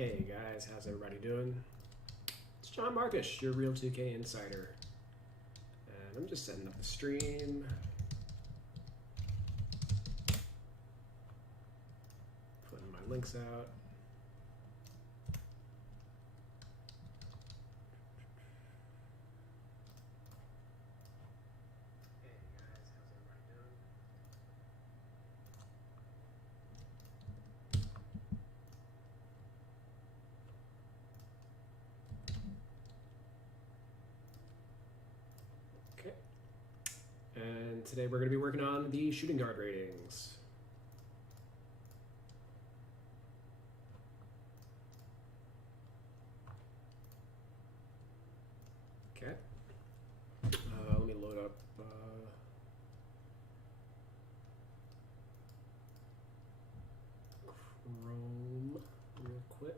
Hey guys, how's everybody doing? It's John Markish, your Real 2K Insider. And I'm just setting up the stream. Putting my links out. And today we're going to be working on the shooting guard ratings. Okay. Let me load up Chrome real quick.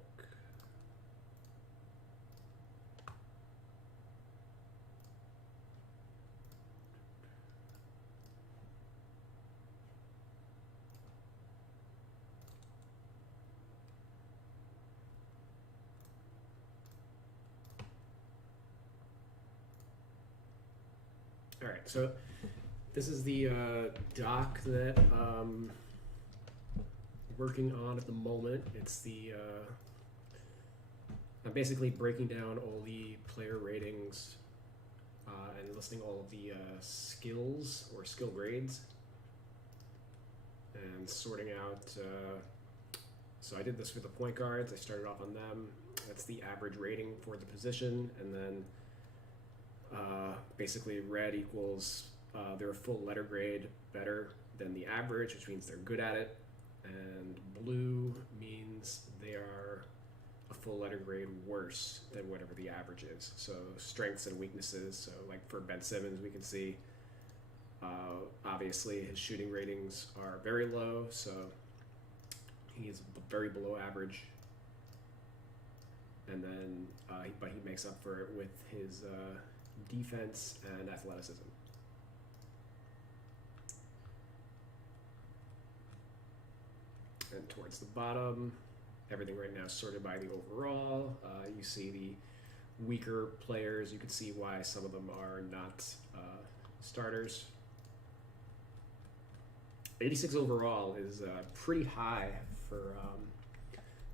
All right, so this is the doc that I'm working on at the moment. It's the I'm basically breaking down all the player ratings and listing all of the skills or skill grades and sorting out. So I did this for the point guards. I started off on them. That's the average rating for the position, and then basically red equals they're a full letter grade better than the average, which means they're good at it, and blue means they are a full letter grade worse than whatever the average is. So strengths and weaknesses. So like for Ben Simmons, we can see obviously his shooting ratings are very low, so he's very below average. And then but he makes up for it with his defense and athleticism. And towards the bottom, everything right now is sorted by the overall. You see the weaker players. You can see why some of them are not starters. 86 overall is pretty high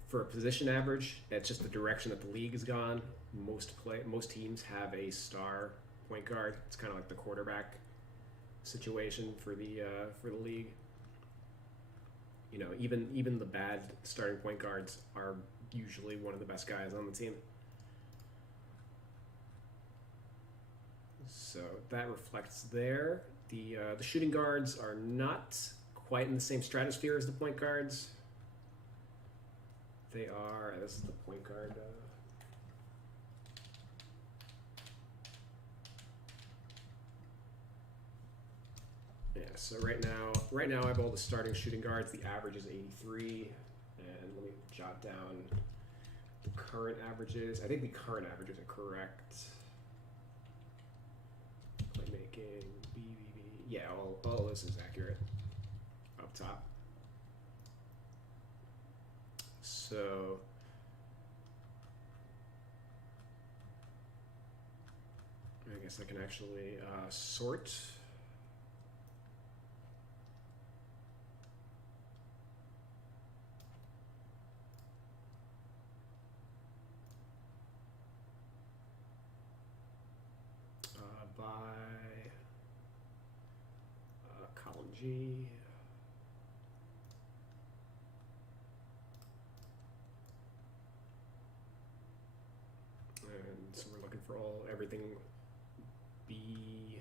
for a position average. It's just the direction that the league has gone. Most teams have a star point guard. It's kind of like the quarterback situation for the league. You know, even the bad starting point guards are usually one of the best guys on the team. So that reflects there. The shooting guards are not quite in the same stratosphere as the point guards. They are. This is the point guard. Yeah. So right now I have all the starting shooting guards. The average is 83, and let me jot down the current averages. I think the current averages are correct. Playmaking, BBB. Yeah, all this is accurate up top. So I guess I can actually sort. By column G. So we're looking for everything B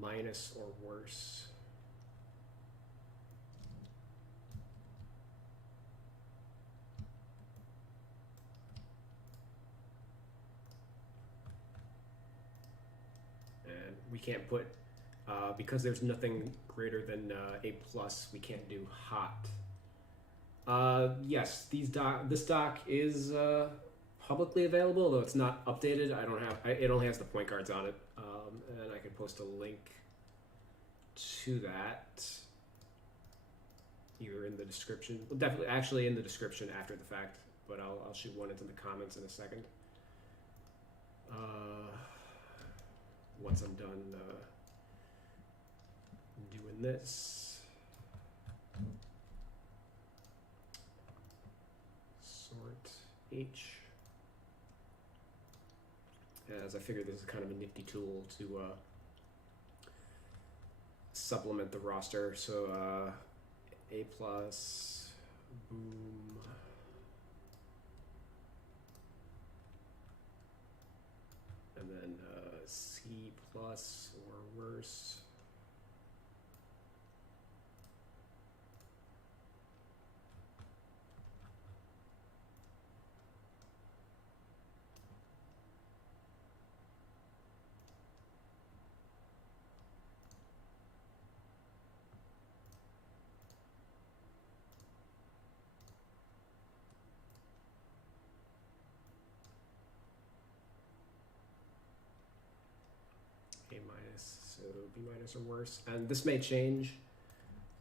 minus or worse. And we can't put, because there's nothing greater than A+, we can't do hot. Yes, this doc is publicly available, though it's not updated. It only has the point guards on it, and I can post a link to that either in the description. Well, definitely, actually, in the description after the fact. but I'll shoot one into the comments in a second. Once I'm done doing this. Sort H. As I figured this is kind of a nifty tool to supplement the roster. So A plus, boom. And then C plus or worse. A minus, so B minus or worse. And this may change.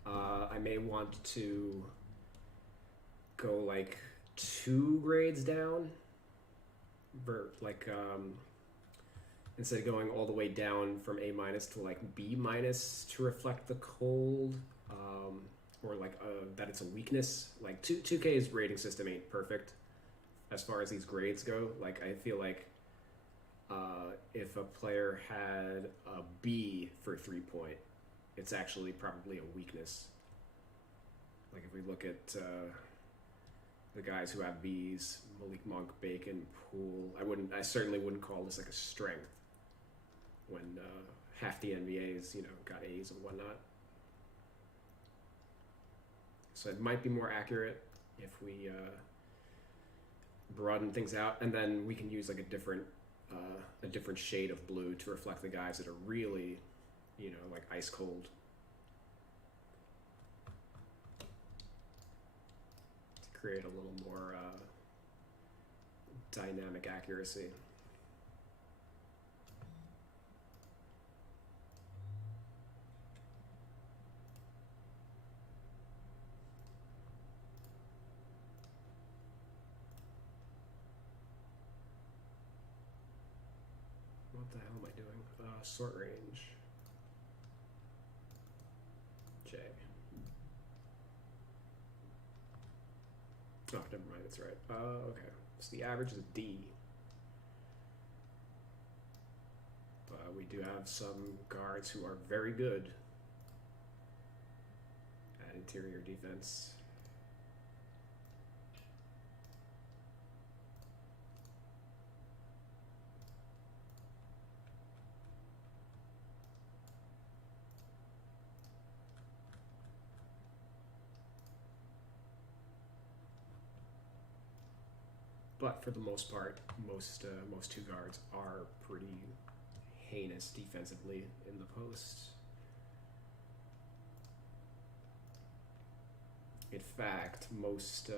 I may want to go like 2 grades down, instead of going all the way down from A minus to like B minus to reflect the cold, or like that it's a weakness. Like 2K's rating system ain't perfect as far as these grades go. Like I feel like if a player had a B for 3-point, it's actually probably a weakness. Like if we look at the guys who have Bs, Malik Monk, Bacon, Poole, I certainly wouldn't call this like a strength when half the NBA's got A's and whatnot. So it might be more accurate if we broaden things out, and then we can use like a different shade of blue to reflect the guys that are really, like ice cold. To create a little more dynamic accuracy. What the hell am I doing? Sort range. J. Oh, never mind, that's right. Okay. So the average is D. But we do have some guards who are very good at interior defense. But for the most part, most 2 guards are pretty heinous defensively in the post. In fact, most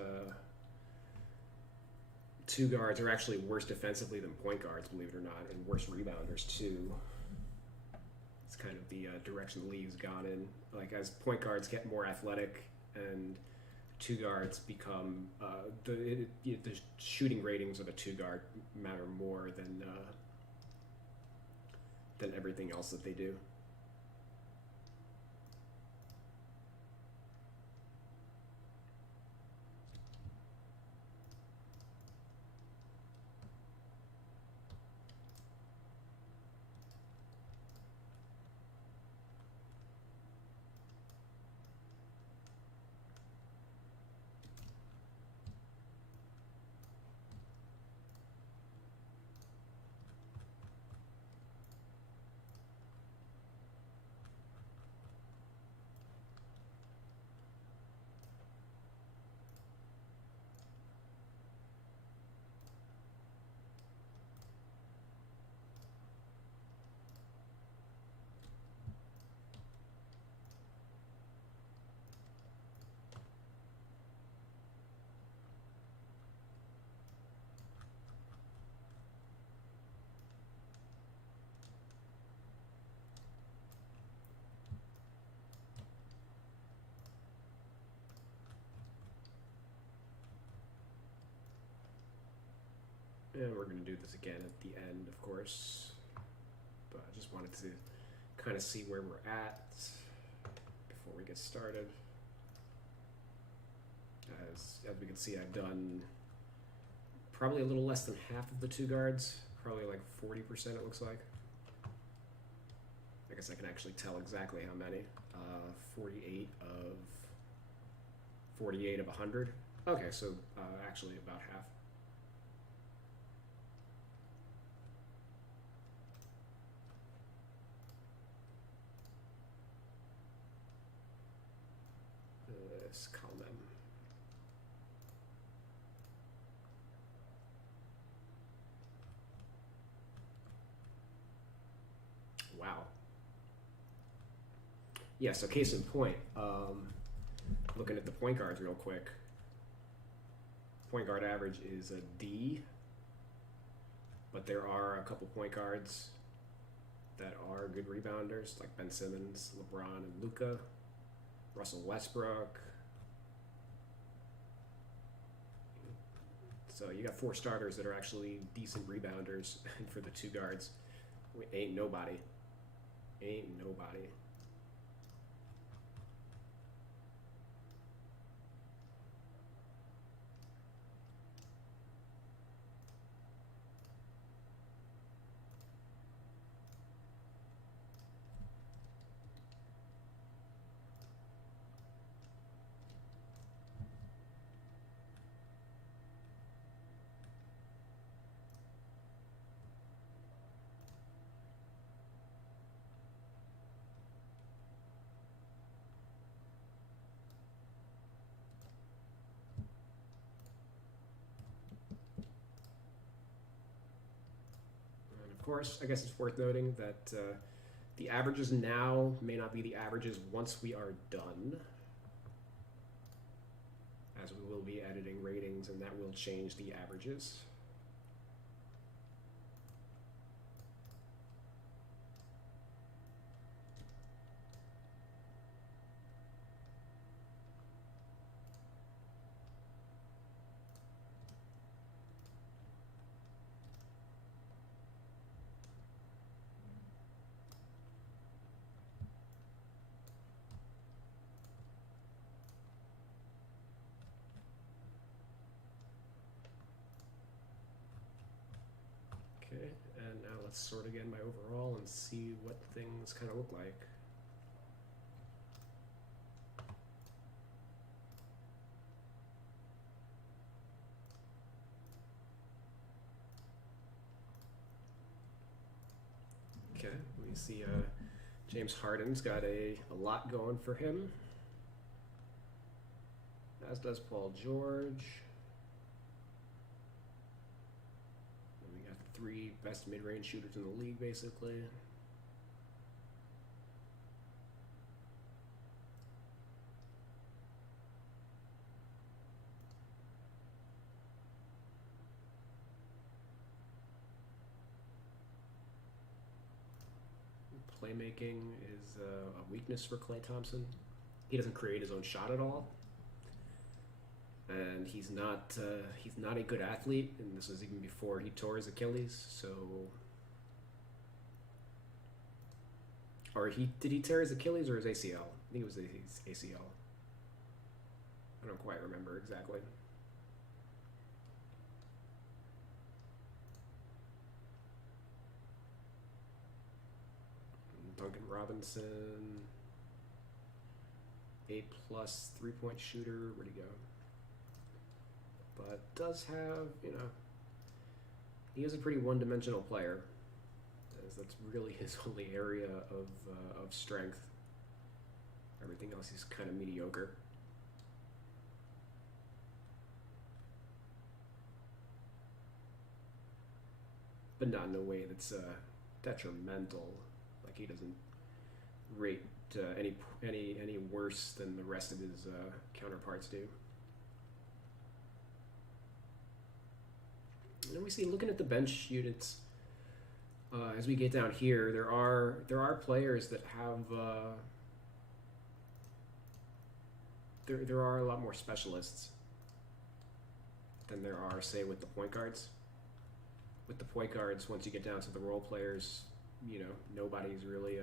2 guards are actually worse defensively than point guards, believe it or not, and worse rebounders too. It's kind of the direction the league's gone in. Like as point guards get more athletic and 2 guards become the shooting ratings of a 2 guard matter more than everything else that they do. And we're going to do this again at the end, of course. But I just wanted to kind of see where we're at before we get started. As we can see, I've done probably a little less than half of the 2 guards, probably like 40% it looks like. I guess I can actually tell exactly how many. 48 of 100. Okay, so actually about half. Let's call them. Wow. Yeah, so case in point, looking at the point guards real quick. Point guard average is a D, but there are a couple point guards that are good rebounders, like Ben Simmons, LeBron, and Luka, Russell Westbrook. So you got 4 starters that are actually decent rebounders, and for the 2 guards, ain't nobody. Ain't nobody. Of course, I guess it's worth noting that the averages now may not be the averages once we are done, as we will be editing ratings, and that will change the averages. Okay, and now let's sort again by overall and see what things kind of look like. Okay, we see James Harden's got a lot going for him, as does Paul George. 3 best mid-range shooters in the league, basically. Playmaking is a weakness for Klay Thompson. He doesn't create his own shot at all. And he's not a good athlete, and this was even before he tore his Achilles. So, or did he tear his Achilles or his ACL? I think it was his ACL. I don't quite remember exactly. Duncan Robinson, A+ 3-point shooter. Where'd he go? But does have, he is a pretty one-dimensional player, as that's really his only area of strength. Everything else is kind of mediocre. But not in a way that's detrimental. Like, he doesn't rate any worse than the rest of his counterparts do. And we see, looking at the bench units, as we get down here, there are players that have there are a lot more specialists than there are, say, with the point guards. with the point guards, once you get down to the role players, nobody's really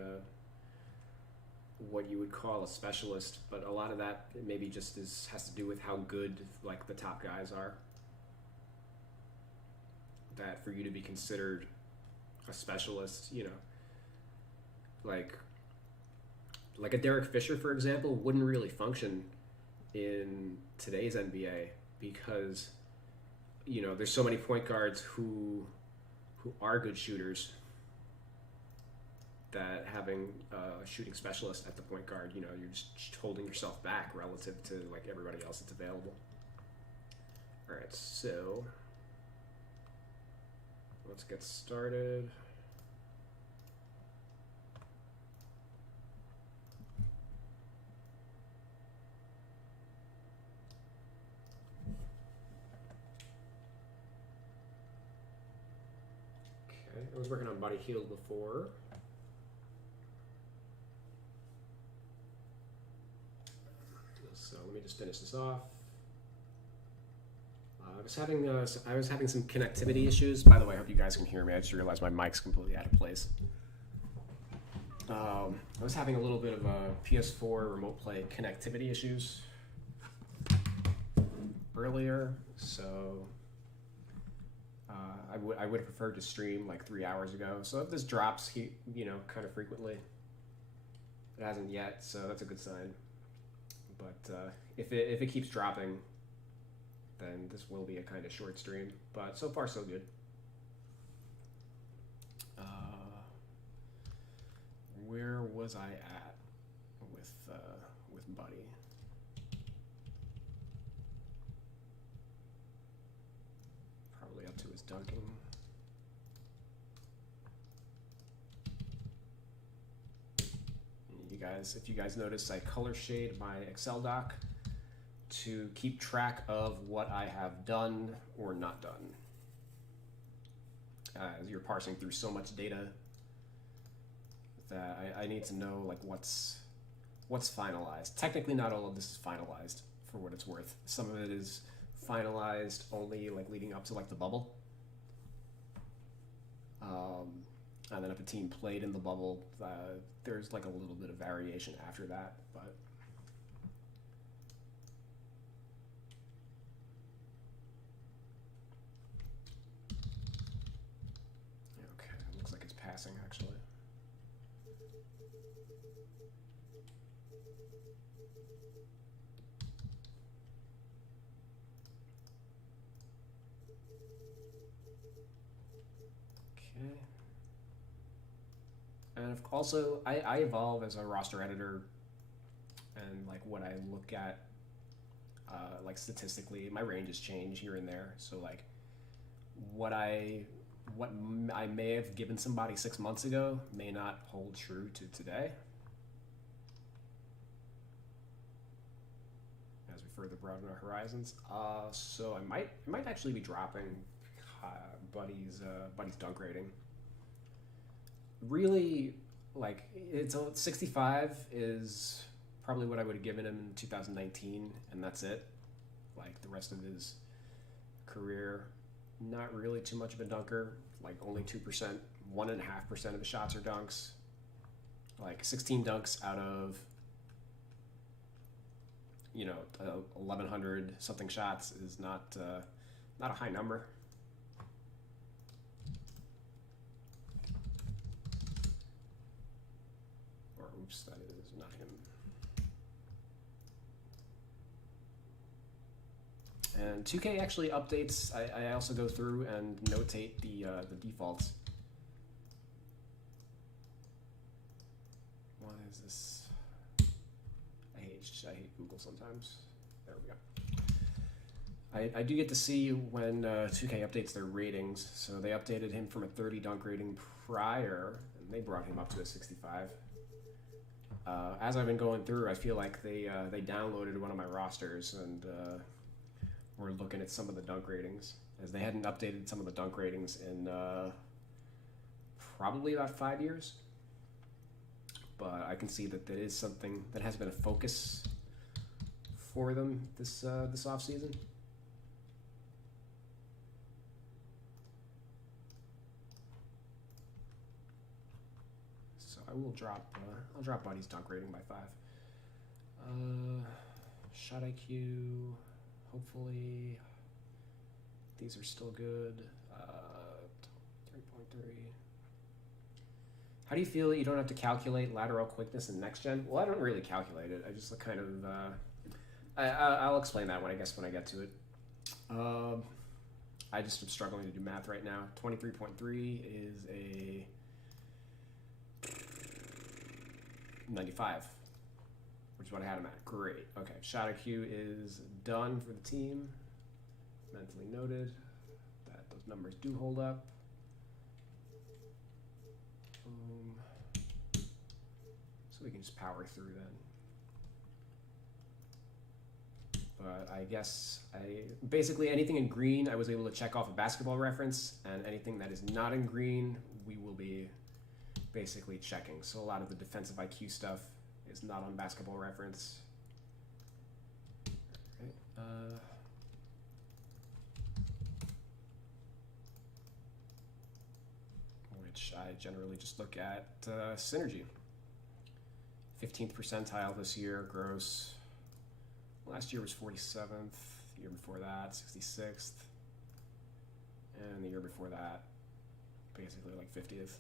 what you would call a specialist, but a lot of that maybe just has to do with how good like the top guys are. That for you to be considered a specialist, like a Derek Fisher, for example, wouldn't really function in today's NBA because there's so many point guards who are good shooters that having a shooting specialist at the point guard, you're just holding yourself back relative to like everybody else that's available. All right, so let's get started. Okay, I was working on Buddy Hield before. So let me just finish this off. I was having some connectivity issues. By the way, I hope you guys can hear me. I just realized my mic's completely out of place. I was having a little bit of a PS4 remote play connectivity issues earlier, so I would have preferred to stream like 3 hours ago. So if this drops, kind of frequently, it hasn't yet, so that's a good sign. But if it keeps dropping, then this will be a kind of short stream. But so far, so good. Where was I at with Buddy? Probably up to his dunking. If you guys notice, I color shade my Excel doc to keep track of what I have done or not done. As you're parsing through so much data that I need to know like what's finalized. Technically, not all of this is finalized for what it's worth. Some of it is finalized only like leading up to like the bubble. And then if a team played in the bubble, there's like a little bit of variation after that, but okay, it looks like it's passing actually. Okay. And also, I evolve as a roster editor, and like what I look at, like statistically, my ranges change here and there. So like, what I may have given somebody 6 months ago may not hold true to today. As we further broaden our horizons, so I might actually be dropping Buddy's dunk rating. Really, like, it's 65 is probably what I would have given him in 2019, and that's it. Like, the rest of his career, not really too much of a dunker, like only 2%, 1.5% of his shots are dunks. Like 16 dunks out of 1,100 something shots is not a high number. Oops, that is not him. And 2K actually updates. I also go through and notate the defaults. Why is this? I hate Google sometimes. There we go. I do get to see when 2K updates their ratings. So they updated him from a 30 dunk rating prior, and they brought him up to a 65. As I've been going through, I feel like they downloaded one of my rosters and were looking at some of the dunk ratings, as they hadn't updated some of the dunk ratings in probably about 5 years. But I can see that that is something that has been a focus for them this offseason. I will drop. I'll drop Buddy's dunk rating by 5. Shot IQ. Hopefully, these are still good. 3.3. How do you feel that you don't have to calculate lateral quickness in next gen? Well, I don't really calculate it. I just kind of. I'll explain that when I get to it. I just am struggling to do math right now. 23.3 is a 95, which is what I had him at. Great. Okay, shot IQ is done for the team. Mentally noted that those numbers do hold up. So we can just power through then. But I guess basically anything in green I was able to check off a basketball reference, and anything that is not in green we will be basically checking. So a lot of the defensive IQ stuff is not on basketball reference. Okay. Which I generally just look at synergy. 15th percentile this year, gross. Last year was 47th, the year before that, 66th, and the year before that, basically like 50th.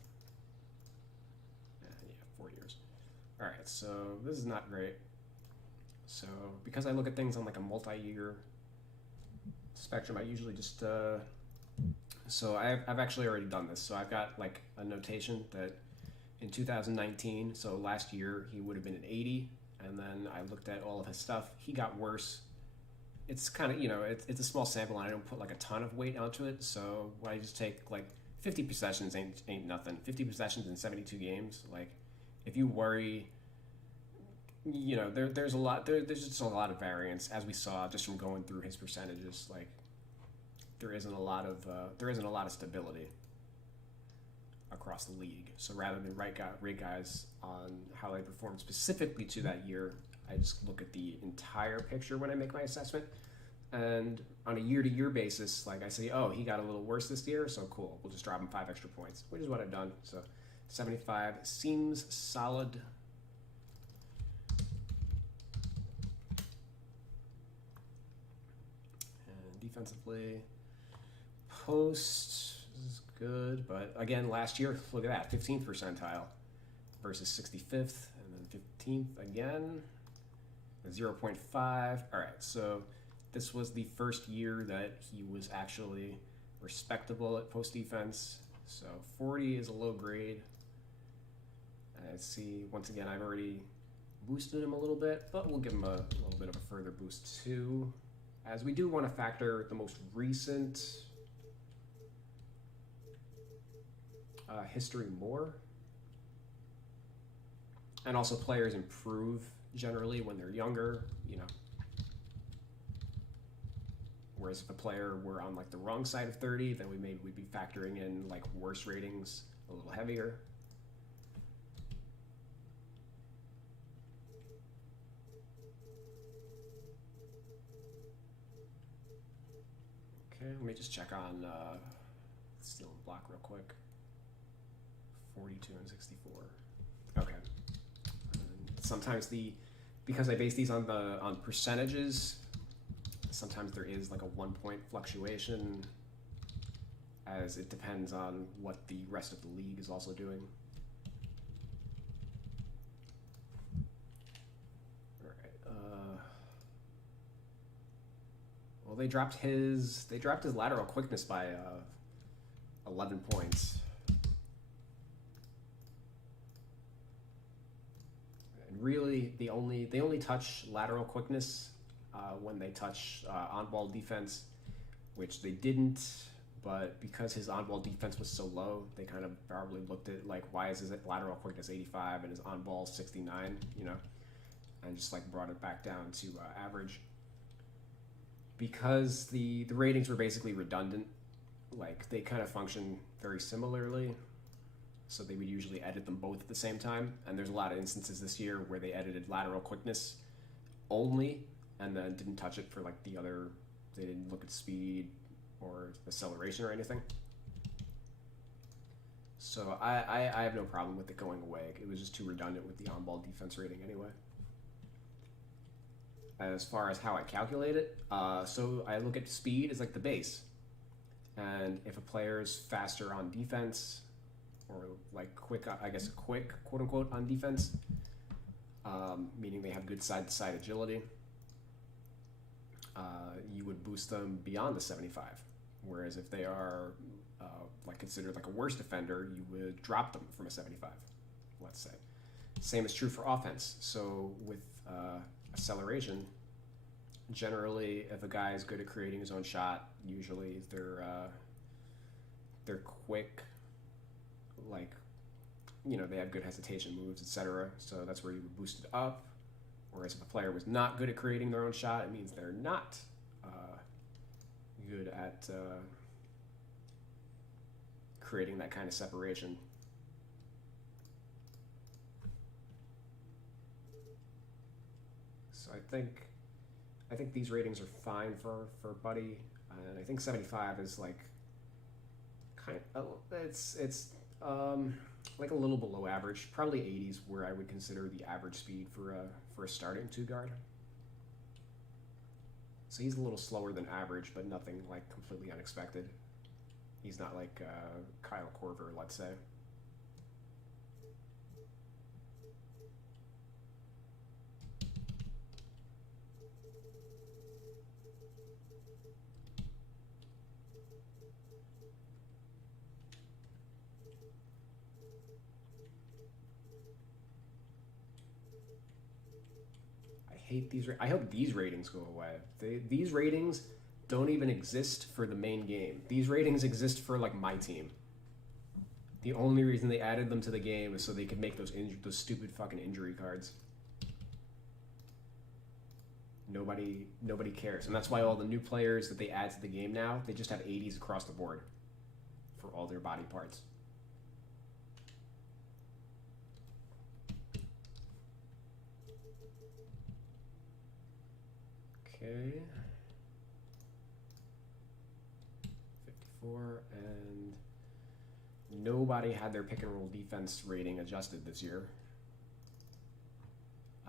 Yeah, 4 years. All right, so this is not great. So because I look at things on like a multi-year spectrum, I usually just, so I've actually already done this. So I've got like a notation that in 2019, so last year, he would have been an 80. And then I looked at all of his stuff. He got worse. It's kind of, it's a small sample, and I don't put like a ton of weight onto it. So I just take like 50 possessions ain't nothing. 50 possessions in 72 games. Like, if you worry, there's a lot. There's just a lot of variance, as we saw just from going through his percentages. Like, there isn't a lot of stability across the league. So rather than rate guys on how they perform specifically to that year, I just look at the entire picture when I make my assessment. And on a year-to-year basis, like I say, oh, he got a little worse this year, so cool. We'll just drop him 5 extra points, which is what I've done. So 75 seems solid. And defensively, post is good, but again, last year, look at that, 15th percentile versus 65th, and then 15th again, 0.5. All right, so this was the first year that he was actually respectable at post defense. So 40 is a low grade. I see, once again, I've already boosted him a little bit, but we'll give him a little bit of a further boost too, as we do want to factor the most recent history more. And also, players improve generally when they're younger, Whereas if a player were on like the wrong side of 30, then we'd be factoring in like worse ratings a little heavier. Okay, let me just check on steal and block real quick. 42 and 64. Okay. And sometimes because I base these on percentages, sometimes there is like a 1 point fluctuation, as it depends on what the rest of the league is also doing. All right. Well, they dropped his lateral quickness by 11 points. And really, they only touch lateral quickness when they touch on-ball defense, which they didn't. But because his on-ball defense was so low, they kind of probably looked at like, why is his lateral quickness 85 and his on-ball 69, and just like brought it back down to average. Because the ratings were basically redundant, like they kind of function very similarly, so they would usually edit them both at the same time. And there's a lot of instances this year where they edited lateral quickness only and then didn't touch it for like the other. They didn't look at speed or acceleration or anything. So I have no problem with it going away. It was just too redundant with the on-ball defense rating anyway. As far as how I calculate it, so I look at speed as like the base. And if a player is faster on defense, or like quick, I guess quick, quote unquote, on defense, meaning they have good side-to-side agility, you would boost them beyond the 75. Whereas if they are like considered like a worse defender, you would drop them from a 75, let's say. Same is true for offense. So with acceleration, generally, if a guy is good at creating his own shot, usually they're quick, like, you know, they have good hesitation moves, etc. So that's where you would boost it up. Whereas if a player was not good at creating their own shot, it means they're not good at creating that kind of separation. So I think these ratings are fine for Buddy, and I think 75 is like kind of it's like a little below average. Probably 80s where I would consider the average speed for a starting two guard. So he's a little slower than average, but nothing like completely unexpected. He's not like Kyle Korver, let's say. I hope these ratings go away. These ratings don't even exist for the main game. These ratings exist for like my team. The only reason they added them to the game is so they could make those stupid fucking injury cards. Nobody cares, and that's why all the new players that they add to the game now, they just have 80s across the board for all their body parts. Okay. 54, and nobody had their pick and roll defense rating adjusted this year.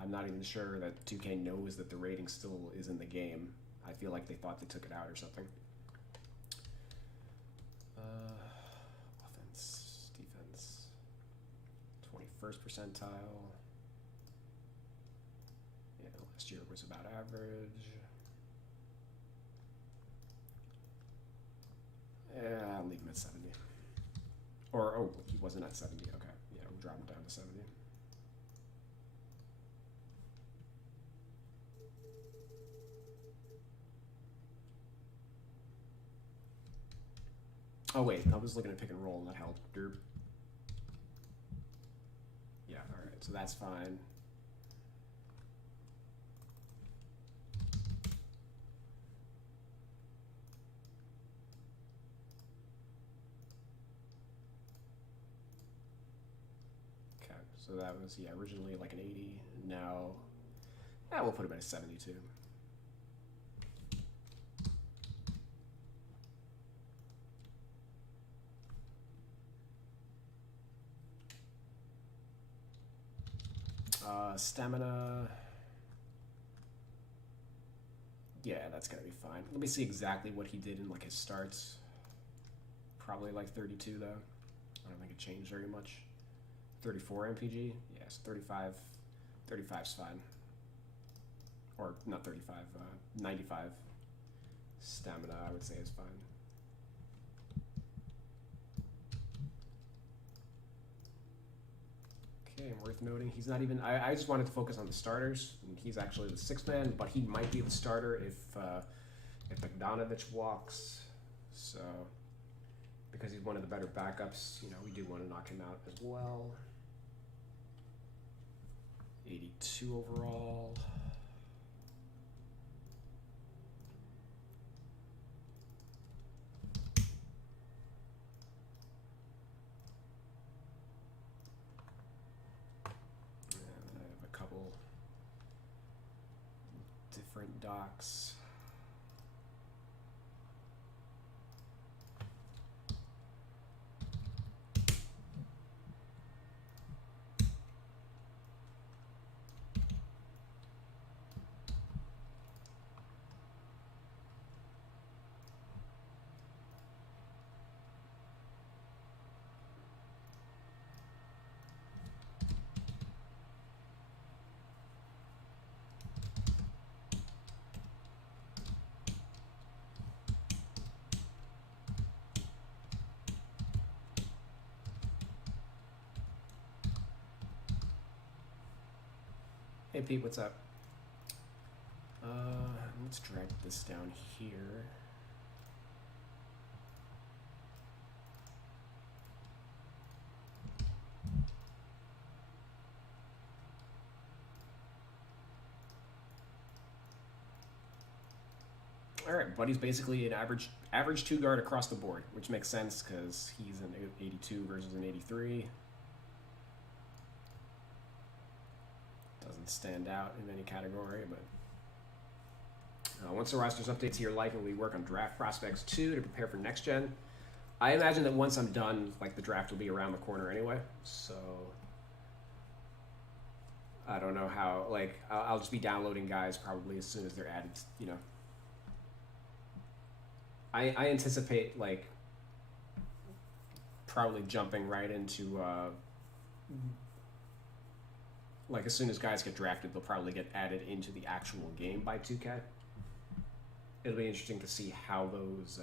I'm not even sure that 2K knows that the rating still is in the game. I feel like they thought they took it out or something. Offense, defense, 21st percentile. Yeah, last year was about average. Yeah, I'll leave him at 70. Or, oh, he wasn't at 70. Okay. Yeah, we'll drop him down to 70. Oh, wait. I was looking at pick and roll, and that helped. Derp. Yeah, alright. So that's fine. So that was, yeah, originally like an 80. Now, yeah, we'll put him at a 72. Stamina. Yeah, that's gonna be fine. Let me see exactly what he did in like his starts. Probably like 32 though. I don't think it changed very much. 34 MPG? Yes, 35. 35's fine. Or not 35, 95. Stamina, I would say, is fine. Okay, and worth noting, he's not even... I just wanted to focus on the starters. And he's actually the sixth man, but he might be the starter if Bogdanovich walks. So, because he's one of the better backups, you know, we do want to knock him out as well. 82 overall. And I have a couple different docs. Hey Pete, what's up? Let's drag this down here. All right, Buddy's basically an average two guard across the board, which makes sense because he's an 82 versus an 83. Doesn't stand out in any category, but once the roster's updates here, we work on draft prospects too to prepare for next gen. I imagine that once I'm done, like the draft will be around the corner anyway, so I don't know how. Like I'll just be downloading guys probably as soon as they're added. You know, I anticipate like probably jumping right into like as soon as guys get drafted, they'll probably get added into the actual game by 2K. It'll be interesting to see how those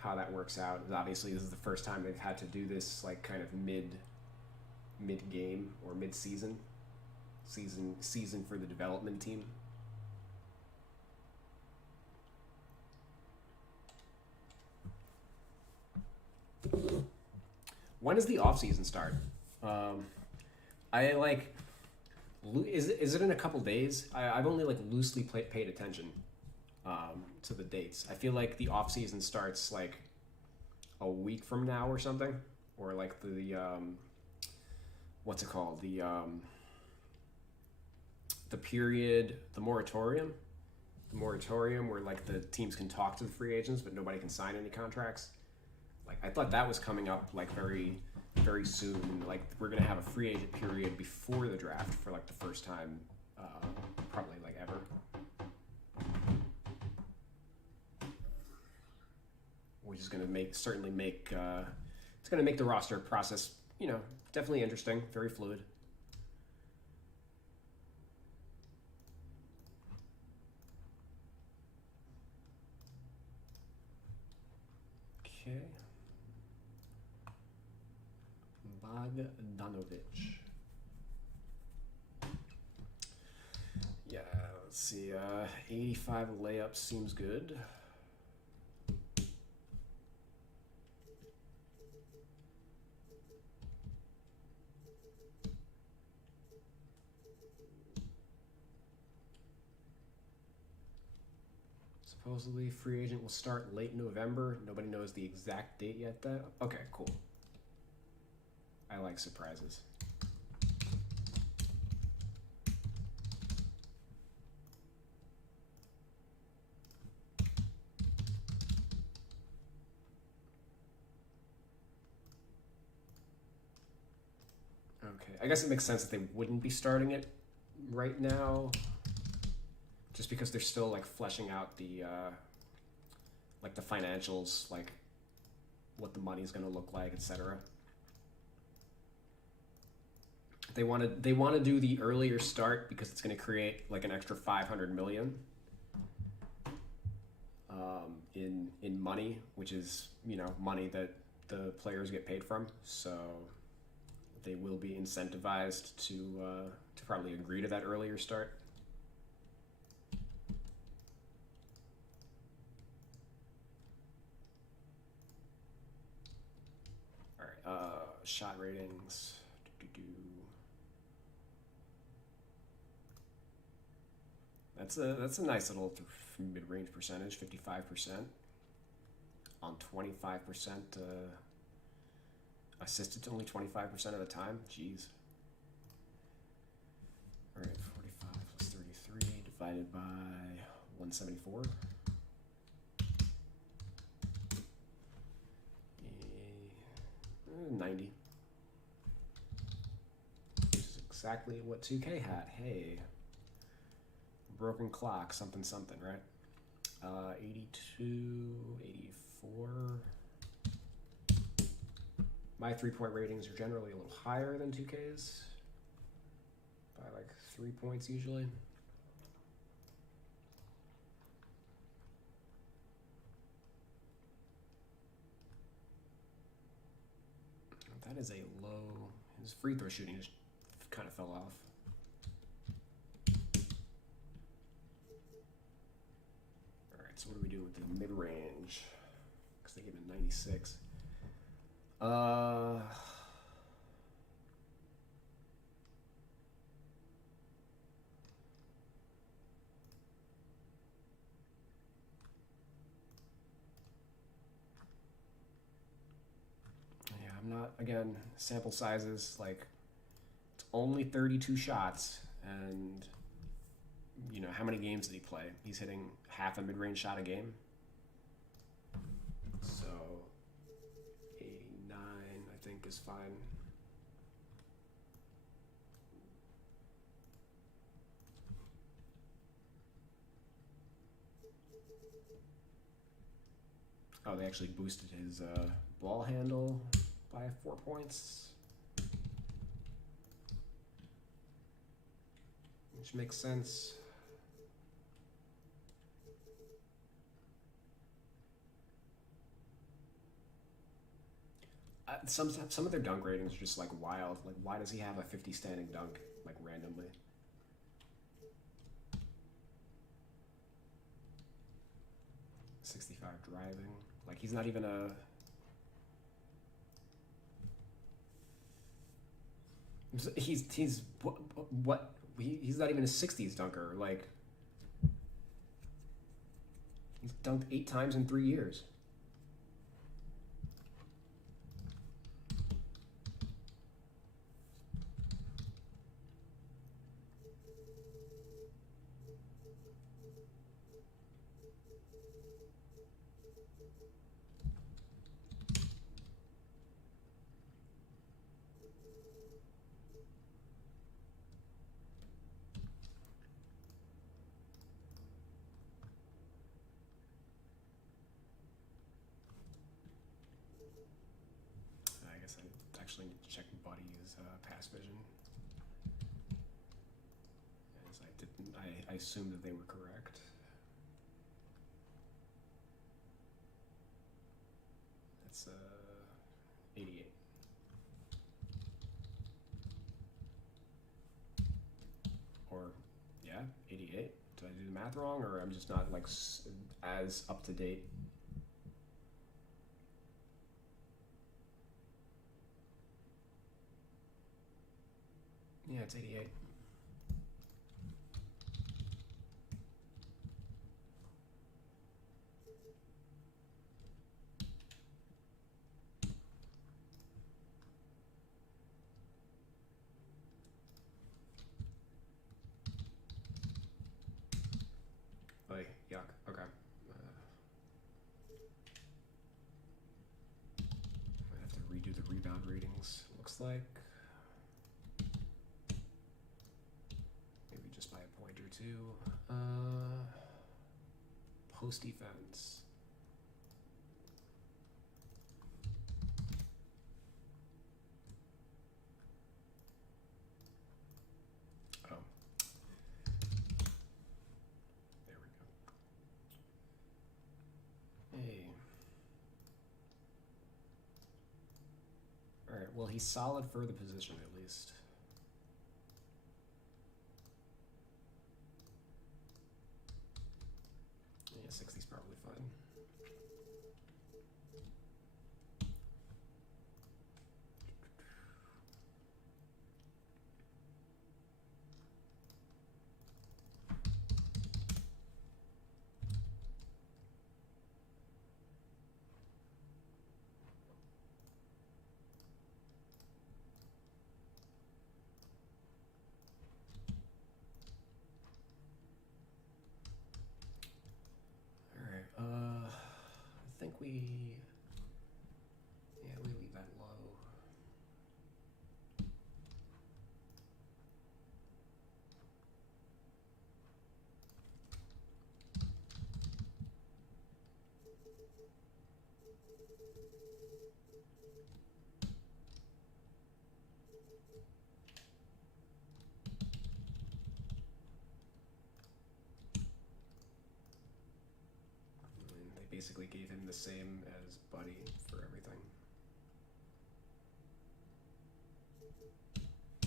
how that works out. Obviously, this is the first time they've had to do this like kind of mid game or mid season for the development team. When does the offseason start? I like. Is it in a couple days? I've only like loosely paid attention to the dates. I feel like the off season starts like a week from now or something, or like the what's it called, the period, the moratorium where like the teams can talk to the free agents but nobody can sign any contracts. Like I thought that was coming up like very very soon. Like we're gonna have a free agent period before the draft for like the first time probably like ever. Which is gonna certainly make it's gonna make the roster process, you know, definitely interesting, very fluid. Okay. Bogdanovic. Yeah, let's see. 85 layups seems good. Supposedly, free agent will start late November. Nobody knows the exact date yet, though. Okay, cool. I like surprises. Okay, I guess it makes sense that they wouldn't be starting it right now, just because they're still like fleshing out the like the financials, like what the money's going to look like, etc. They want to do the earlier start because it's going to create like an extra 500 million in money, which is, you know, money that the players get paid from. So they will be incentivized to probably agree to that earlier start. All right, shot ratings. That's a nice little mid-range percentage, 55% on 25% assisted only 25% of the time. Jeez. All right, 45 plus 33 divided by 174. 90. Which is exactly what 2K had. Hey. Broken clock, something, right? 82, 84. My 3-point ratings are generally a little higher than 2K's. By like 3 points usually. That is a low. His free throw shooting just kind of fell off. So what are we doing with the mid-range? Because they gave him 96. Yeah, I'm not, again, sample sizes, like, it's only 32 shots, and, you know, how many games did he play? He's hitting half a mid-range shot a game. So, 89, I think, is fine. Oh, they actually boosted his ball handle by 4 points. Which makes sense. Some of their dunk ratings are just like wild. Like, why does he have a 50 standing dunk like randomly? .65 driving. Like, he's not even a. He's what he's not even a 60s dunker. Like, he's dunked 8 times in 3 years. I guess I actually need to check Buddy's pass vision. As I assumed that they were correct. That's 88. Or, yeah, 88. Did I do the math wrong, or I'm just not like as up to date? Yeah, it's 88. Oh, yuck. Okay. I have to redo the rebound ratings, looks like. Maybe just by a point or two. Post defense. Oh. There we go. Hey. Alright, well, he's solid for the position at least. Yeah, 60's probably fine. I think we leave that low. And they basically gave him the same as Buddy for everything. I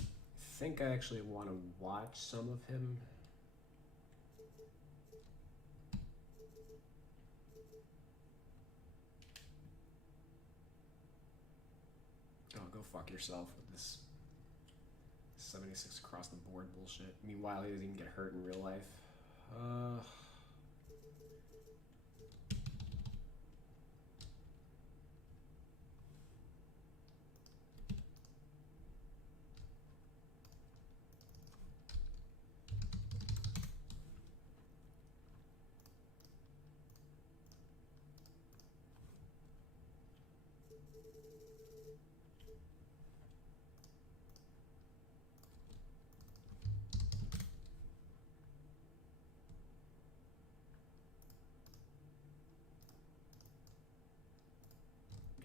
think I actually want to watch some of him. Oh, go fuck yourself with this 76 across the board bullshit. Meanwhile, he doesn't even get hurt in real life.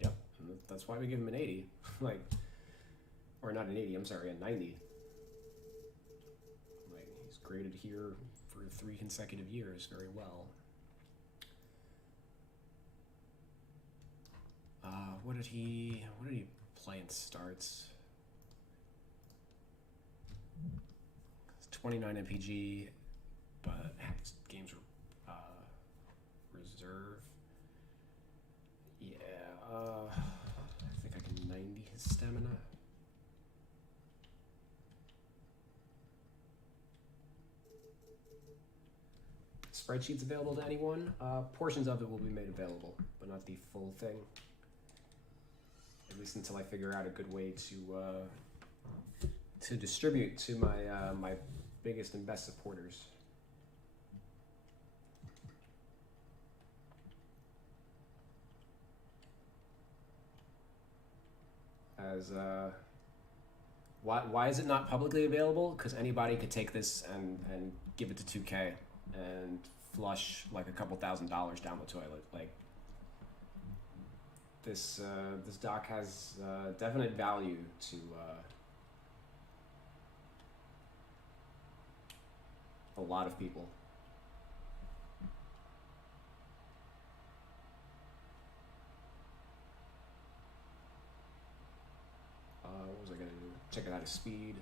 Yep, that's why we give him an 80. Like, or not an 80, I'm sorry, a 90. Like, he's graded here for 3 consecutive years very well. What did he play in starts? 29 MPG, but half his games were reserve. Yeah, I think I can 90 his stamina. Spreadsheets available to anyone? Portions of it will be made available, but not the full thing. At least until I figure out a good way to distribute to my my biggest and best supporters. As why is it not publicly available? Because anybody could take this and give it to 2K and flush like a couple $1,000s down the toilet. Like this doc has definite value to a lot of people. What was I gonna do? Check it out his speed.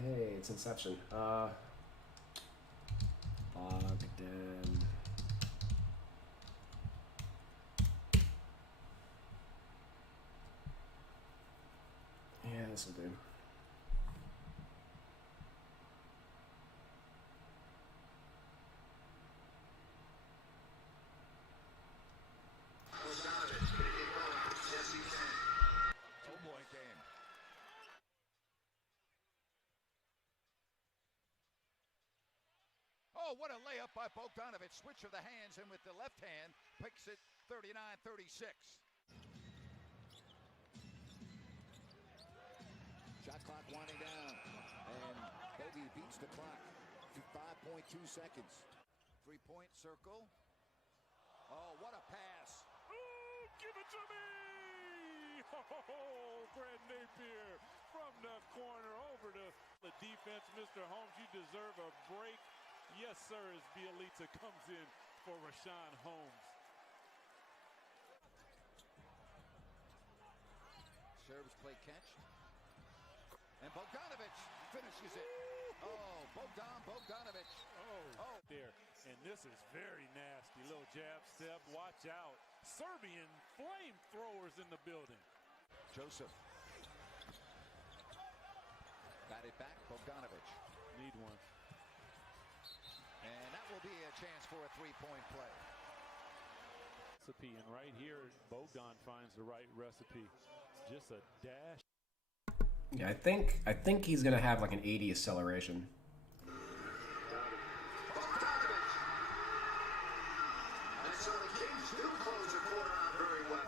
Hey, it's Inception. Bogdan. Yeah, this will do. Oh, what a layup by Bogdanovich. Switch of the hands, and with the left hand, picks it 39-36. Shot clock winding down, and Bogey beats the clock to 5.2 seconds. Three-point circle. Oh, what a pass. Ooh, give it to me! Oh, Brad Napier from the corner over to the defense. Mr. Holmes, you deserve a break. Yes, sir, as Bielitsa comes in for Rashawn Holmes. Serves play catch. And Bogdanovich finishes it. Oh, Bogdanovich. Oh, there. And this is very nasty. Little jab step. Watch out. Serbian flamethrowers in the building. Joseph. Got it back, Bogdanovich. Need one. And that will be a chance for a three-point play. Recipe, and right here, Bogdan finds the right recipe. Just a dash. Yeah, I think he's gonna have like an 80 acceleration. And so the Kings do close the quarter out very well.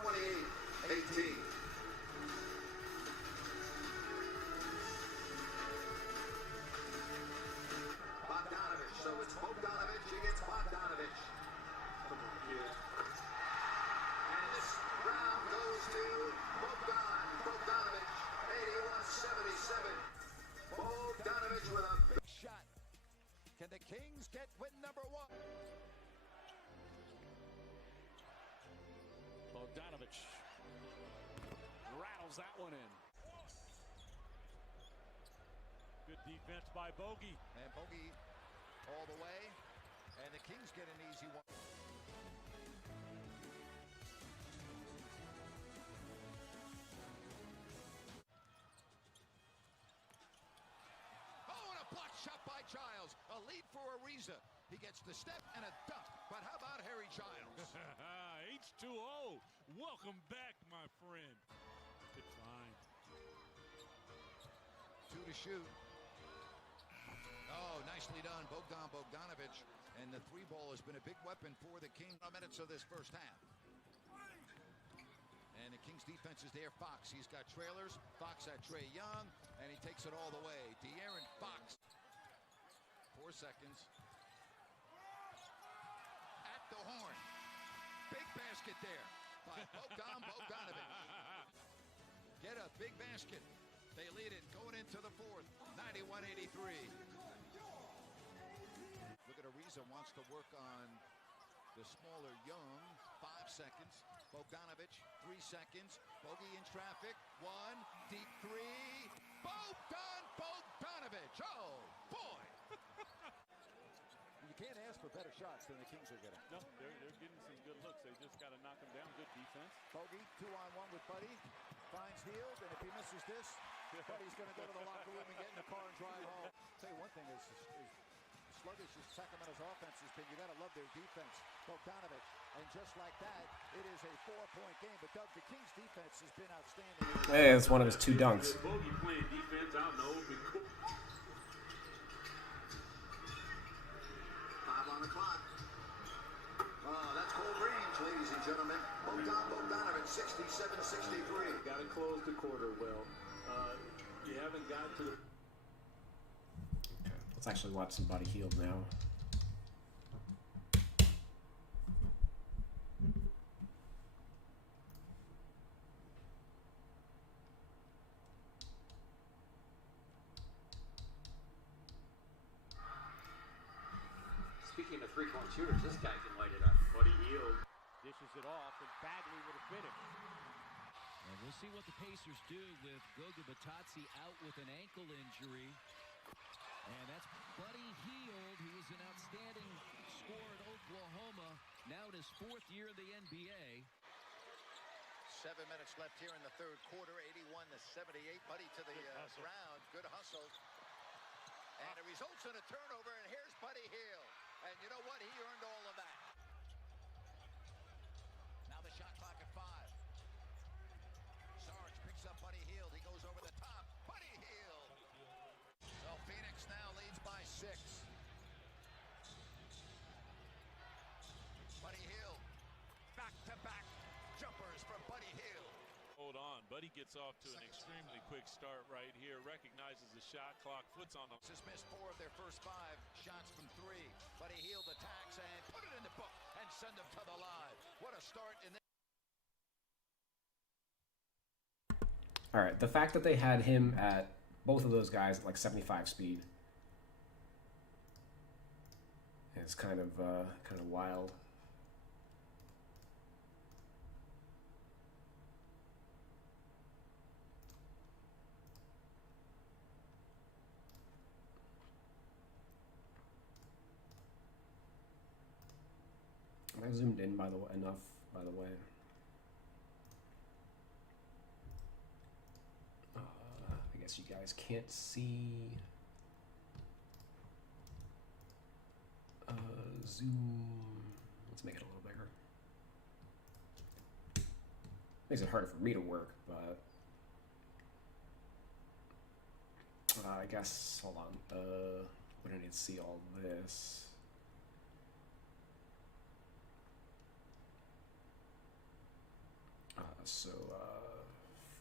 28-18. Bogdanovich. So it's Bogdanovich against Bogdanovich. Come on, kid. And this round goes to Bogdanovich. 81-77. Bogdanovich with a big shot. Can the Kings get win number 1? Bogdanovich rattles that one in. Good defense by Bogey. And Bogey all the way. And the Kings get an easy one. Oh, and a block shot by Giles. A lead for Ariza. He gets the step and a dunk. But how about Harry Giles? H2O. Welcome back, my friend. Good find. 2 to shoot. Oh, nicely done, Bogdanovich. And the three ball has been a big weapon for the Kings. Minutes of this first half. And the Kings defense is there. Fox, he's got trailers. Fox at Trae Young, and he takes it all the way. De'Aaron Fox. 4 seconds. At the horn. Big basket there by Bogdanovich. Get a big basket. They lead it going into the fourth, 91-83. Look at Ariza, wants to work on the smaller Young. 5 seconds. Bogdanovich, 3 seconds. Bogey in traffic. 1, deep 3. Bogdanovich. Oh, boy. You can't ask for better shots than the Kings are getting. No, they're getting some good looks. They just got to knock them down. Good defense. Bogey, 2-on-1 with Buddy. Finds Hield, and if he misses this, Buddy's going to go to the locker room and get in the car and drive home. I'll tell you one thing is sluggish as Sacramento's offense has been. You got to love their defense. Bogdanovich, and just like that, it is a 4-point game. But Doug, the Kings defense has been outstanding. Hey, it's one of his 2 dunks. Bogey playing defense, I don't know. 5 on the clock. Oh, that's cold range, ladies and gentlemen. Bogdanovich, 67-63. Got to close the quarter well. You haven't got to the... Let's actually watch somebody healed now. Speaking of three-point shooters, this guy can light it up. Buddy Hield. Dishes it off, and Bagley would have finished. And we'll see what the Pacers do with Goga Batadze out with an ankle injury. And that's Buddy Hield, who was an outstanding scorer at Oklahoma, now in his 4th year in the NBA. 7 minutes left here in the third quarter, 81-78. Buddy to the ground. Good hustle. And it results in a turnover, and here's Buddy Hield. And you know what? He earned all of that. Now the shot clock at 5. Sarge picks up Buddy Hield. He goes over the top. Buddy Hield. So Phoenix now leads by 6. Buddy Hield. Back-to-back jumpers from Buddy Hield. Hold on. Buddy gets off to an extremely quick start right here. Recognizes the shot clock. Puts on the... Has missed 4 of their first 5 shots from 3. Buddy Hield attacks and put it in the book and send them to the line. What a start in this. All right, the fact that they had him at both of those guys at like 75 speed is kind of wild. Am I zoomed in by the way enough? By the way. I guess you guys can't see. Zoom. Let's make it a little bigger. Makes it harder for me to work, but I guess. Hold on. We don't need to see all this.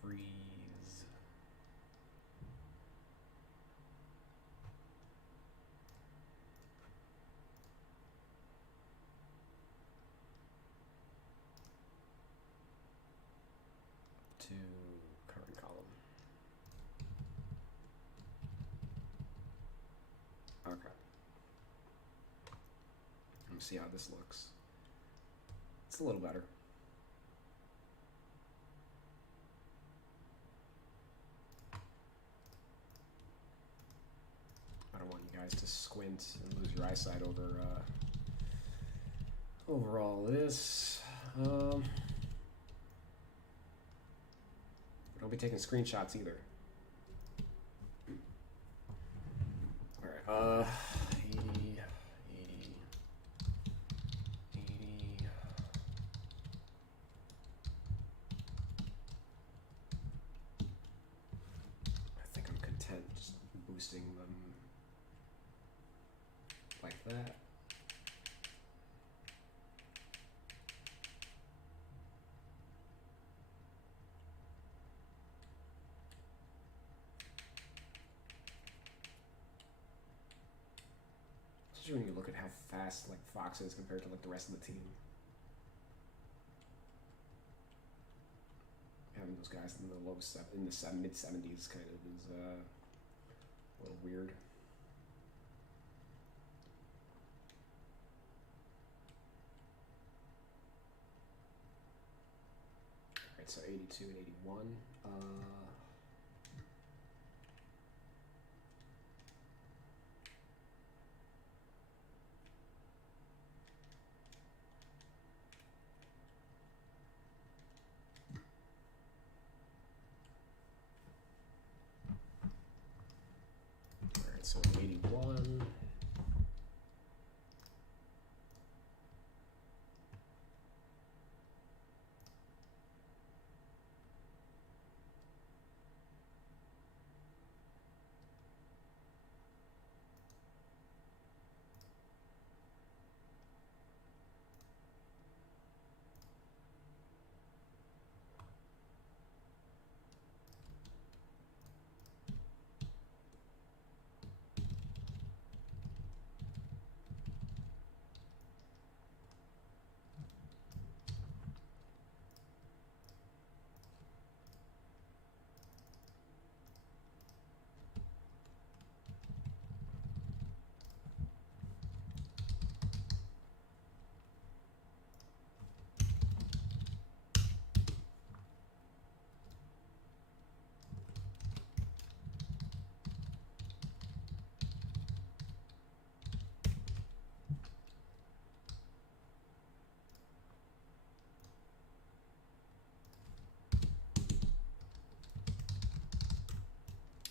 Freeze. To current column. Okay. Let me see how this looks. It's a little better. guys to squint and lose your eyesight over all this. Don't be taking screenshots either. All right. 80. I think I'm content just boosting them like that. When you look at how fast like Fox is compared to like the rest of the team, having those guys in the mid 70s kind of is a little weird. All right, so 82 and 81. So 81.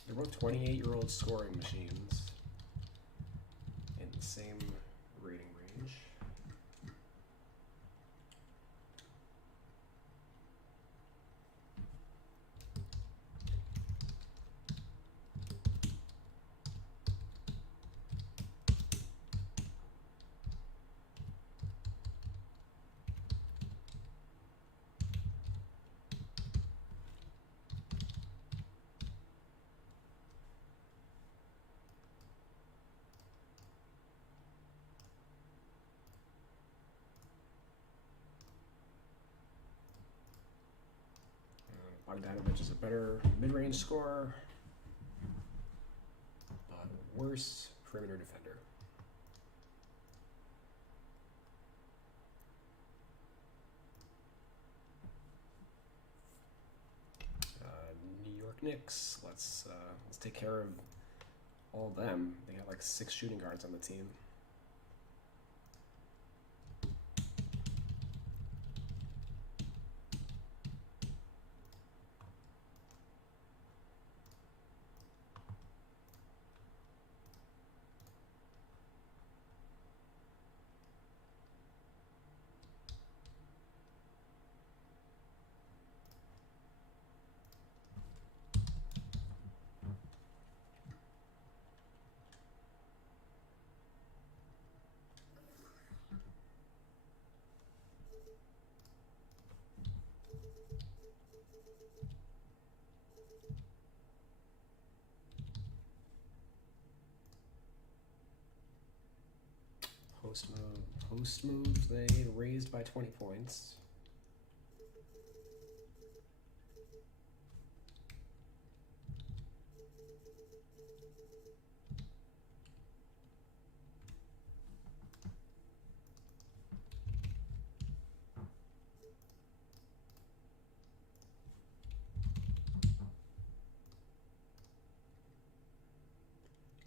They're both 28-year-old scoring machines in the same rating range. Bogdanovich is a better mid-range scorer, but worse perimeter defender. New York Knicks. Let's take care of all of them. They got like 6 shooting guards on the team. Post moves, they raised by 20 points.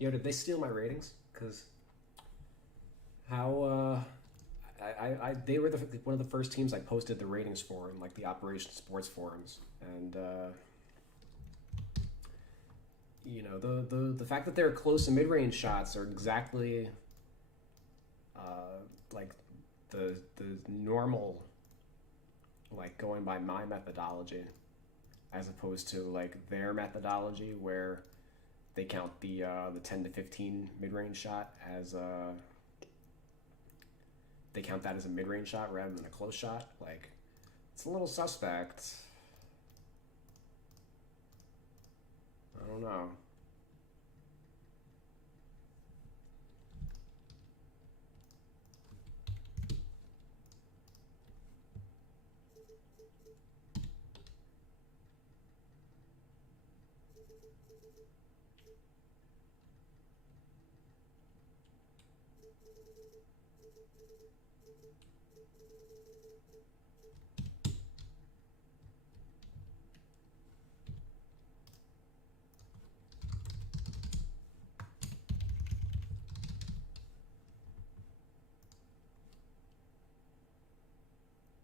Yo, did they steal my ratings? Because how they were one of the first teams I posted the ratings for in like the Operation Sports forums, and you know, the fact that they're close and mid-range shots are exactly like the normal, like going by my methodology, as opposed to like their methodology where they count the 10 to 15 mid-range shot as they count that as a mid-range shot rather than a close shot. Like, it's a little suspect. I don't know.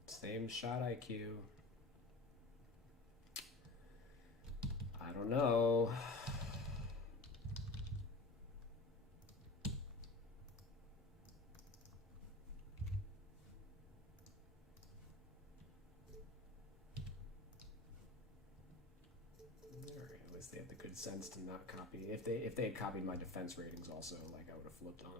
Same shot IQ. I don't know. Alright, at least they have the good sense to not copy. If they had copied my defense ratings also, like, I would have flipped on.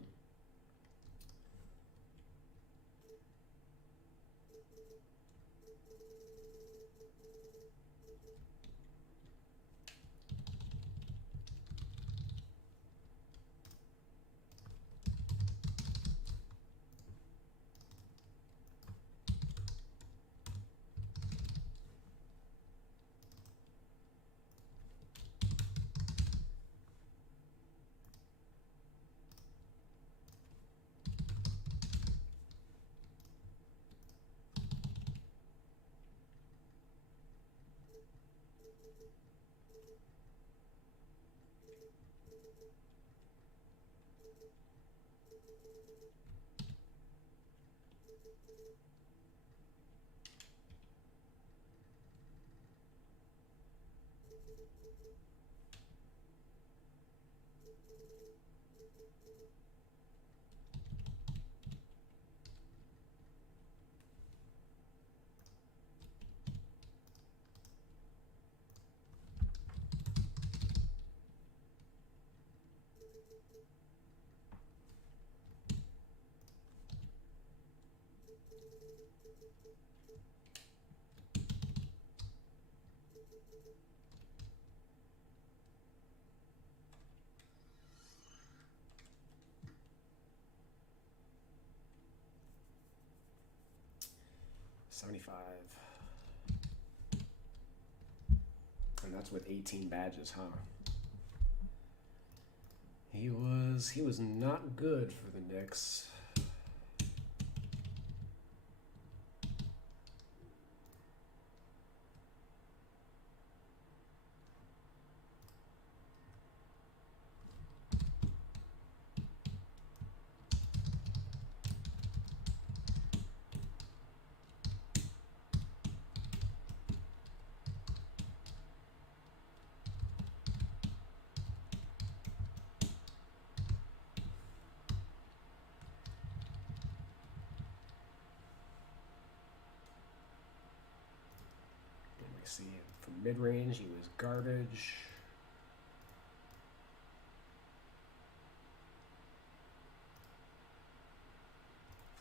$75. And that's with 18 badges, huh? He was not good for the Knicks. See, from mid-range, he was garbage.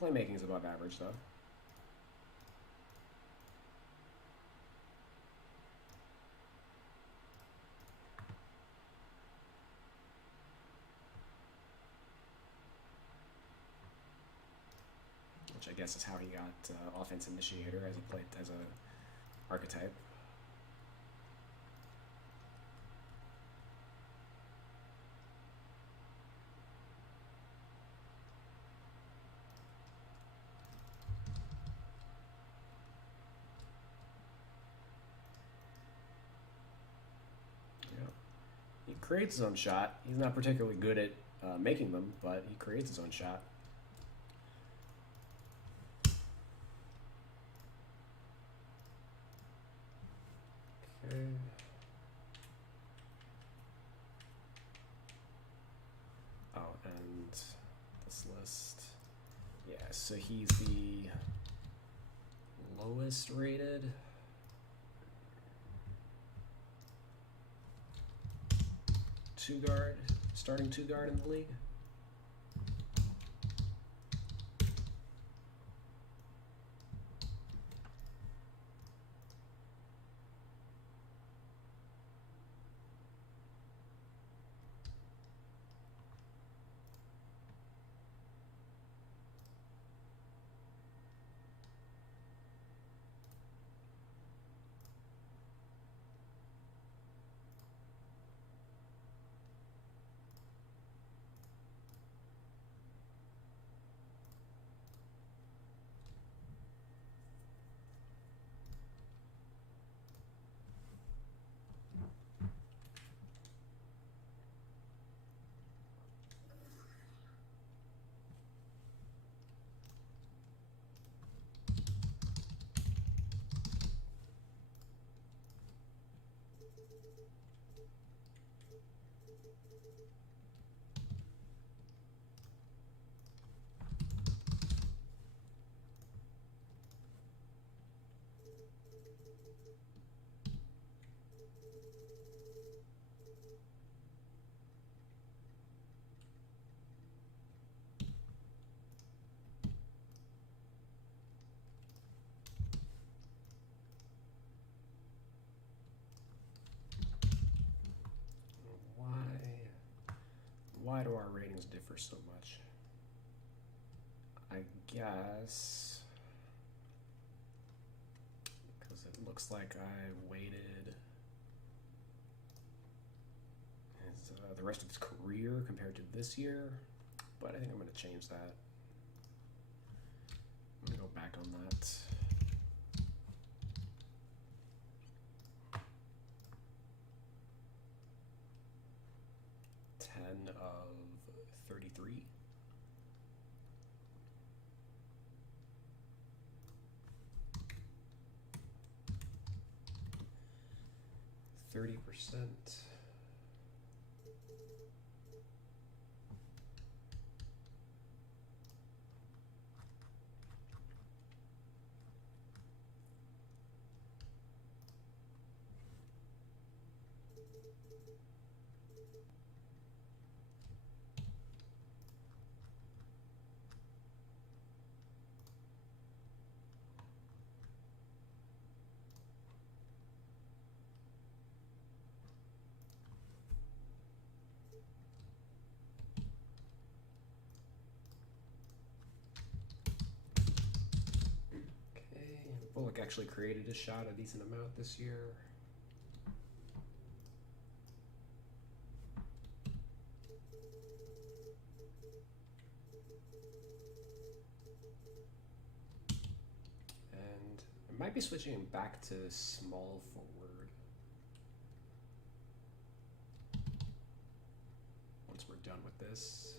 Playmaking is above average, though. Which I guess is how he got offense initiator, as he played as a archetype. creates his own shot. He's not particularly good at making them, but he creates his own shot. Okay. Oh, and this list. Yeah, so he's the lowest rated. Starting two guard in the league. Why do our ratings differ so much? I guess because it looks like I weighted the rest of his career compared to this year, but I think I'm going to change that. I'm going to go back on that. Of 33. %. Bullock actually created a shot a decent amount this year. And I might be switching him back to small forward once we're done with this.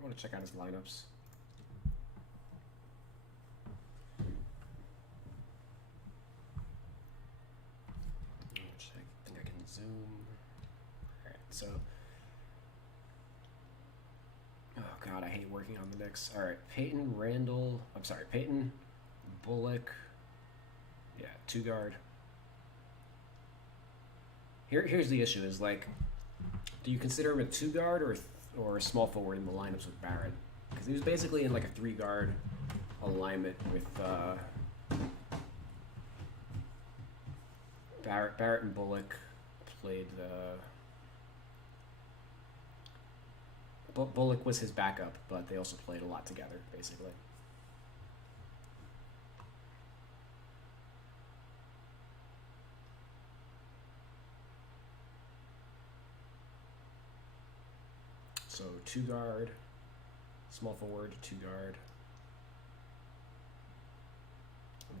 I want to check out his lineups. I think I can zoom. Alright, so. Oh god, I hate working on the Knicks. Alright, Peyton Bullock. Yeah, 2 guard. Here's the issue: is like, do you consider him a 2 guard or a small forward in the lineups with Barrett? Because he was basically in like a 3 guard alignment with Barrett and Bullock played Bullock was his backup, but they also played a lot together, basically. So 2 guard, small forward, 2 guard.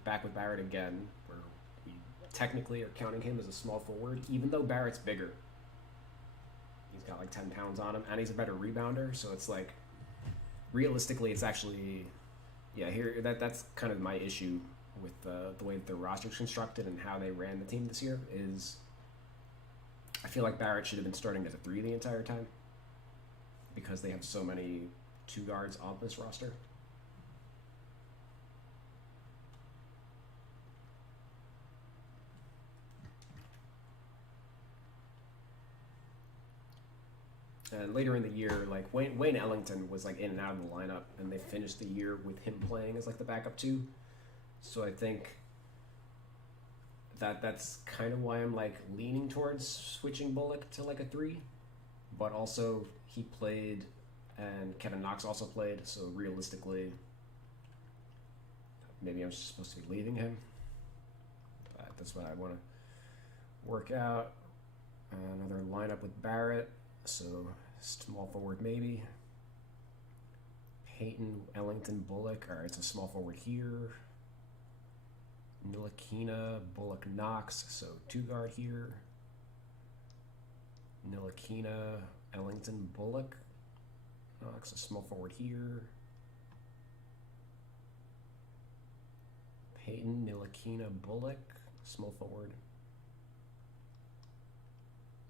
Back with Barrett again, where we technically are counting him as a small forward, even though Barrett's bigger. He's got like 10 pounds on him, and he's a better rebounder, so it's like, realistically, it's actually, yeah, that's kind of my issue with the way that the roster's constructed and how they ran the team this year, is I feel like Barrett should have been starting as a 3 the entire time, because they have so many 2 guards on this roster. And later in the year, like Wayne Ellington was like in and out of the lineup, and they finished the year with him playing as like the backup 2. So I think that's kind of why I'm like leaning towards switching Bullock to like a 3. But also he played, and Kevin Knox also played, so realistically, maybe I'm supposed to be leaving him. But that's what I want to work out. Another lineup with Barrett, so small forward maybe. Peyton, Ellington, Bullock. All right, it's a small forward here. Ntilikina, Bullock, Knox, so 2 guard here. Ntilikina, Ellington, Bullock, Knox, a small forward here. Peyton, Ntilikina, Bullock, small forward.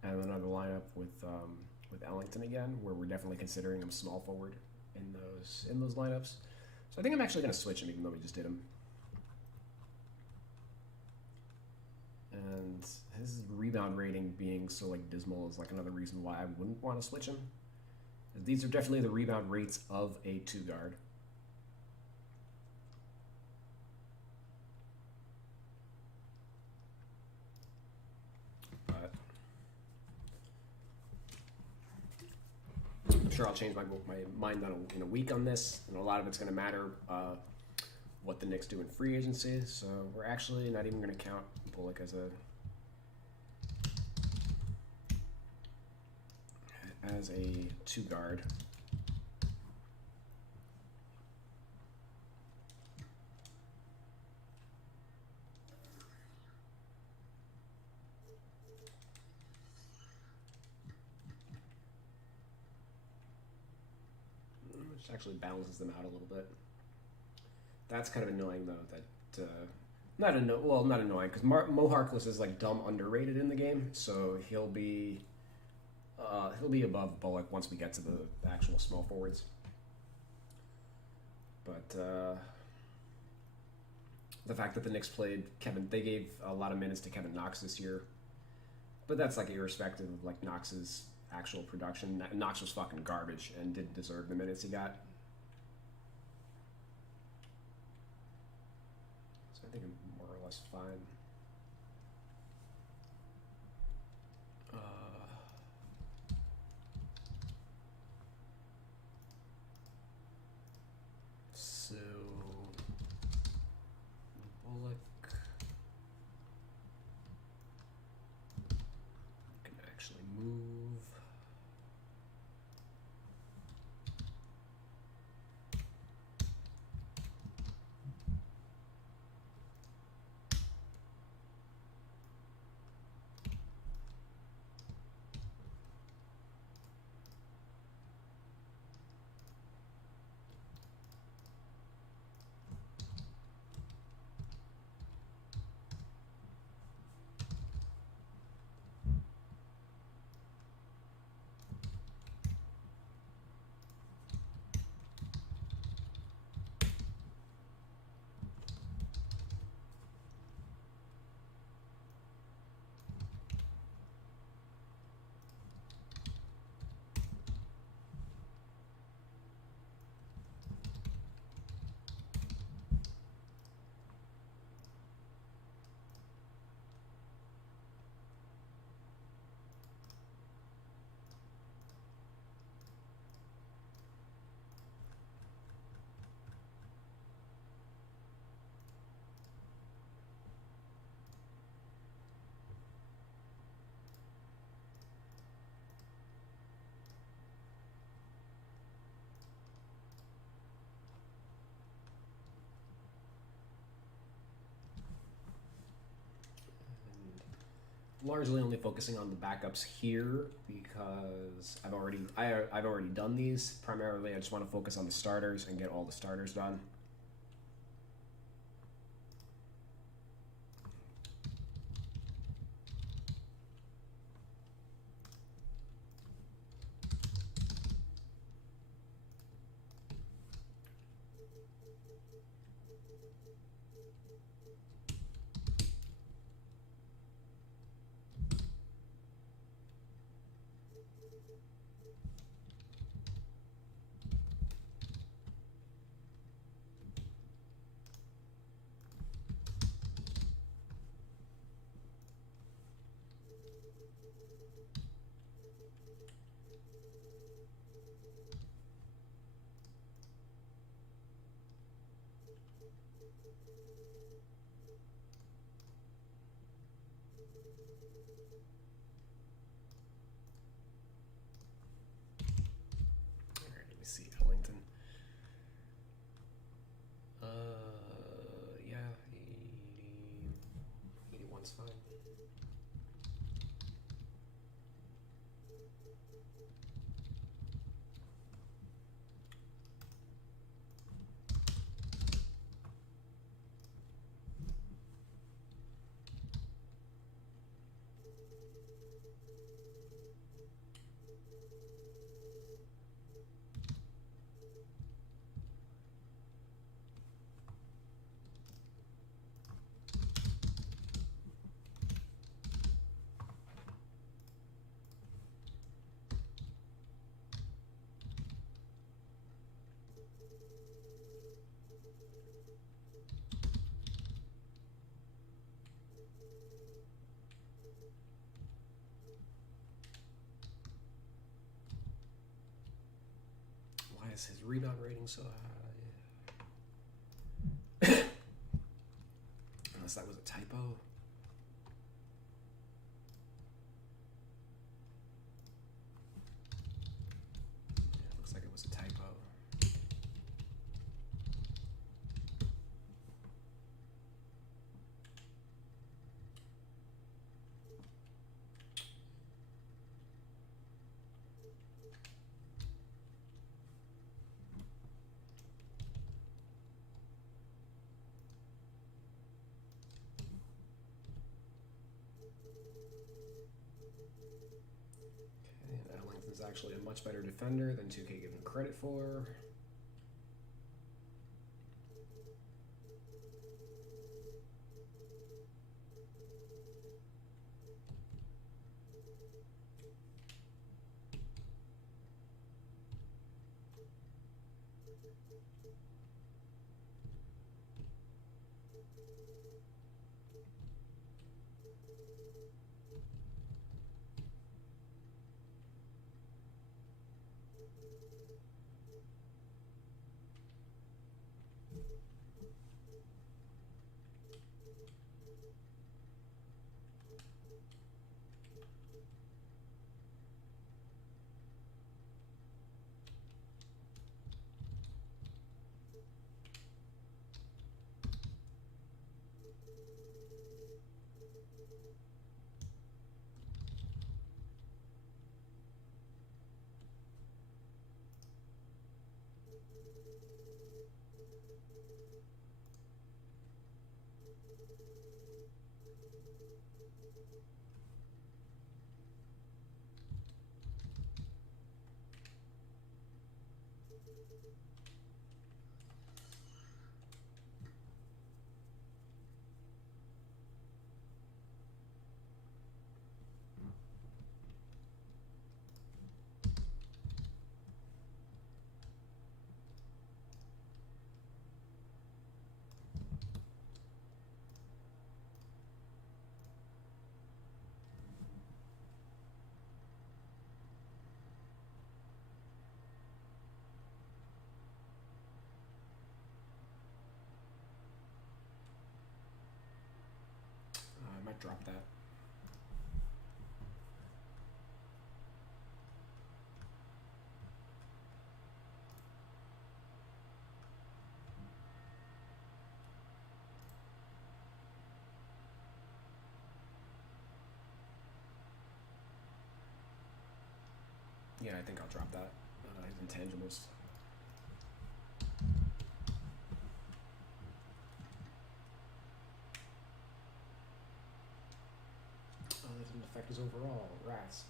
And another lineup with Ellington again, where we're definitely considering him small forward in those lineups. So I think I'm actually going to switch him, even though we just did him. And his rebound rating being so like dismal is like another reason why I wouldn't want to switch him. These are definitely the rebound rates of a 2 guard. But I'm sure I'll change my mind in a week on this, and a lot of it's going to matter what the Knicks do in free agency. So we're actually not even going to count Bullock as a 2 guard. Which actually balances them out a little bit. That's kind of annoying though, that Not annoying because Mo Harkless is like dumb underrated in the game, so he'll be above Bullock once we get to the actual small forwards. But the fact that the Knicks played they gave a lot of minutes to Kevin Knox this year, but that's like irrespective of like Knox's actual production. Knox was fucking garbage and didn't deserve the minutes he got. So I think I'm more or less fine. So Bullock can actually move. Largely only focusing on the backups here because I've already done these. Primarily, I just want to focus on the starters and get all the starters done. See Ellington. Yeah, 81's fine. Why is his rebound rating so high? Unless that was a typo. Yeah, looks like it was a typo. Okay, and Ellington's actually a much better defender than 2K gives him credit for. I might drop that. Yeah, I think I'll drop that. His intangibles. Oh, that didn't affect his overall. Rats.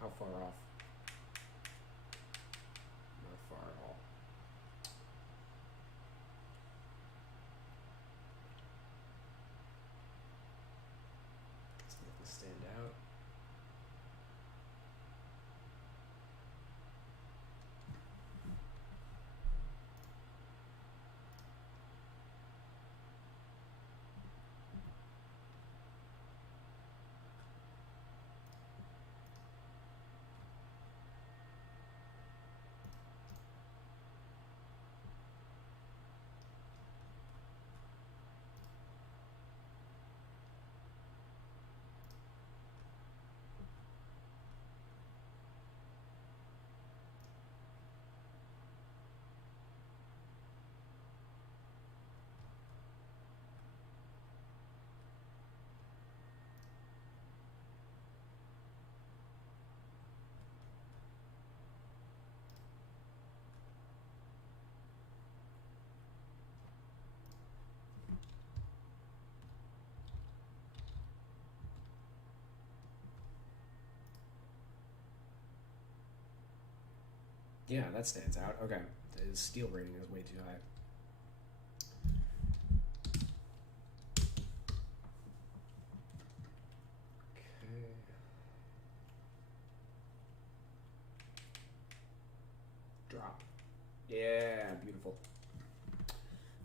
How far off? Not far at all. Does nothing stand out? Yeah, that stands out. Okay. His steal rating is way too high. Okay. Drop. Yeah, beautiful.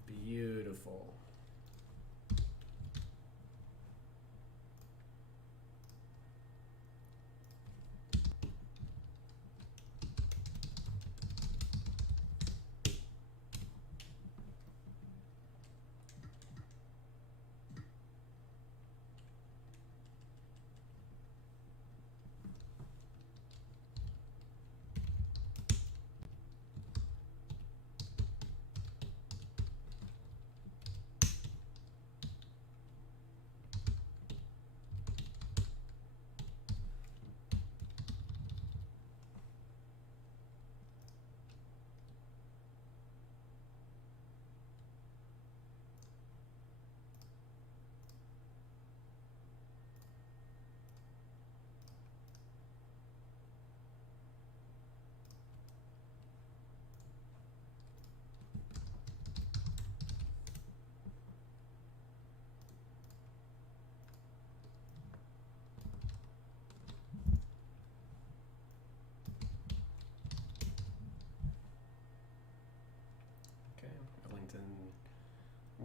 Beautiful.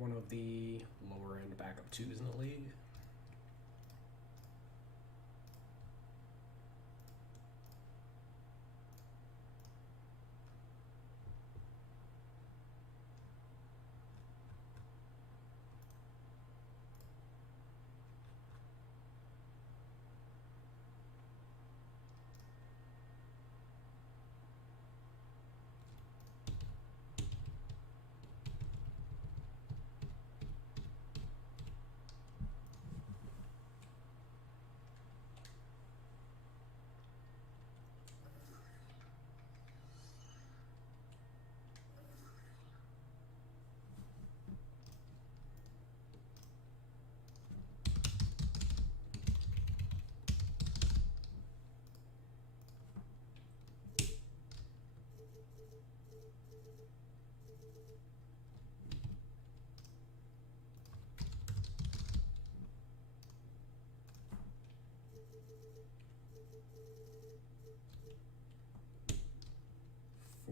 one of the lower end backup twos in the league.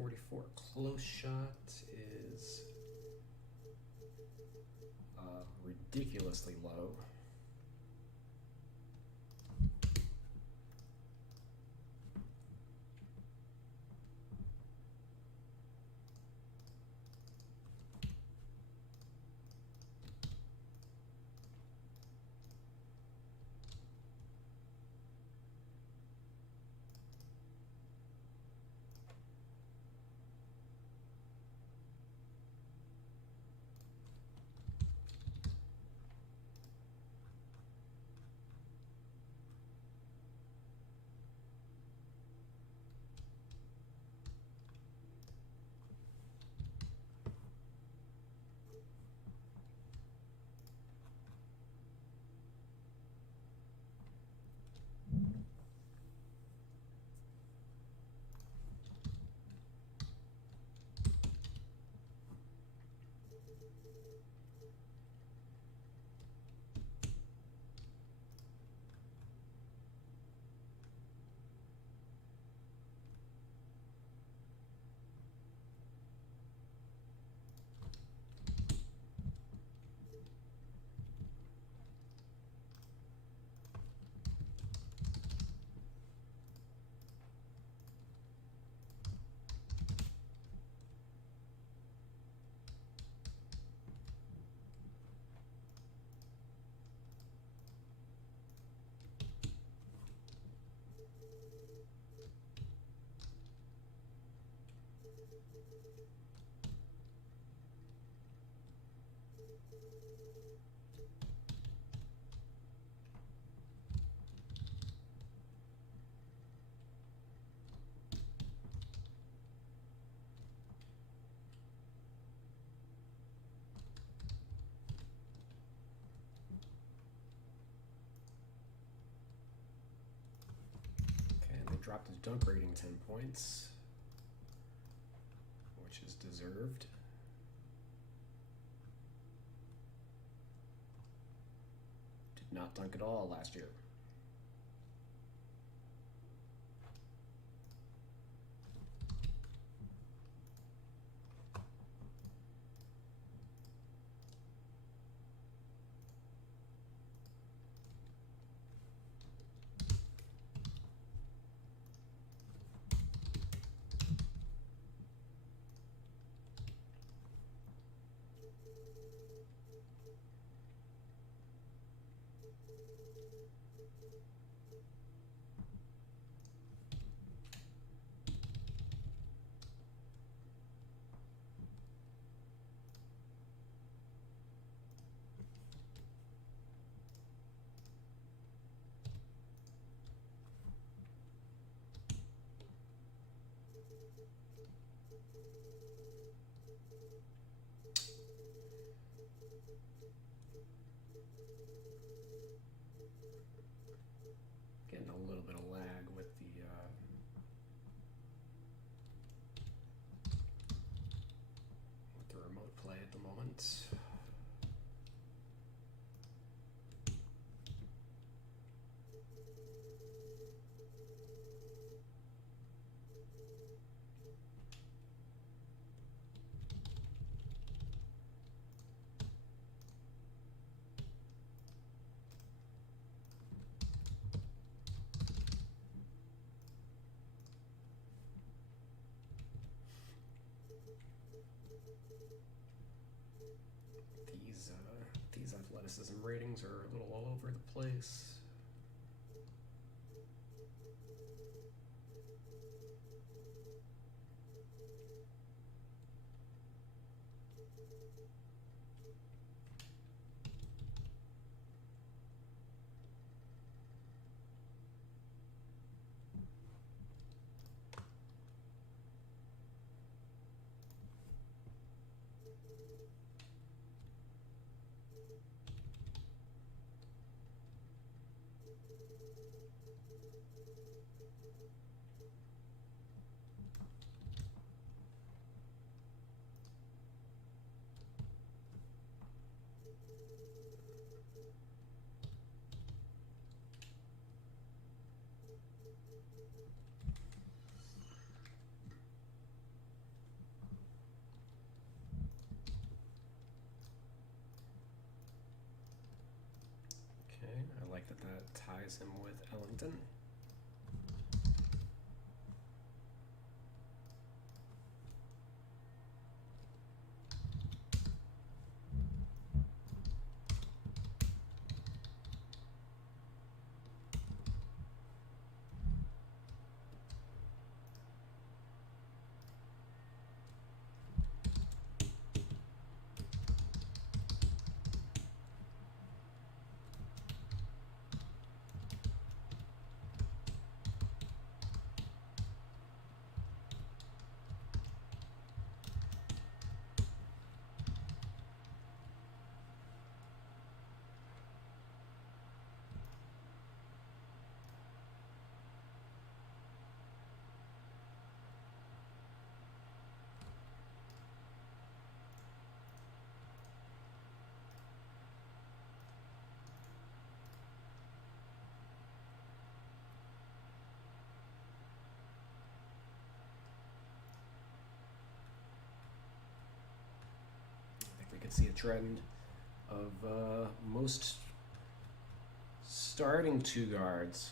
.44 close shot is ridiculously low. Dropped his dunk rating 10 points, which is deserved. Did not dunk at all last year. Getting a little bit of lag with the remote play at the moment. These athleticism ratings are a little all over the place. I like that ties him with Ellington. See a trend of most starting two guards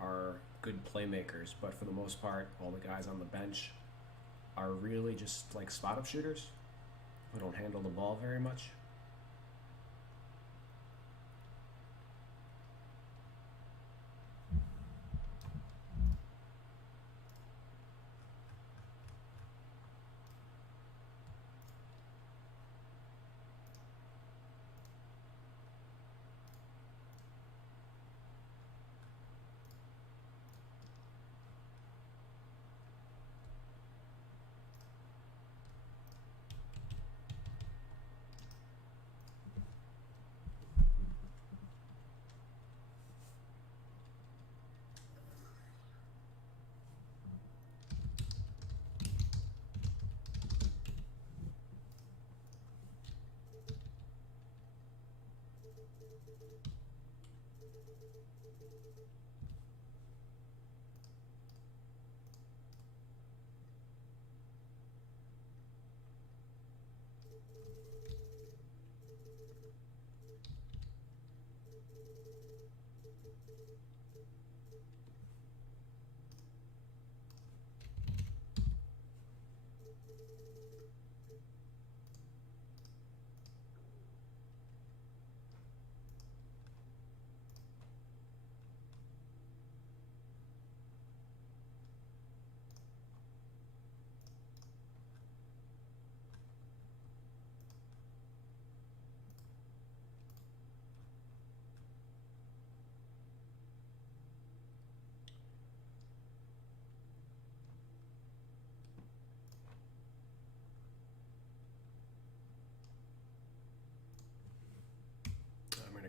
are good playmakers, but for the most part, all the guys on the bench are really just like spot-up shooters who don't handle the ball very much.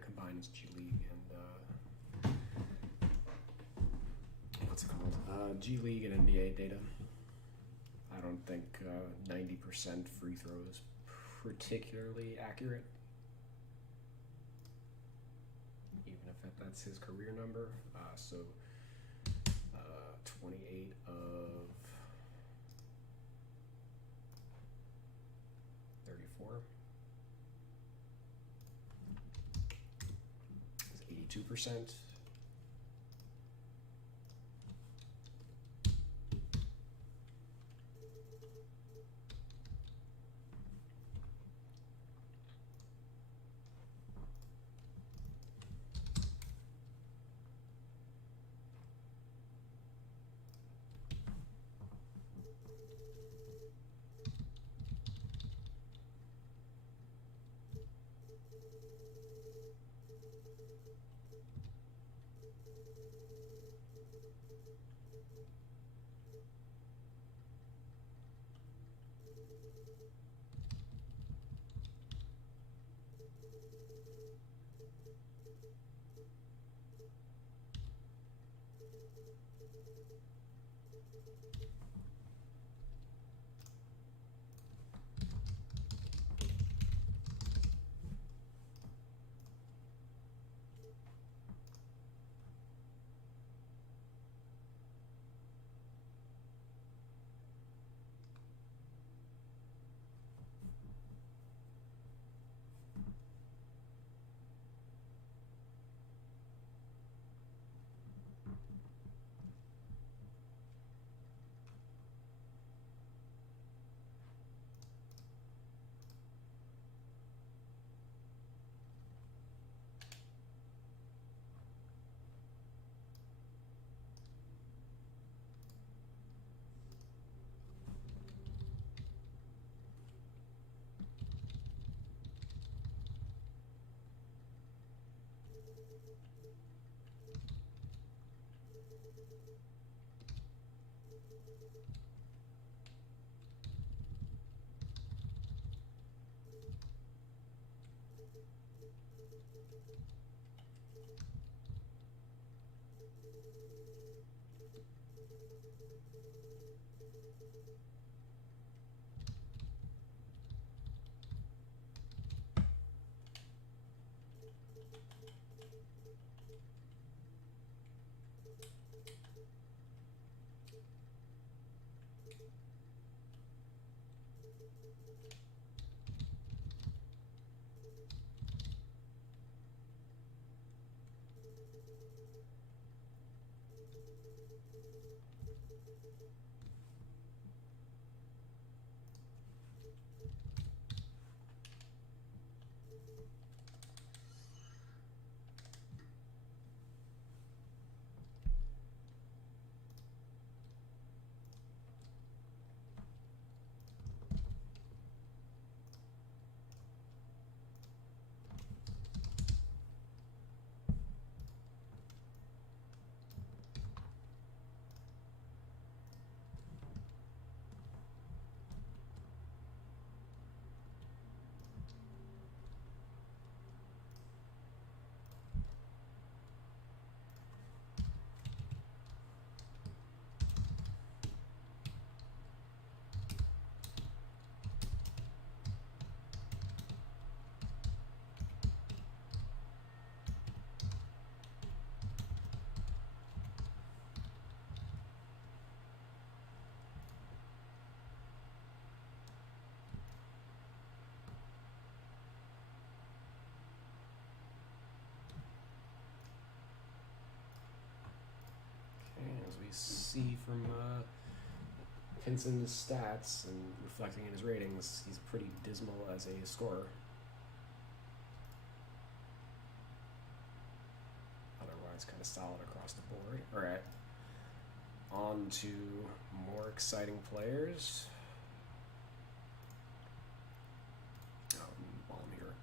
Combines G League and what's it called? G League and NBA data. I don't think 90% free throw is particularly accurate, even if that's his career number. So 28 of 34. 82%. See from Pinson's stats and reflecting in his ratings, he's pretty dismal as a scorer. Otherwise, kind of solid across the board. All right, on to more exciting players. While I'm here.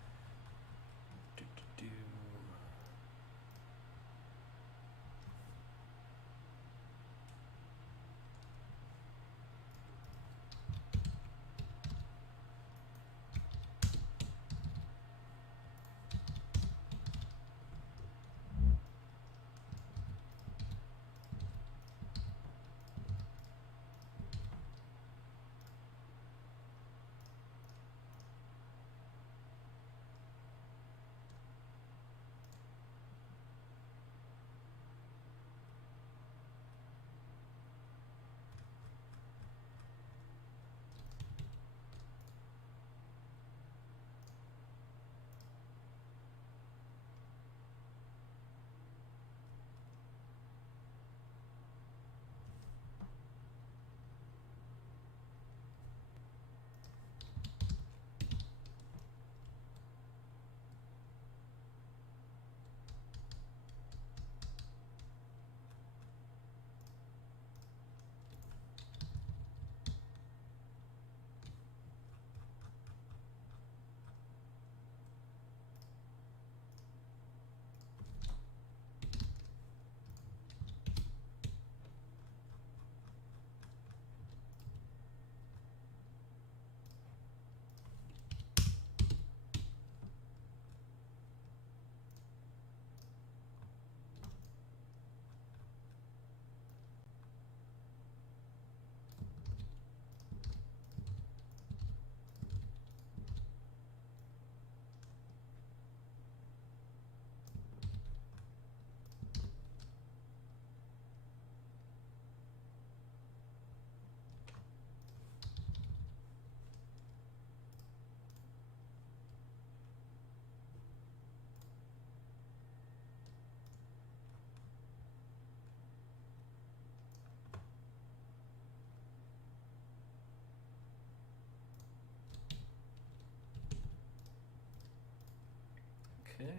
Okay,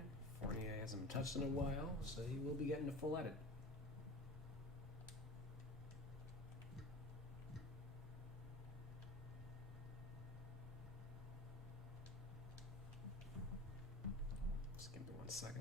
Fournier hasn't touched in a while, so he will be getting a full edit. Just give me 1 second.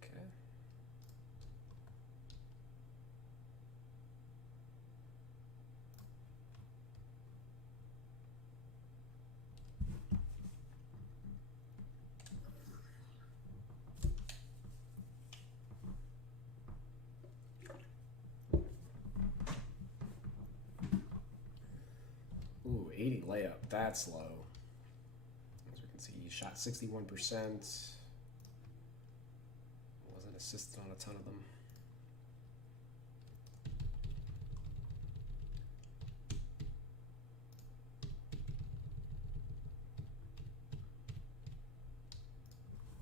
Okay. Ooh, 80 layup. That's low. As we can see, he shot 61%. Wasn't assisted on a ton of them.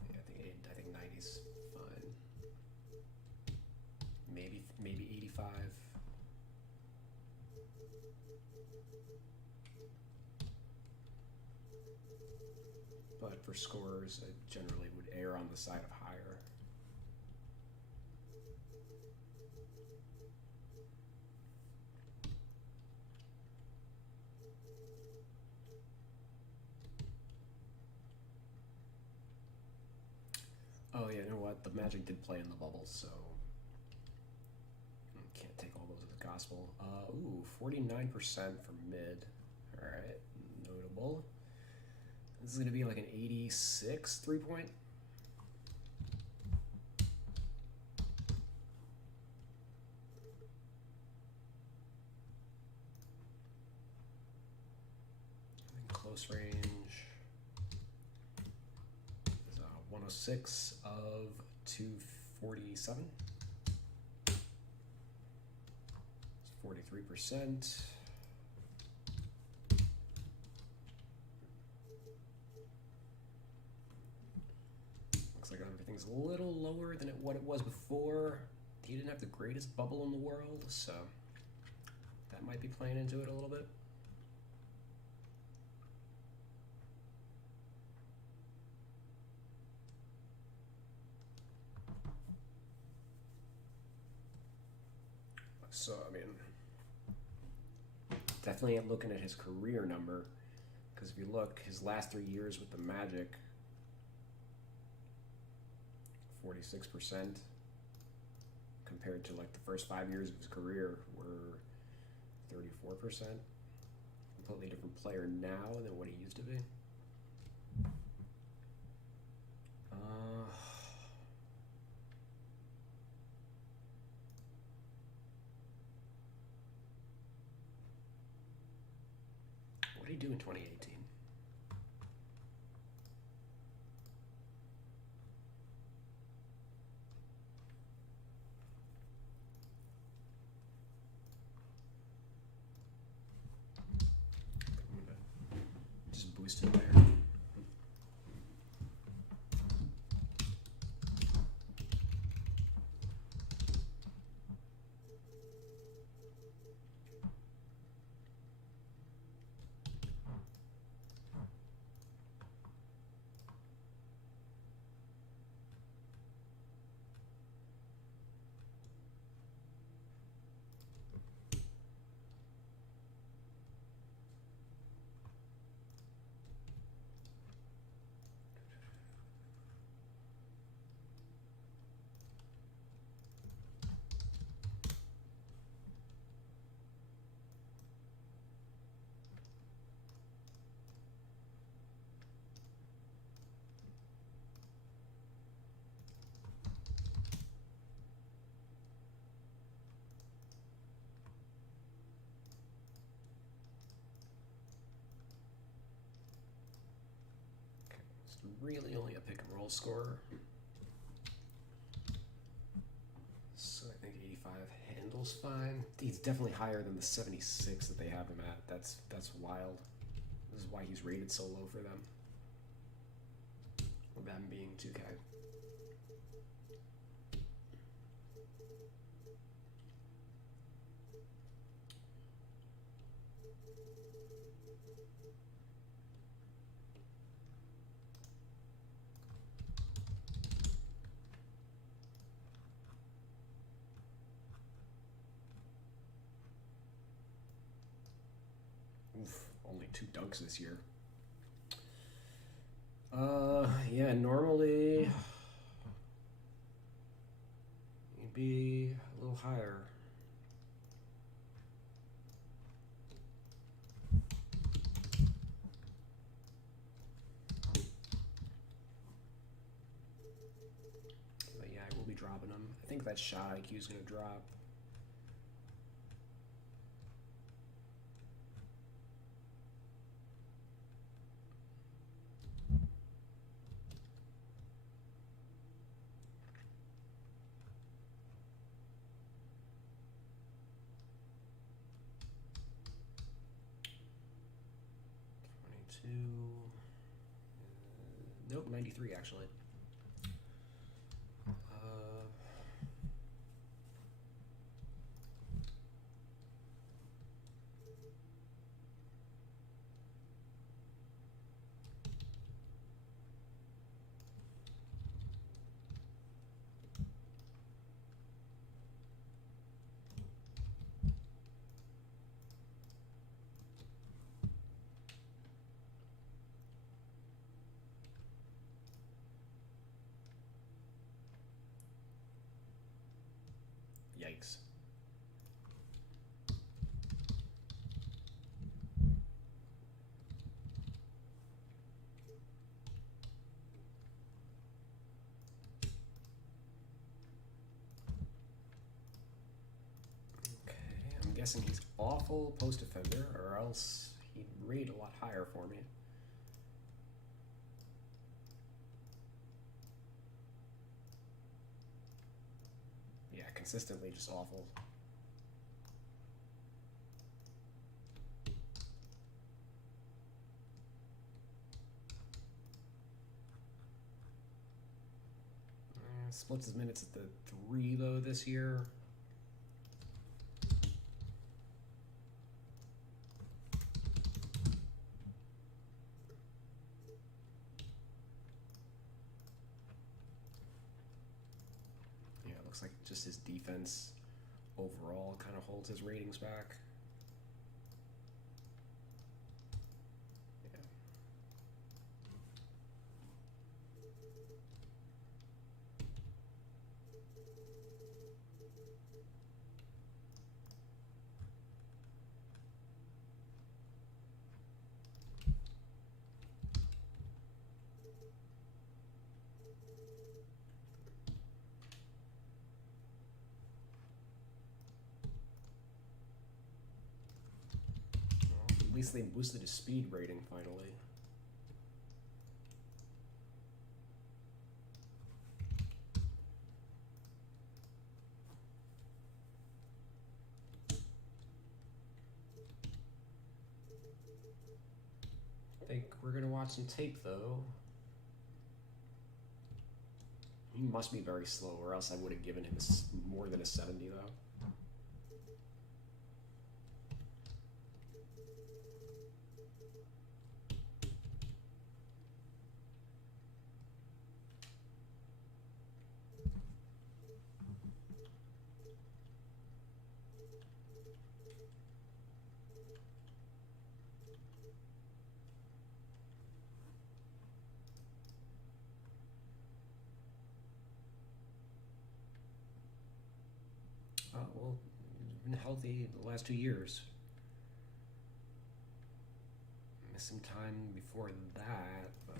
Yeah, I think 90's fine. Maybe 85. But for scorers, I generally would err on the side of higher. Oh yeah, you know what? The Magic did play in the bubble, so can't take all those as gospel. Ooh, 49% for mid. All right, notable. This is going to be like an 86 3-point. In close range is 106 of 247. It's 43%. Looks like everything's a little lower than what it was before. He didn't have the greatest bubble in the world, so that might be playing into it a little bit. So, I mean, definitely looking at his career number, because if you look, his last 3 years with the Magic, 46%, compared to like the first 5 years of his career were 34%. Completely different player now than what he used to be. What did he do in 2018? I'm gonna just boost it there. really only a pick and roll scorer. So I think 85 handles fine. He's definitely higher than the 76 that they have him at. That's wild. This is why he's rated so low for them. With them being 2K. Oof, only 2 dunks this year. Yeah, normally he'd be a little higher. But yeah, I will be dropping him. I think that shot IQ is going to drop. Nope, 93 actually. Yikes. Okay, I'm guessing he's awful post defender, or else he'd rate a lot higher for me. Yeah, consistently just awful. Splits his minutes at the 3 though this year. Yeah, it looks like just his defense overall kind of holds his ratings back. At least they boosted his speed rating finally. I think we're gonna watch some tape though. He must be very slow, or else I would have given him more than a 70 though. Well, he's been healthy the last 2 years. Missed some time before that, but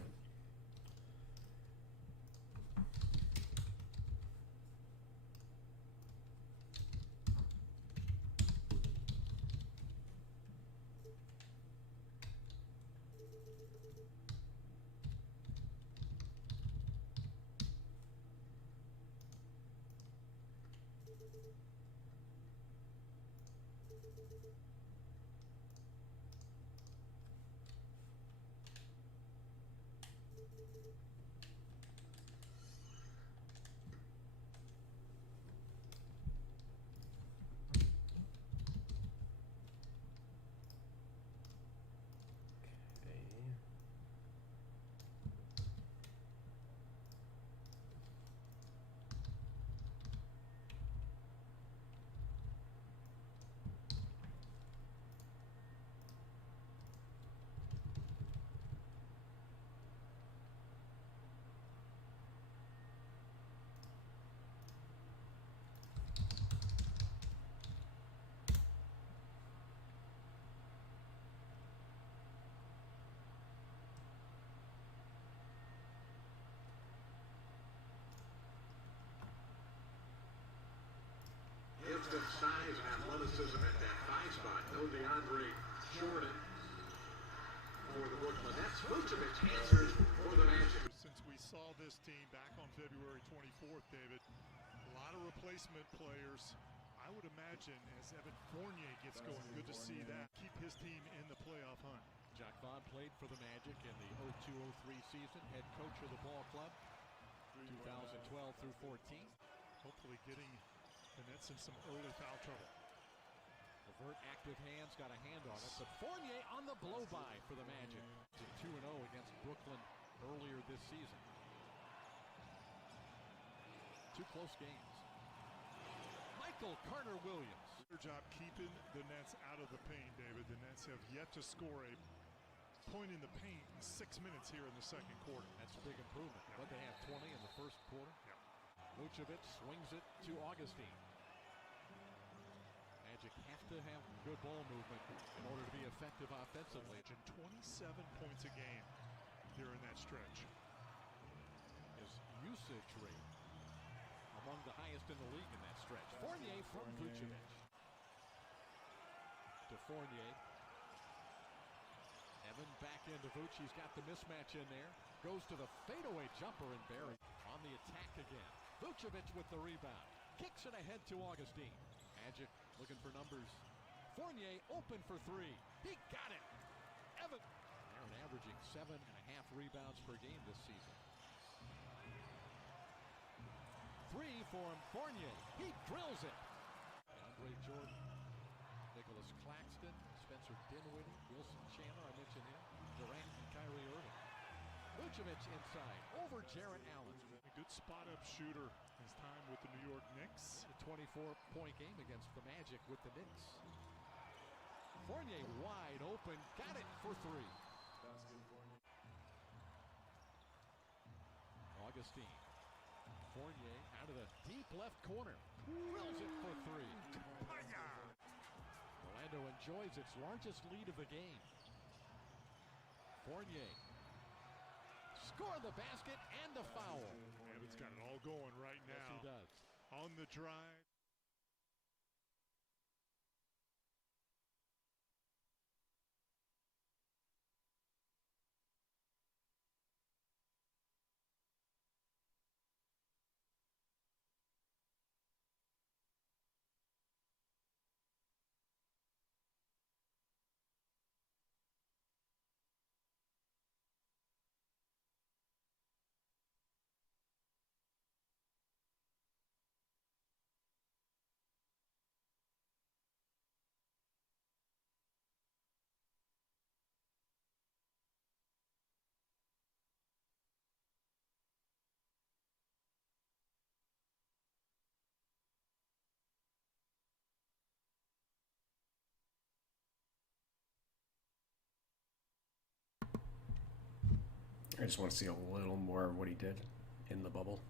Instant size and athleticism at that 5 spot. No DeAndre Jordan for the Brooklyn Nets. Vucevic answers for the Magic. Since we saw this team back on February 24th, David, a lot of replacement players. I would imagine as Evan Fournier gets going, good to see that. Keep his team in the playoff hunt. Jack Vaughn played for the Magic in the 02-03 season, head coach of the ball club, 2012 through 14. Hopefully getting the Nets in some early foul trouble. Levert, active hands, got a hand on it, but Fournier on the blow-by for the Magic. 2-0 against Brooklyn earlier this season. 2 close games. Michael Carter-Williams. Their job keeping the Nets out of the paint, David. The Nets have yet to score a point in the paint in 6 minutes here in the second quarter. That's a big improvement. But they have 20 in the first quarter. Vucevic swings it to Augustine. Magic have to have good ball movement in order to be effective offensively. 27 points a game during that stretch. His usage rate among the highest in the league in that stretch. Fournier from Vucevic. To Fournier. Evan back into Vuce. He's got the mismatch in there. Goes to the fadeaway jumper and Barry on the attack again. Vucevic with the rebound. Kicks it ahead to Augustine. Magic looking for numbers. Fournier open for 3. He got it. Evan. Aaron averaging 7.5 rebounds per game this season. 3 for Fournier. He drills it. Andre Jordan. Nicholas Claxton. Spencer Dinwiddie. Wilson Chandler. I mentioned him. Durant and Kyrie Irving. Vucevic inside. Over Jarrett Allen. A good spot-up shooter his time with the New York Knicks. A 24-point game against the Magic with the Knicks. Fournier wide open. Got it for 3. Augustine. Fournier out of the deep left corner. Drills it for 3. Orlando enjoys its largest lead of the game. Fournier. Score the basket and the foul. Evan's got it all going right now. Yes, he does. On the drive. I just want to see a little more of what he did in the bubble.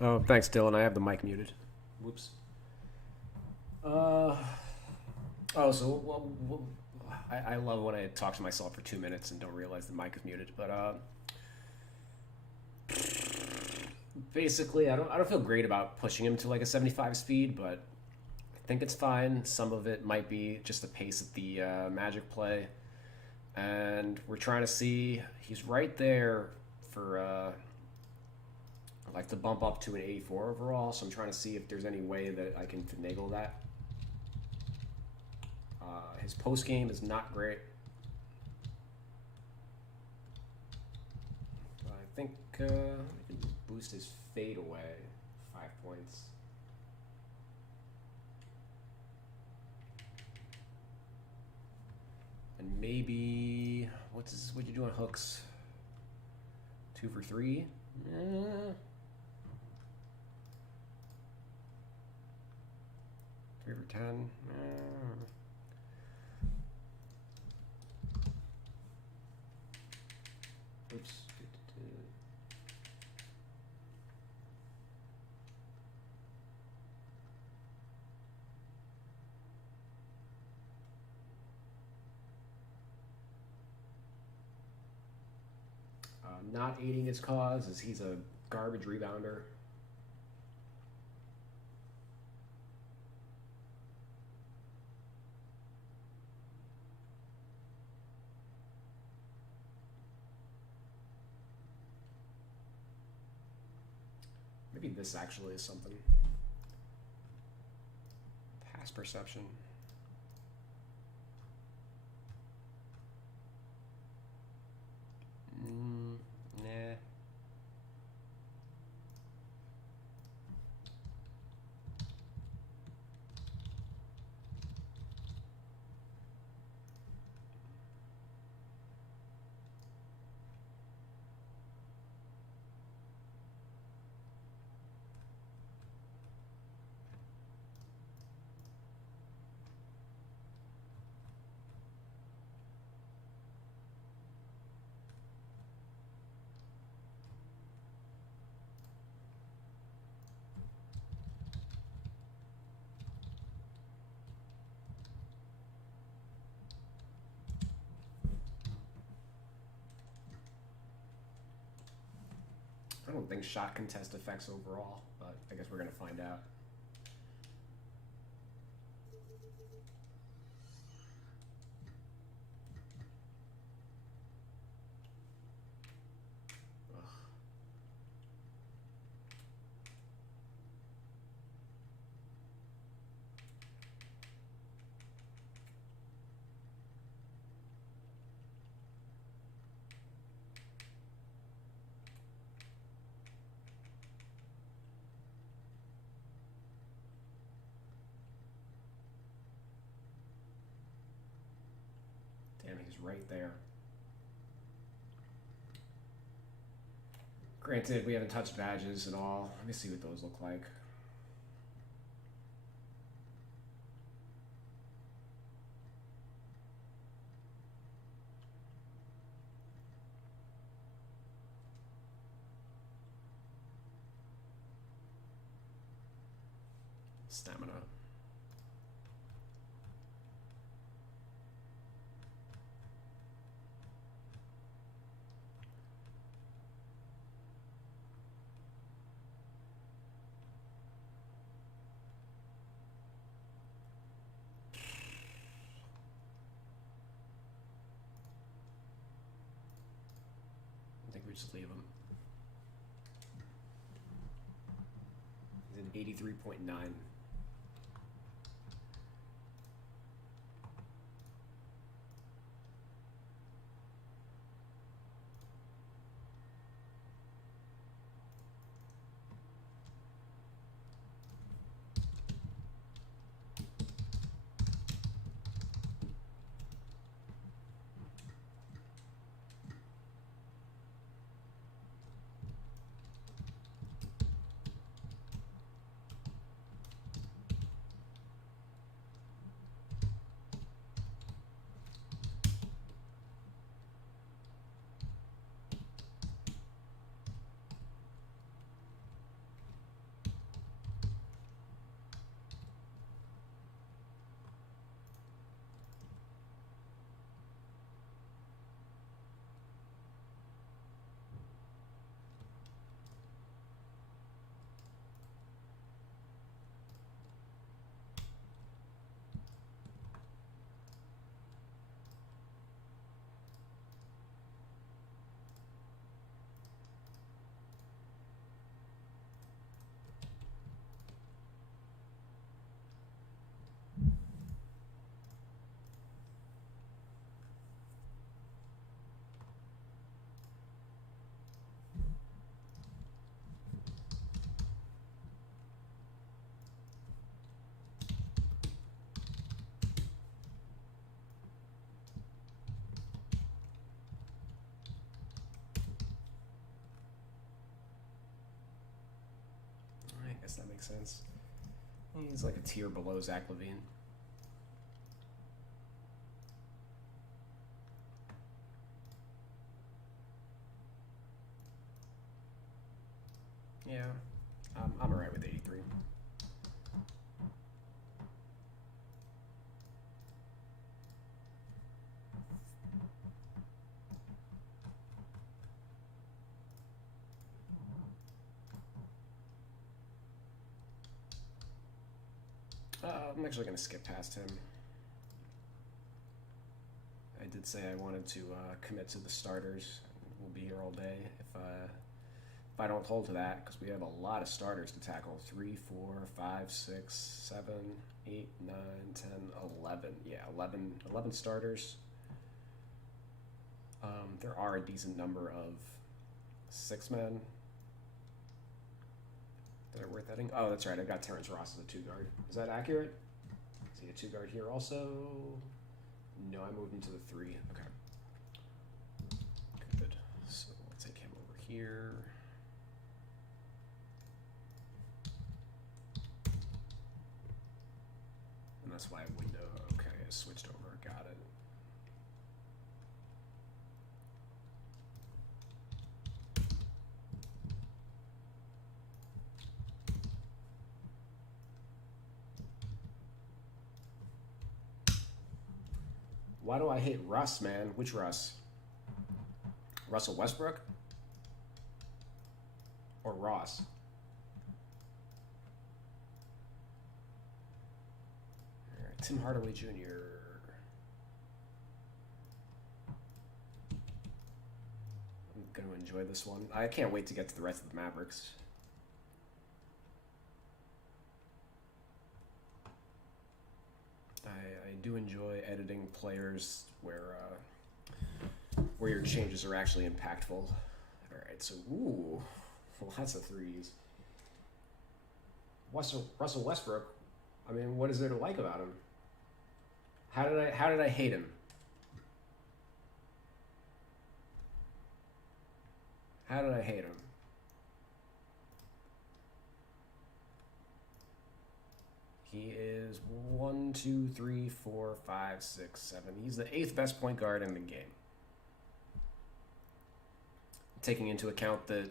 Oh, thanks, Dylan. I have the mic muted. Whoops. I love when I talk to myself for 2 minutes and don't realize the mic is muted. But basically, I don't feel great about pushing him to like a 75 speed, but I think it's fine. Some of it might be just the pace of the Magic play, and we're trying to see. He's right there for like to bump up to an 84 overall. So I'm trying to see if there's any way that I can finagle that. His post game is not great. But I think we can boost his fade away 5 points. And maybe what'd you do on hooks? 2 for 3? 3 for 10? Oops. Not aiding his cause as he's a garbage rebounder. Maybe this actually is something. Pass perception. Nah. I don't think shot contest affects overall, but I guess we're going to find out. Damn, he's right there. Granted, we haven't touched badges at all. Let me see what those look like. Stamina. I think we just leave him. He's an 83.9. guess that makes sense. He's like a tier below Zach LaVine. Yeah, I'm alright with 83. I'm actually going to skip past him. I did say I wanted to commit to the starters. We'll be here all day if I don't hold to that, because we have a lot of starters to tackle. 3, 4, 5, 6, 7, 8, 9, 10, 11. Yeah, 11 starters. There are a decent number of 6-men that are worth adding. Oh, that's right. I've got Terrence Ross as a 2-guard. Is that accurate? Is he a 2-guard here also? No, I moved him to the 3. Okay. Good. So we'll take him over here. And that's why window. Okay, I switched over. Got it. Why do I hate Russ, man? Which Russ? Russell Westbrook? Or Ross? All right, Tim Hardaway Jr. I'm going to enjoy this one. I can't wait to get to the rest of the Mavericks. I do enjoy editing players where your changes are actually impactful. All right, so lots of threes. Russell Westbrook. I mean, what is there to like about him? How did I hate him? How did I hate him? He is 1, 2, 3, 4, 5, 6, 7. He's the 8th best point guard in the game. Taking into account that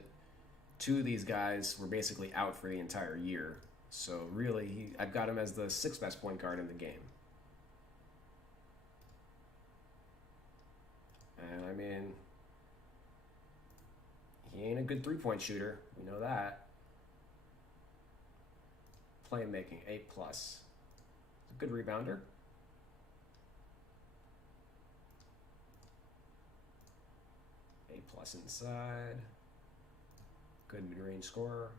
2 of these guys were basically out for the entire year. So really, I've got him as the 6th best point guard in the game. And I mean, he ain't a good 3-point shooter. We know that. Playmaking, 8+. A good rebounder. A+ inside. Good mid-range scorer.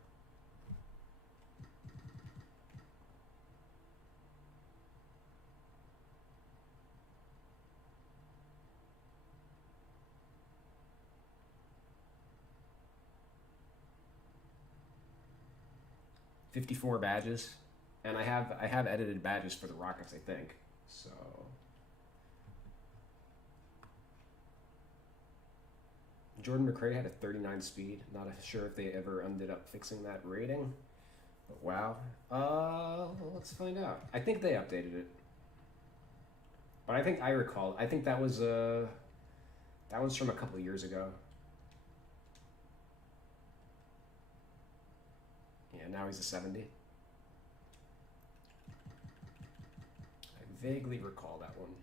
$54 badges, and I have edited badges for the Rockets, I think. So Jordan Mcrae had a 39 speed. Not sure if they ever ended up fixing that rating, but wow. Let's find out. I think they updated it, but I think that was from a couple of years ago. Yeah, now he's a 70. I vaguely recall that one.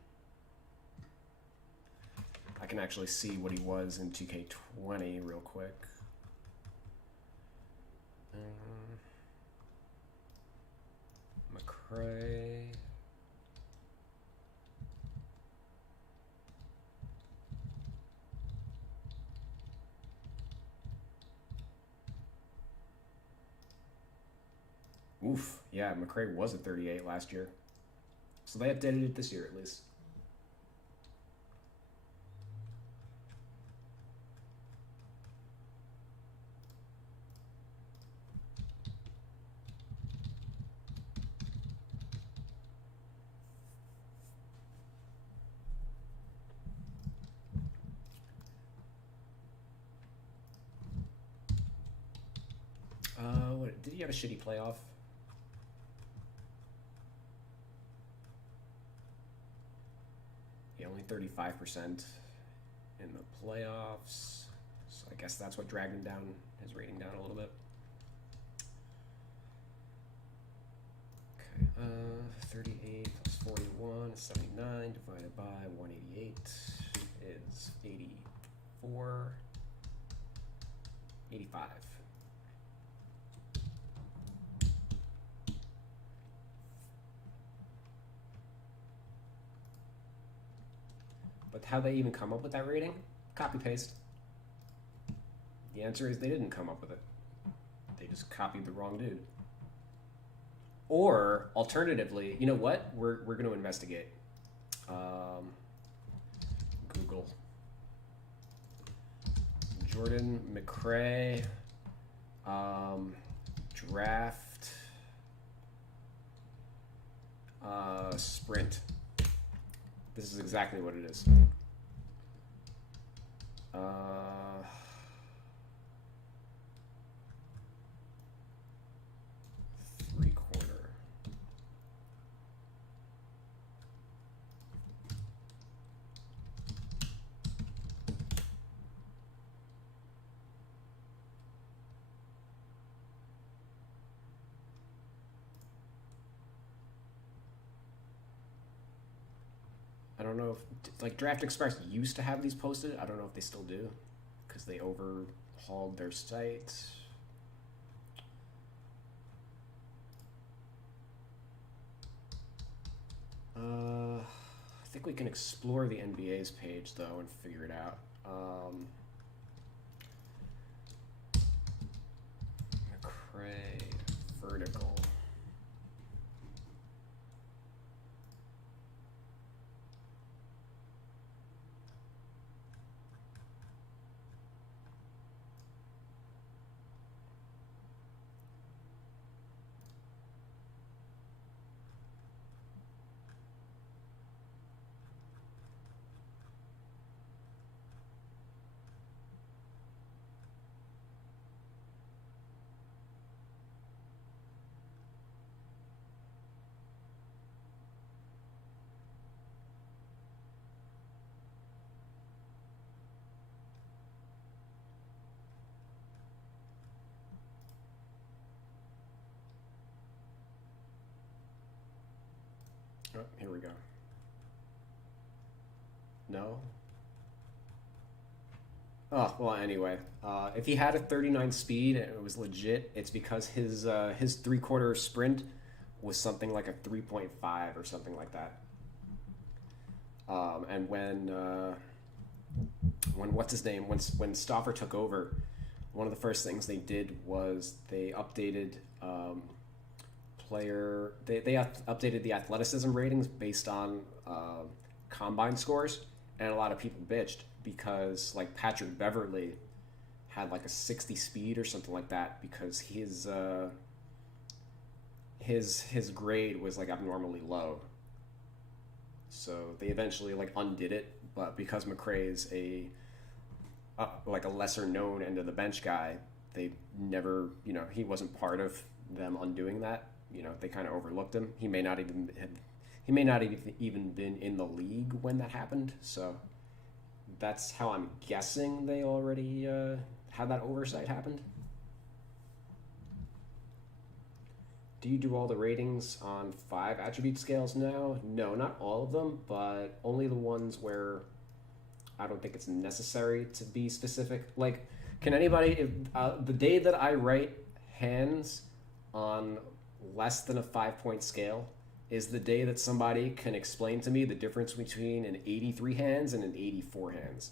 I can actually see what he was in 2K20 real quick. Mcrae. Oof, yeah, Mcrae was a 38 last year. So they updated it this year at least. Did he have a shitty playoff? Yeah, only 35% in the playoffs. So I guess that's what dragged him down, his rating down a little bit. Okay, 38 plus 41 is 79 divided by 188 is 84, 85. But how'd they even come up with that rating? Copy paste. The answer is they didn't come up with it. They just copied the wrong dude. Or alternatively, you know what? We're going to investigate. Google Jordan Mcrae draft sprint. This is exactly what it is. Three-quarter. I don't know if, like, Draft Express used to have these posted. I don't know if they still do, because they overhauled their site. I think we can explore the NBA's page, though, and figure it out. Mcrae, vertical. Oh, here we go. No? Oh, well, anyway. If he had a 39 speed and it was legit, it's because his three-quarter sprint was something like a 3.5 or something like that. And when what's his name? When Stauffer took over, one of the first things they did was they updated they updated the athleticism ratings based on combine scores, and a lot of people bitched because, like, Patrick Beverley had like a 60 speed or something like that because his grade was like abnormally low. So they eventually like undid it, but because Mcrae's like a lesser known end of the bench guy, they never, he wasn't part of them undoing that. They kind of overlooked him. He may not even been in the league when that happened. So that's how I'm guessing they already had that oversight happened. Do you do all the ratings on 5 attribute scales now? No, not all of them, but only the ones where I don't think it's necessary to be specific. Like, can anybody, if the day that I write hands on less than a 5-point scale is the day that somebody can explain to me the difference between an 83 hands and an 84 hands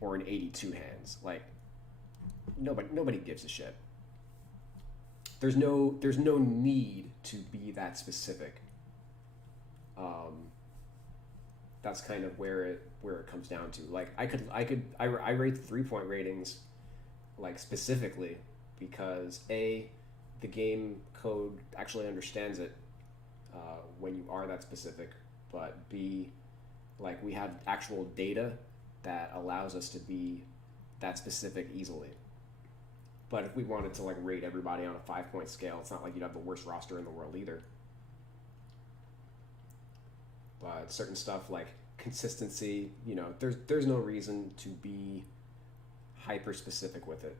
or an 82 hands. Like, nobody gives a shit. There's no need to be that specific. That's kind of where it comes down to. Like, I rate the 3-point ratings like specifically because A, the game code actually understands it when you are that specific, but B, like, we have actual data that allows us to be that specific easily. But if we wanted to like rate everybody on a 5-point scale, it's not like you'd have the worst roster in the world either. But certain stuff like consistency, you know, there's no reason to be hyper specific with it.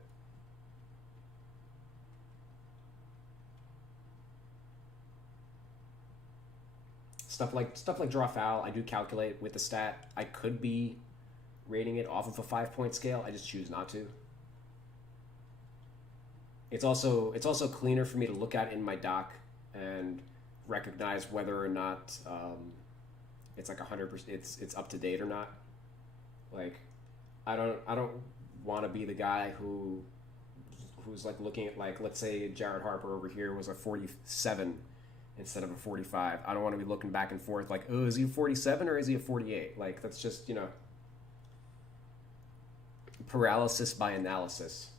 Stuff like draw foul, I do calculate with the stat. I could be rating it off of a 5-point scale. I just choose not to. It's also cleaner for me to look at in my doc and recognize whether or not it's like 100%. It's up to date or not. Like, I don't want to be the guy who's like looking at, like, let's say Jared Harper over here was a 47 instead of a 45. I don't want to be looking back and forth like, oh, is he a 47 or is he a 48? Like, that's just, you know, paralysis by analysis.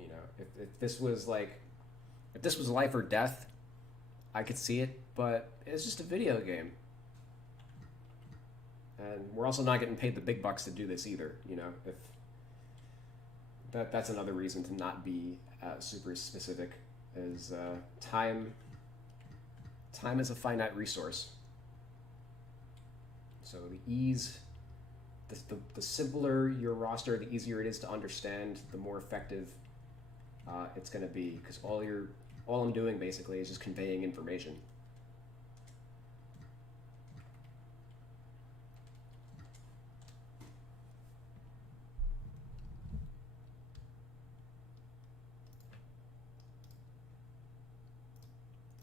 You know, if this was life or death, I could see it, but it's just a video game. And we're also not getting paid the big bucks to do this either, you know. If that's another reason to not be super specific, is time is a finite resource. So the simpler your roster, the easier it is to understand, the more effective it's going to be, because all I'm doing basically is just conveying information.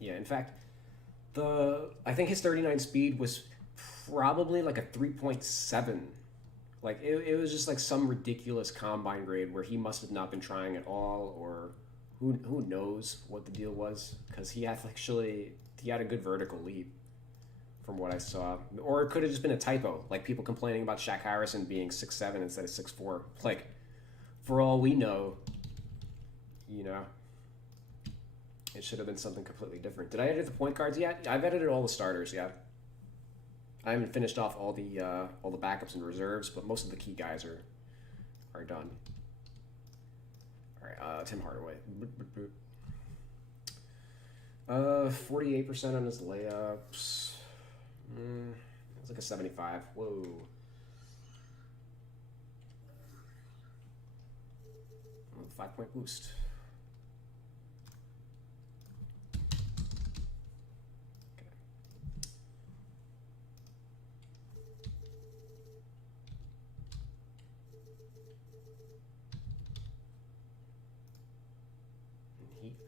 Yeah, in fact, I think his 39 speed was probably like a 3.7. Like, it was just like some ridiculous combine grade where he must have not been trying at all, or who knows what the deal was, because he had a good vertical leap from what I saw. Or it could have just been a typo, like people complaining about Shaq Harrison being 6'7" instead of 6'4". Like, for all we know, you know, it should have been something completely different. Did I edit the point guards yet? I've edited all the starters, yeah. I haven't finished off all the backups and reserves, but most of the key guys are done. All right, Tim Hardaway. 48% on his layups. It's like a 75. Whoa. Oh, 5-point boost.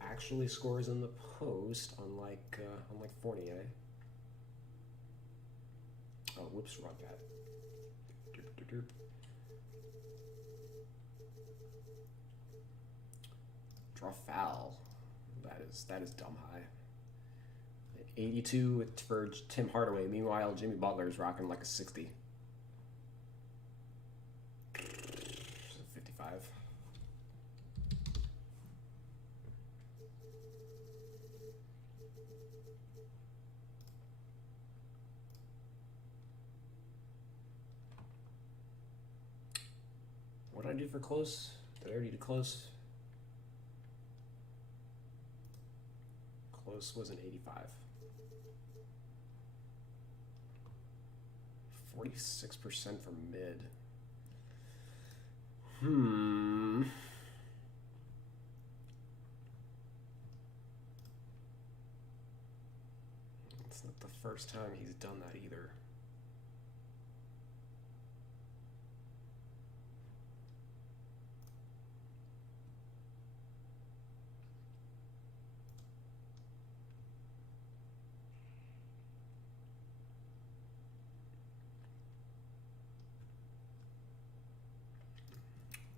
Actually scores in the post, unlike Fournier. Oh, whoops, wrong guy. Derp, derp, derp. Draw foul. That is dumb high. 82 for Tim Hardaway. Meanwhile, Jimmy Butler's rocking like a 60. 55. What did I do for close? Did I already do close? Close was an 85. 46% for mid. It's not the first time he's done that either.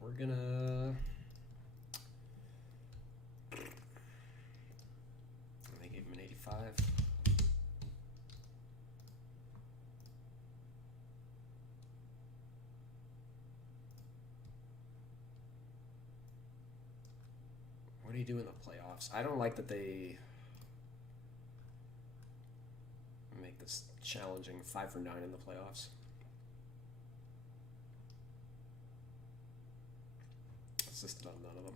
We're gonna... They gave him an 85. What do you do in the playoffs? I don't like that they make this challenging 5 for 9 in the playoffs. assisted on none of them.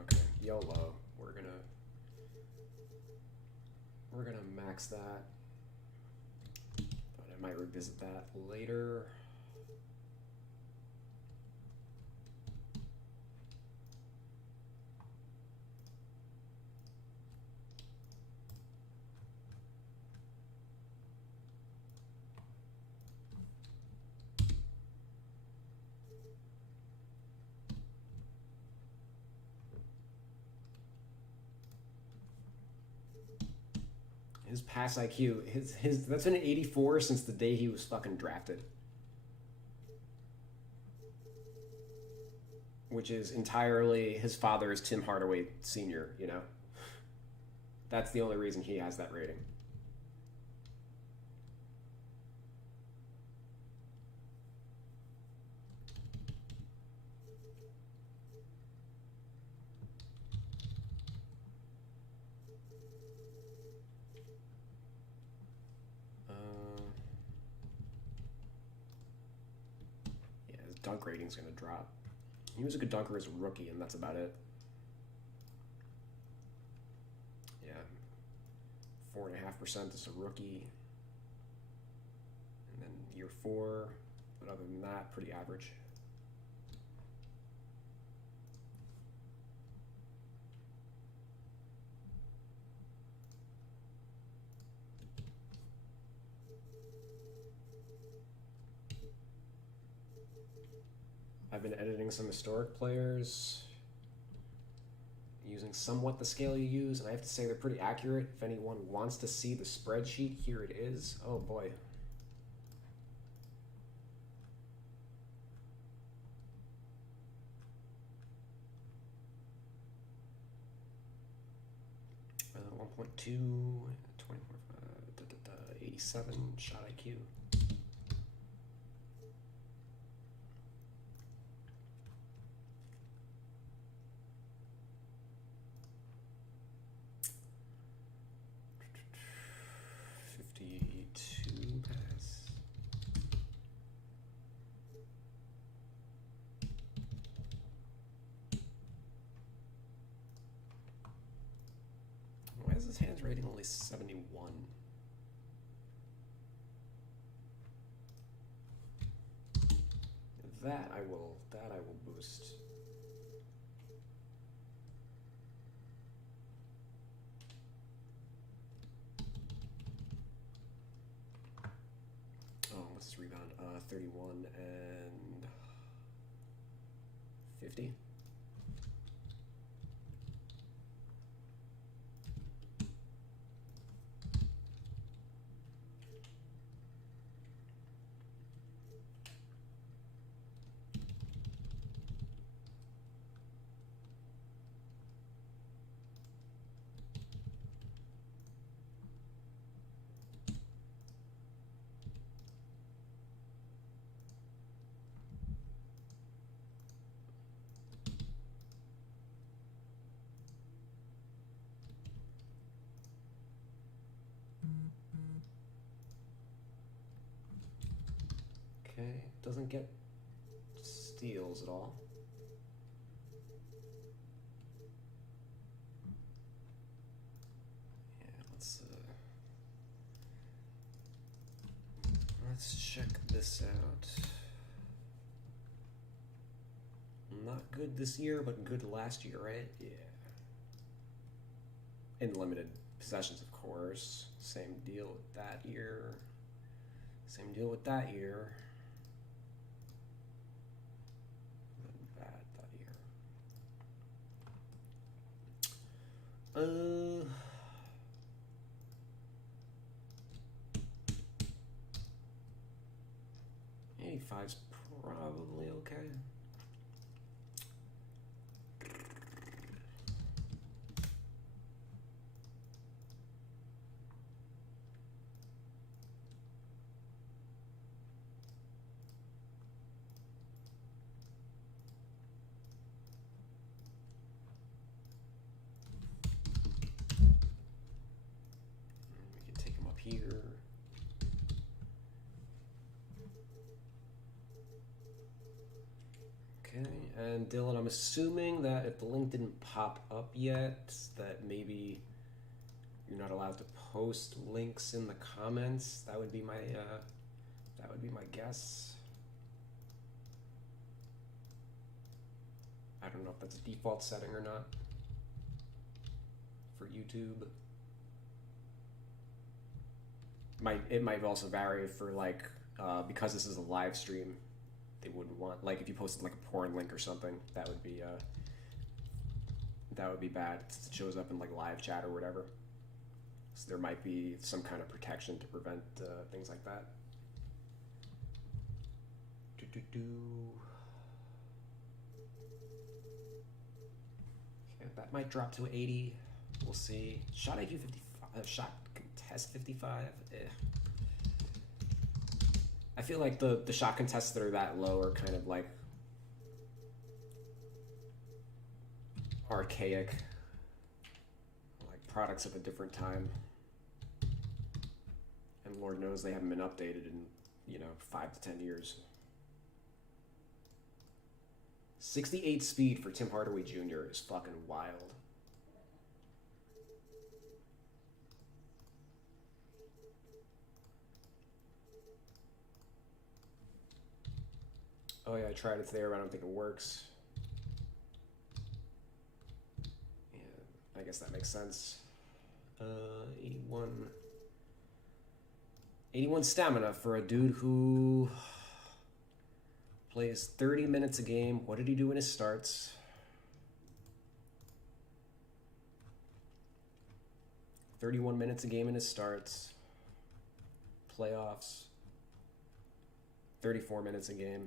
Okay, YOLO. We're gonna max that, but I might revisit that later. His pass IQ, his that's been an 84 since the day he was fucking drafted. Which is entirely, his father is Tim Hardaway Sr., you know? That's the only reason he has that rating. Dunk rating's gonna drop. He was a good dunker as a rookie, and that's about it. Yeah, 4.5% as a rookie, and then year 4. But other than that, pretty average. I've been editing some historic players using somewhat the scale you use, and I have to say they're pretty accurate. If anyone wants to see the spreadsheet, here it is. Oh boy. Uh, 1.2, 24, 87 shot IQ. His hands rating only 71. That I will boost. Oh, what's his rebound? 31 and 50. Okay, doesn't get steals at all. Yeah, let's check this out. Not good this year, but good last year, right? Yeah. In limited possessions, of course. Same deal with that year. Same deal with that year. Bad that year. 85's probably okay. We can take him up here. Okay, and Dylan, I'm assuming that if the link didn't pop up yet, that maybe you're not allowed to post links in the comments. That would be my guess. I don't know if that's a default setting or not for YouTube. It might also vary for like because this is a live stream. They wouldn't want, like, if you posted like a porn link or something, that would be bad. It shows up in like live chat or whatever. So there might be some kind of protection to prevent things like that. Okay, that might drop to 80. We'll see. Shot IQ 55. Shot contest 55. I feel like the shot contests that are that low are kind of like archaic, like products of a different time. And Lord knows they haven't been updated in, 5 to 10 years. 68 speed for Tim Hardaway Jr. is fucking wild. Oh yeah, I tried it there, but I don't think it works. Yeah, I guess that makes sense. 81 stamina for a dude who plays 30 minutes a game. What did he do in his starts? $31 minutes a game in his starts. Playoffs. 34 minutes a game.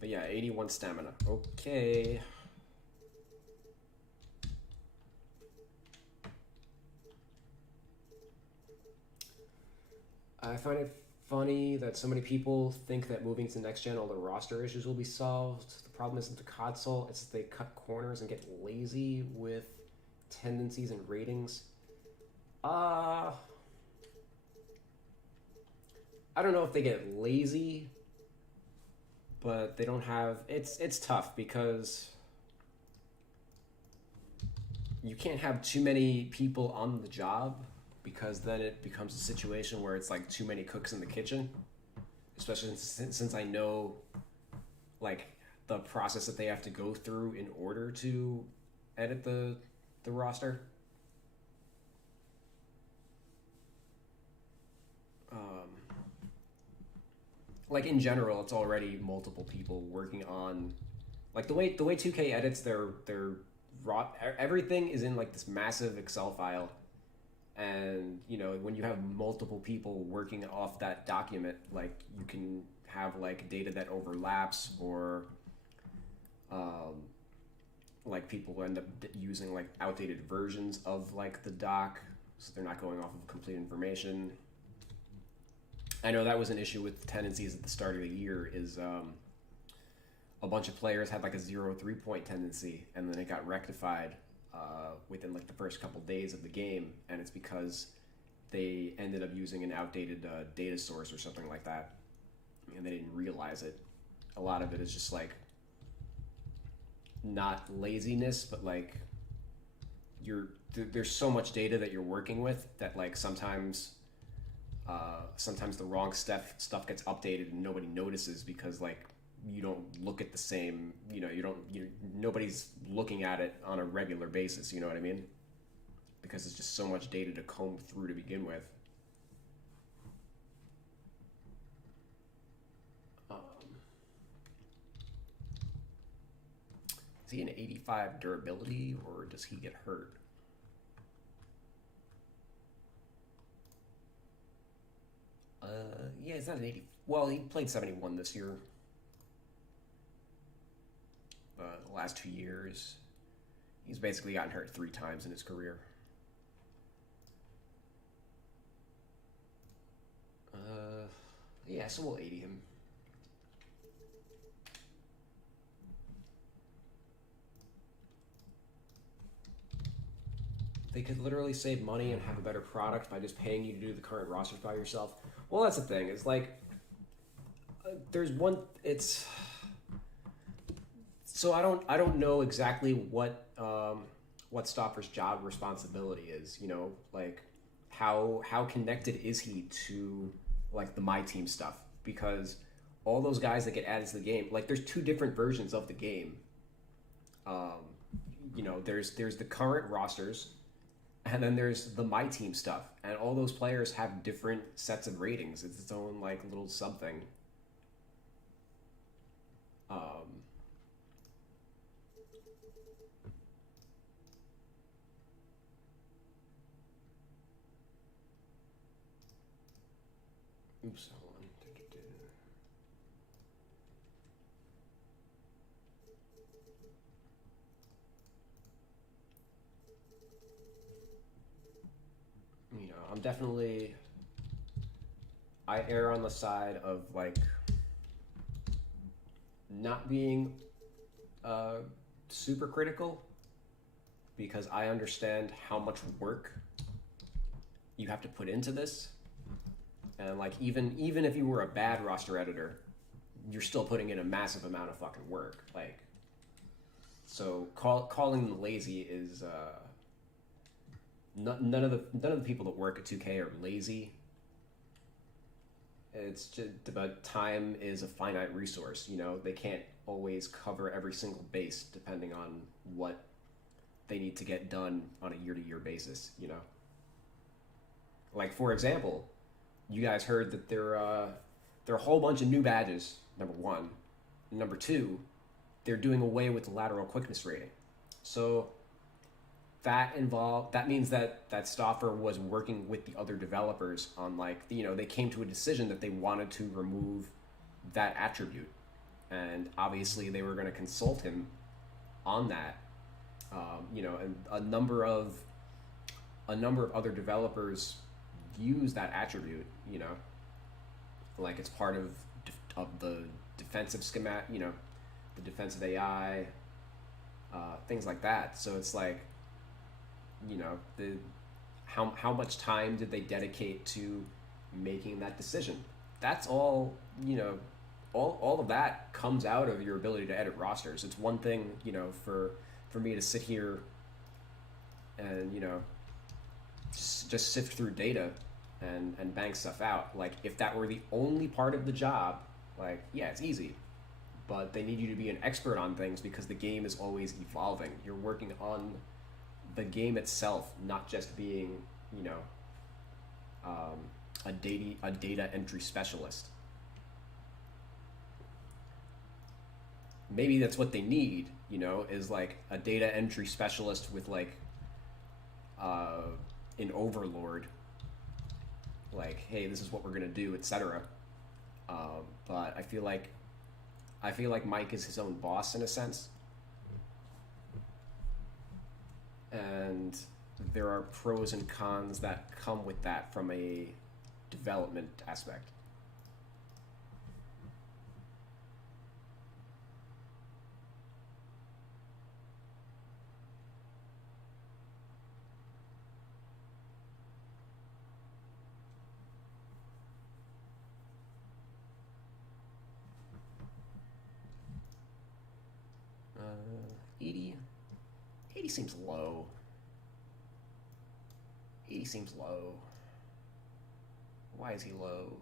But yeah, 81 stamina. Okay. I find it funny that so many people think that moving to next gen, all the roster issues will be solved. The problem isn't the console, it's that they cut corners and get lazy with tendencies and ratings. I don't know if they get lazy, but they don't have, it's tough because you can't have too many people on the job, because then it becomes a situation where it's like too many cooks in the kitchen, especially since I know like the process that they have to go through in order to edit the roster. Like in general, it's already multiple people working on, like the way 2K edits their raw, everything is in like this massive Excel file, and when you have multiple people working off that document, like you can have like data that overlaps, or like people end up using like outdated versions of like the doc, so they're not going off of complete information. I know that was an issue with tendencies at the start of the year, is a bunch of players had like a 0 3-point tendency, and then it got rectified within like the first couple days of the game, and it's because they ended up using an outdated data source or something like that, and they didn't realize it. A lot of it is just like not laziness, but like there's so much data that you're working with that like sometimes the wrong stuff gets updated and nobody notices, because like you don't look at the same, nobody's looking at it on a regular basis, you know what I mean? Because it's just so much data to comb through to begin with. Is he an 85 durability, or does he get hurt? Yeah, he's not an 80. Well, he played 71 this year. The last 2 years, he's basically gotten hurt 3 times in his career. Yeah, so we'll 80 him. They could literally save money and have a better product by just paying you to do the current rosters by yourself. Well, that's the thing. It's like, So I don't know exactly what Stoffer's job responsibility is. You know, like how connected is he to like the My Team stuff? Because all those guys that get added to the game, like there's two different versions of the game. You know, there's the current rosters, and then there's the My Team stuff, and all those players have different sets of ratings. It's its own like little something. Oops, hold on. You know, I err on the side of like not being super critical, because I understand how much work you have to put into this. And like even if you were a bad roster editor, you're still putting in a massive amount of fucking work. Like, so calling them lazy is none of the people that work at 2K are lazy. It's just about time is a finite resource. You know, they can't always cover every single base depending on what they need to get done on a year-to-year basis. You know, like for example, you guys heard that there are a whole bunch of new badges. Number one, number two, they're doing away with the lateral quickness rating. So that means that Stoffer was working with the other developers on like, you know, they came to a decision that they wanted to remove that attribute, and obviously they were going to consult him on that. You know, and a number of other developers use that attribute. You know, like it's part of the defensive schematic. You know, the defensive AI, things like that. So it's like, you know, how much time did they dedicate to making that decision? That's all, you know, all of that comes out of your ability to edit rosters. It's one thing, you know, for me to sit here and, you know, just sift through data and bang stuff out. Like, if that were the only part of the job, like, yeah, it's easy. But they need you to be an expert on things because the game is always evolving. You're working on the game itself, not just being, you know, a data entry specialist. Maybe that's what they need, you know, is like a data entry specialist with like an overlord. Like, hey, this is what we're gonna do, etc. But I feel like Mike is his own boss in a sense. And there are pros and cons that come with that from a development aspect. Uh, 80 seems low. 80 seems low. Why is he low?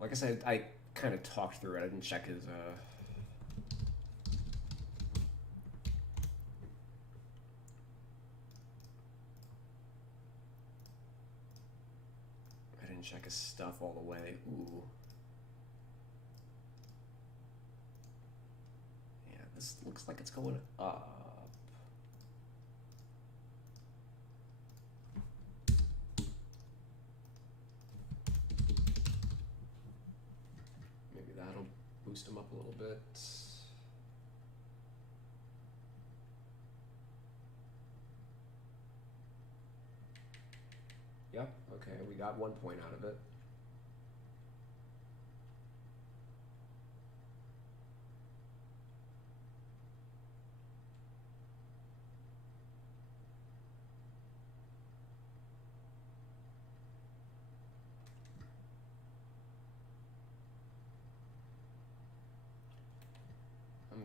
Like I said, I kind of talked through it. I didn't check his check his stuff all the way. Ooh. Yeah, this looks like it's going up. Maybe that'll boost him up a little bit. Yep, okay, we got 1 point out of it.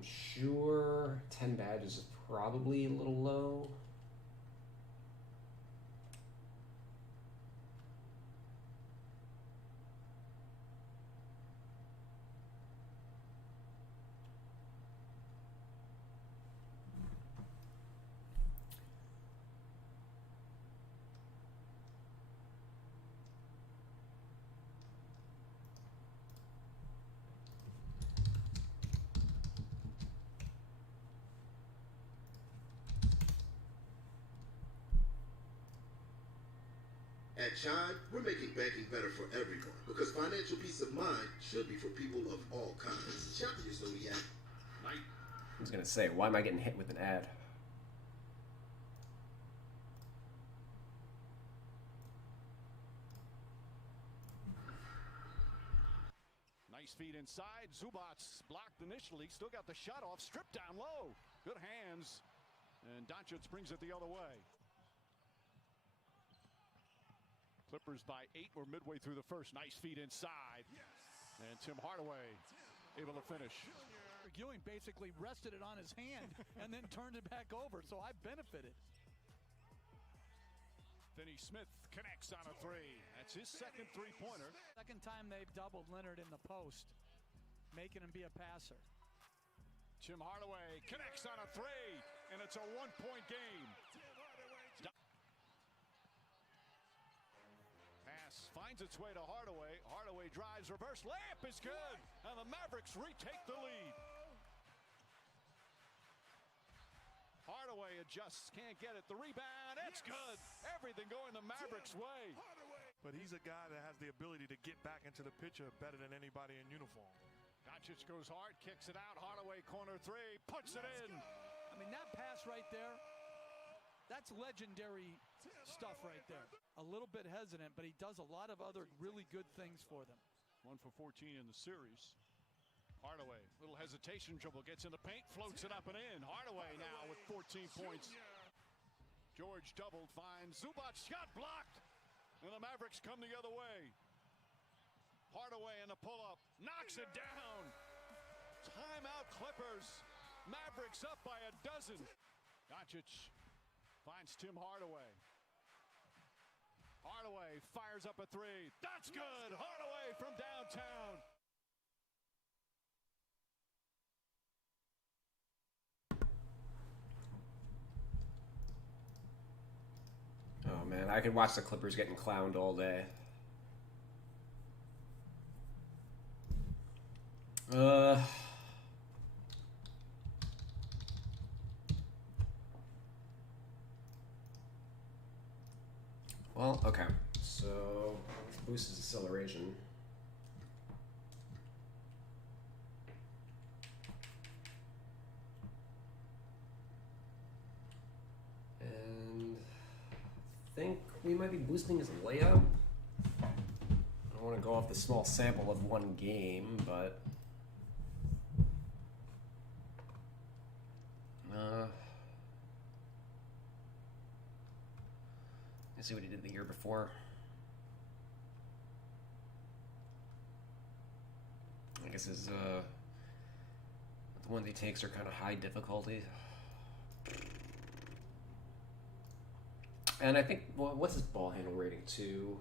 sure 10 badges is probably a little low. At Chime, we're making banking better for everyone because financial peace of mind should be for people of all kinds. Shop your Zodiac. I was gonna say, why am I getting hit with an ad? Nice feed inside. Zubac's blocked initially. Still got the shot off. Stripped down low. Good hands. And Doncic brings it the other way. Clippers by 8. We're midway through the first. Nice feed inside. And Tim Hardaway able to finish. Ewing basically rested it on his hand and then turned it back over, so I benefited. Finney Smith connects on a 3. That's his second three-pointer. Second time they've doubled Leonard in the post, making him be a passer. Tim Hardaway connects on a 3, and it's a one-point game. Pass finds its way to Hardaway. Hardaway drives, reverse layup is good, and the Mavericks retake the lead. Hardaway adjusts, can't get it. The rebound, it's good. Everything going the Mavericks' way. But he's a guy that has the ability to get back into the picture better than anybody in uniform. Doncic goes hard, kicks it out. Hardaway corner 3, puts it in. I mean, that pass right there, that's legendary stuff right there. A little bit hesitant, but he does a lot of other really good things for them. 1 for 14 in the series. Hardaway, little hesitation dribble, gets in the paint, floats it up and in. Hardaway now with 14 points. George doubled, finds Zubac, shot blocked, and the Mavericks come the other way. Hardaway in the pull-up, knocks it down. Timeout Clippers. Mavericks up by a dozen. Doncic finds Tim Hardaway. Hardaway fires up a 3. That's good. Hardaway from downtown. Oh man, I could watch the Clippers getting clowned all day. Well, okay. So, boost his acceleration. And I think we might be boosting his layup. I don't want to go off the small sample of one game, but let's see what he did the year before. I guess his the ones he takes are kind of high difficulty. And I think, what's his ball handle rating too?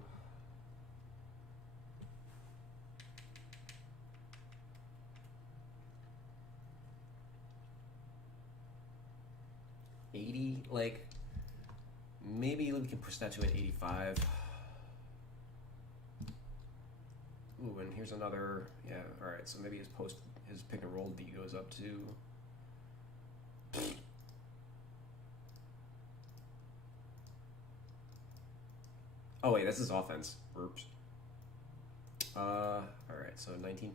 $80, like maybe we can push that to an 85. Ooh, and here's another, yeah, all right, so maybe his pick and roll D goes up to oh wait, this is offense. Oops. All right, so 19%.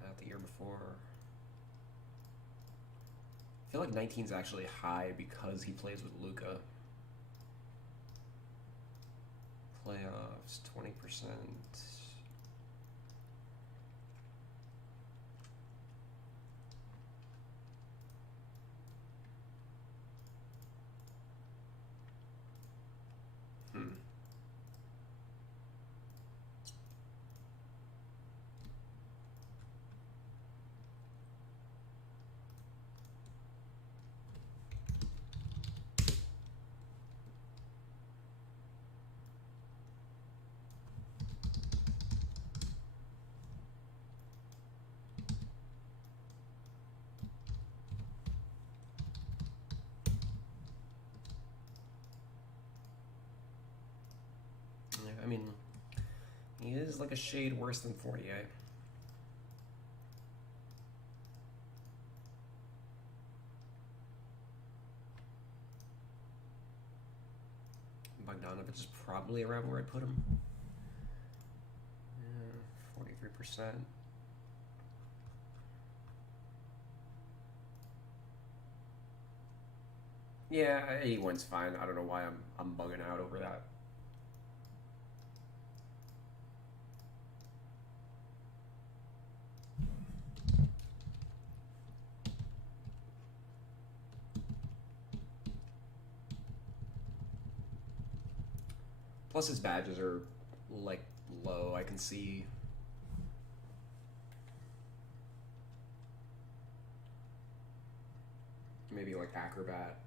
Not the year before. I feel like 19 is actually high because he plays with Luka. Playoffs, 20%. He is like a shade worse than Fournier. Bogdanovich is probably around where I'd put him. Yeah, 43%. Yeah, 81's fine. I don't know why I'm bugging out over that. Plus his badges are like low. I can see maybe like acrobat.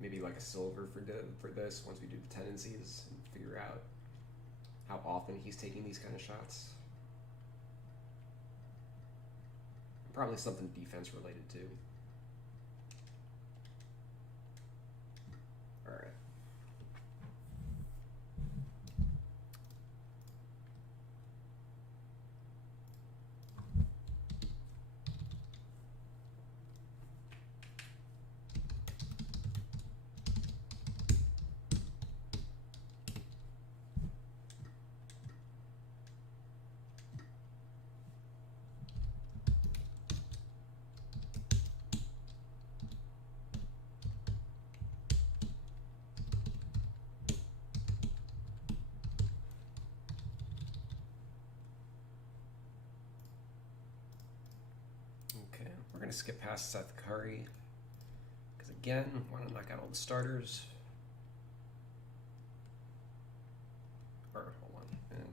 Maybe like a silver for this once we do the tendencies and figure out how often he's taking these kind of shots. Probably something defense related too. All right. We're going to skip past Seth Curry because, again, we want to knock out all the starters. Or, hold on. And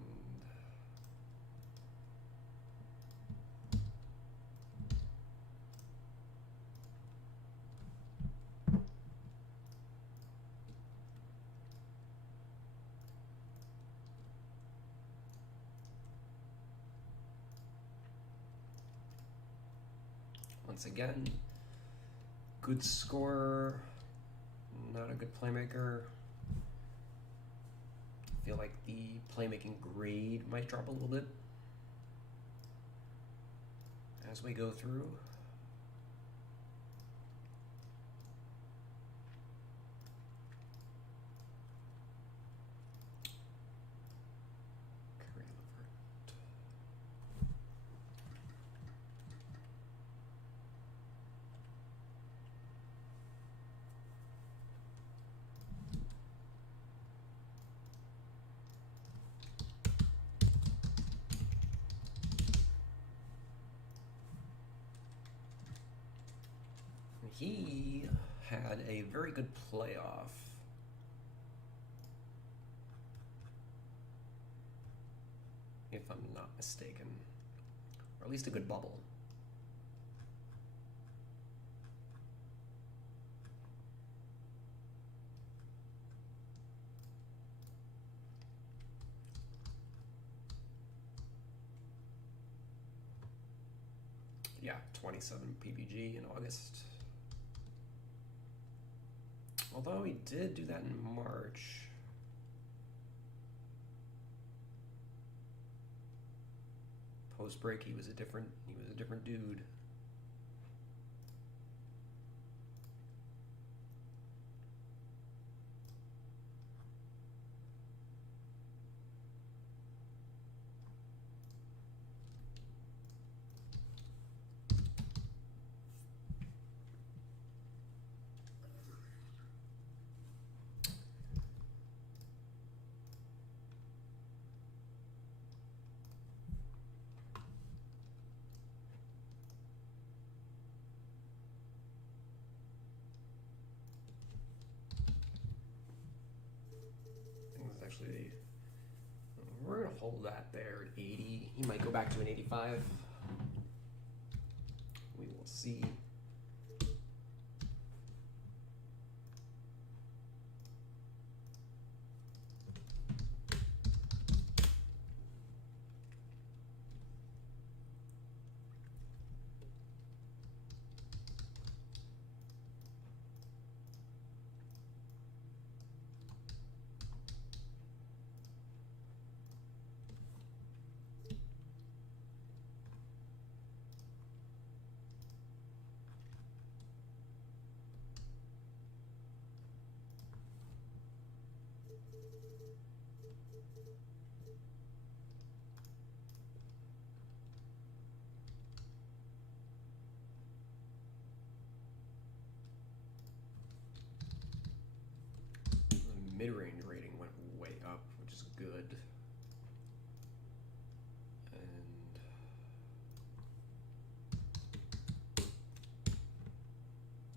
once again, good scorer, not a good playmaker. I feel like the playmaking grade might drop a little bit as we go through. He had a very good playoff. If I'm not mistaken. Or at least a good bubble. Yeah, 27 PPG in August. Although he did do that in March. Post break, he was a different dude. Actually, we're going to hold that there at 80. He might go back to an 85. We will see. Mid-range rating went way up, which is good. And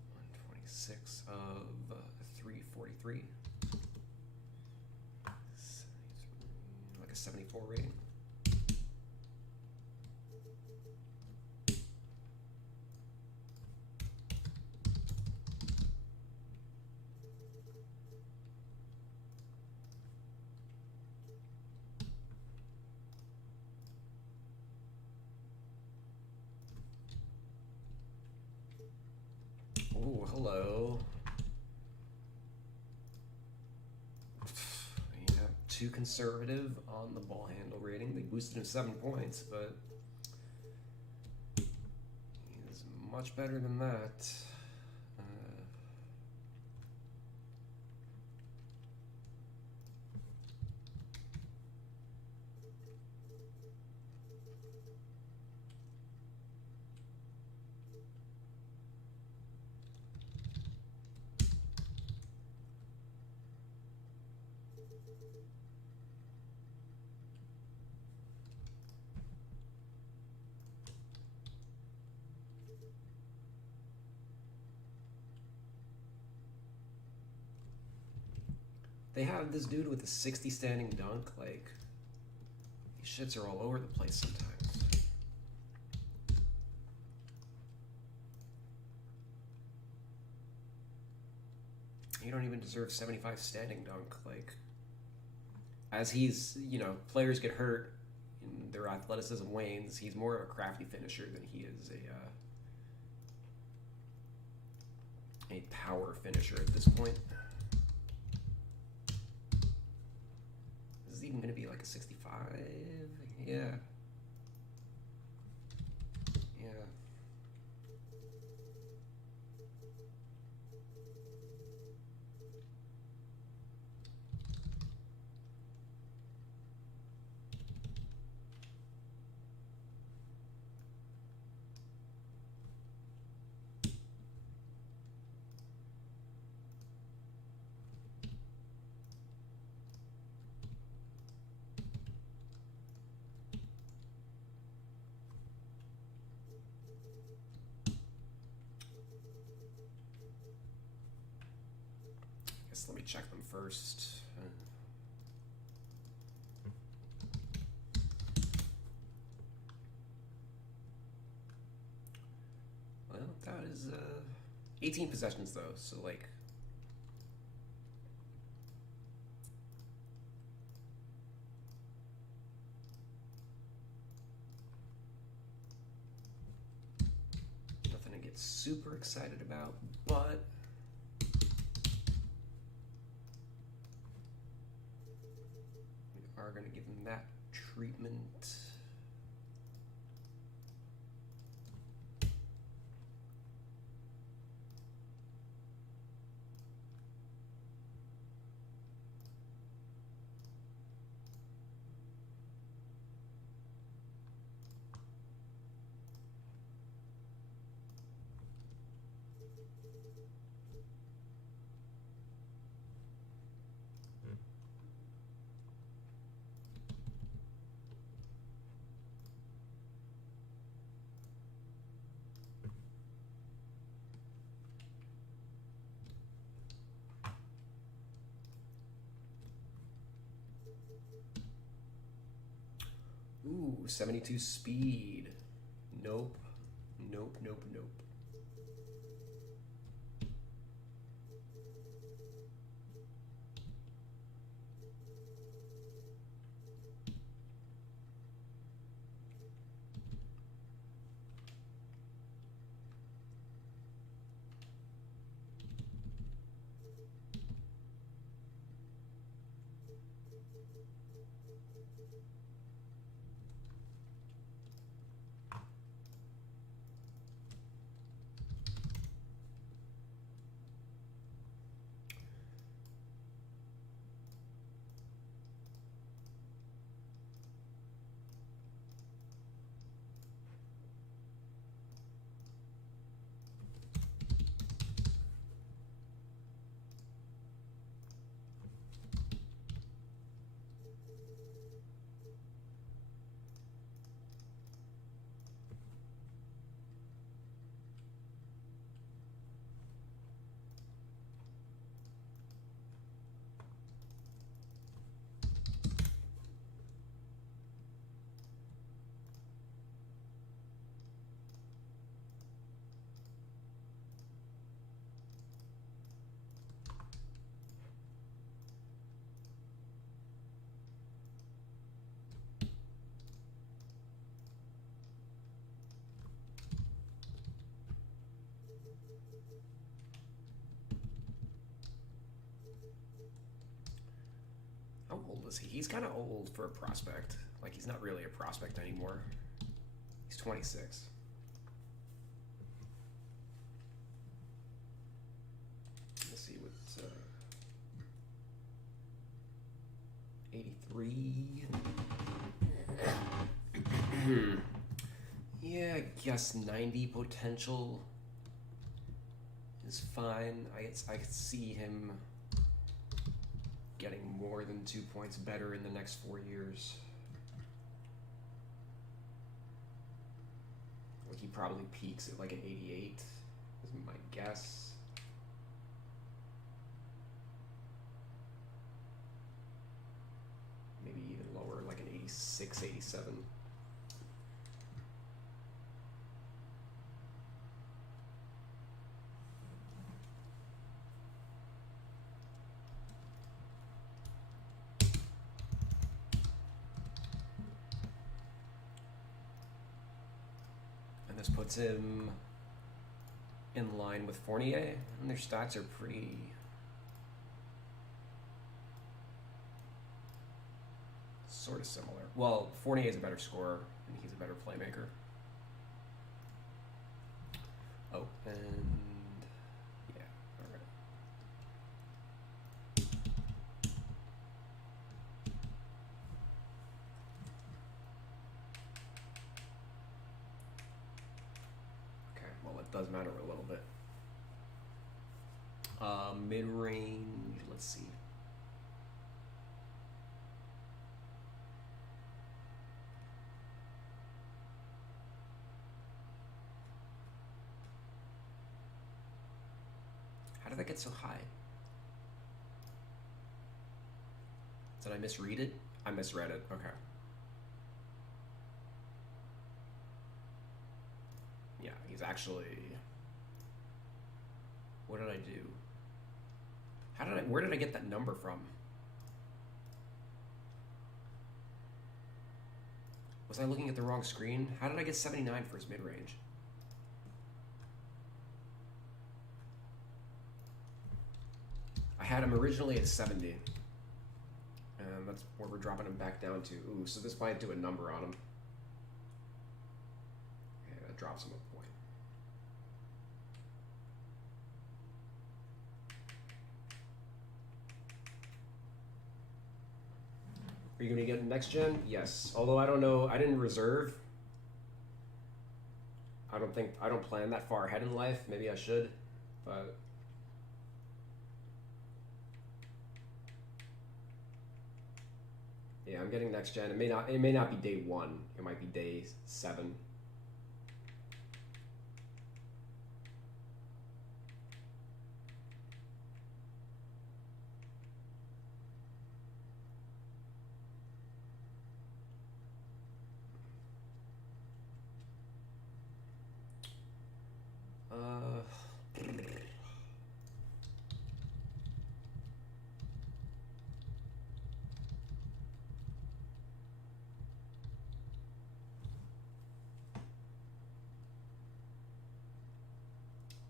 126 of 343. 73, like a 74 rating. Oh, hello. Yeah, too conservative on the ball handle rating. They boosted him 7 points, but he's much better than that. They have this dude with a 60 standing dunk. Like, these shits are all over the place sometimes. You don't even deserve 75 standing dunk. Like, as he's, you know, players get hurt and their athleticism wanes, he's more of a crafty finisher than he is a power finisher at this point. Is it even going to be like a 65? Yeah. Yeah. Let me check them first. Well, that is 18 possessions though, so like nothing to get super excited about, but are going to give him that treatment. Ooh, 72 speed. Nope. Nope, nope, nope. How old is he? He's kind of old for a prospect. Like, he's not really a prospect anymore. He's 26. Let's see what 83. Yeah, I guess 90 potential is fine. I could see him getting more than 2 points better in the next 4 years. Like, he probably peaks at like an 88 is my guess. Maybe even lower, like an 86, 87. And this puts him in line with Fournier, and their stats are pretty sort of similar. Well, Fournier is a better scorer, and he's a better playmaker. Oh, and yeah, all right. Okay, well, it does matter a little bit. Mid-range, let's see. How did that get so high? Did I misread it? I misread it. Okay. Yeah, he's actually... What did I do? Where did I get that number from? Was I looking at the wrong screen? How did I get 79 for his mid-range? I had him originally at 70. And that's where we're dropping him back down to. Ooh, so this might do a number on him. Okay, that drops him a point. Are you going to get next gen? Yes. Although I don't know, I didn't reserve. I don't plan that far ahead in life. Maybe I should, but yeah, I'm getting next gen. It may not be day 1. It might be day 7.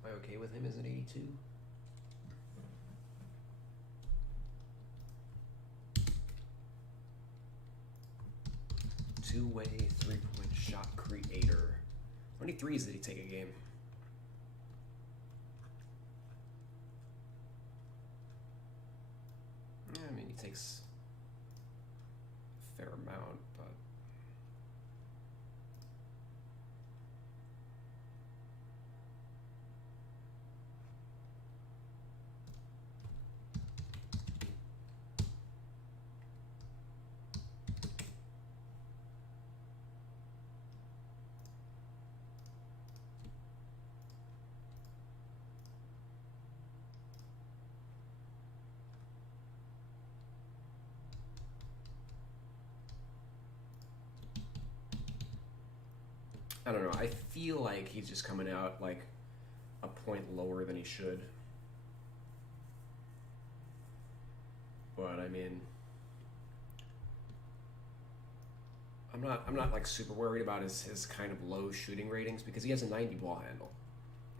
Am I okay with him as an 82? Two-way, three-point shot creator. How many threes did he take a game? I mean, he takes a fair amount, but I don't know. I feel like he's just coming out like a point lower than he should. But I mean, I'm not like super worried about his kind of low shooting ratings because he has a 90 ball handle,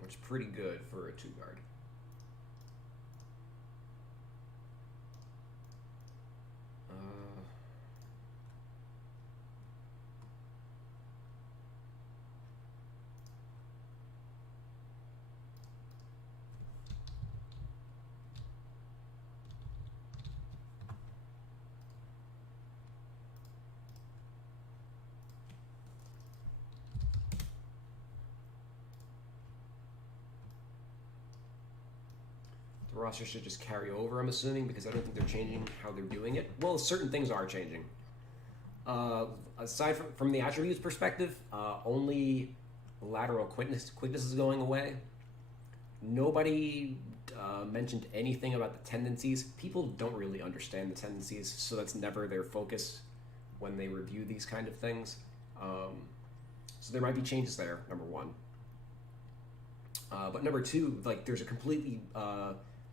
which is pretty good for a 2 guard. the roster should just carry over, I'm assuming, because I don't think they're changing how they're doing it. Well, certain things are changing. Aside from the attributes perspective, only lateral quickness is going away. Nobody mentioned anything about the tendencies. People don't really understand the tendencies, so that's never their focus when they review these kind of things. So there might be changes there, number one. But number two, like, there's a completely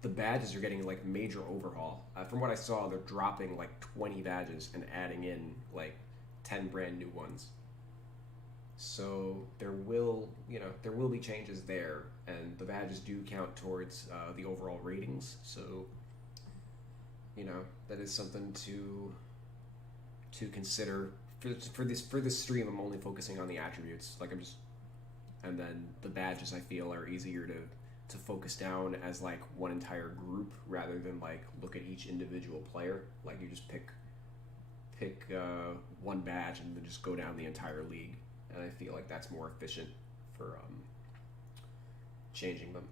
the badges are getting like major overhaul. From what I saw, they're dropping like 20 badges and adding in like 10 brand new ones. So there will be changes there, and the badges do count towards the overall ratings. So that is something to consider for this stream. I'm only focusing on the attributes. And then the badges I feel are easier to focus down as like one entire group rather than like look at each individual player. Like you just pick one badge and then just go down the entire league. And I feel like that's more efficient for changing them.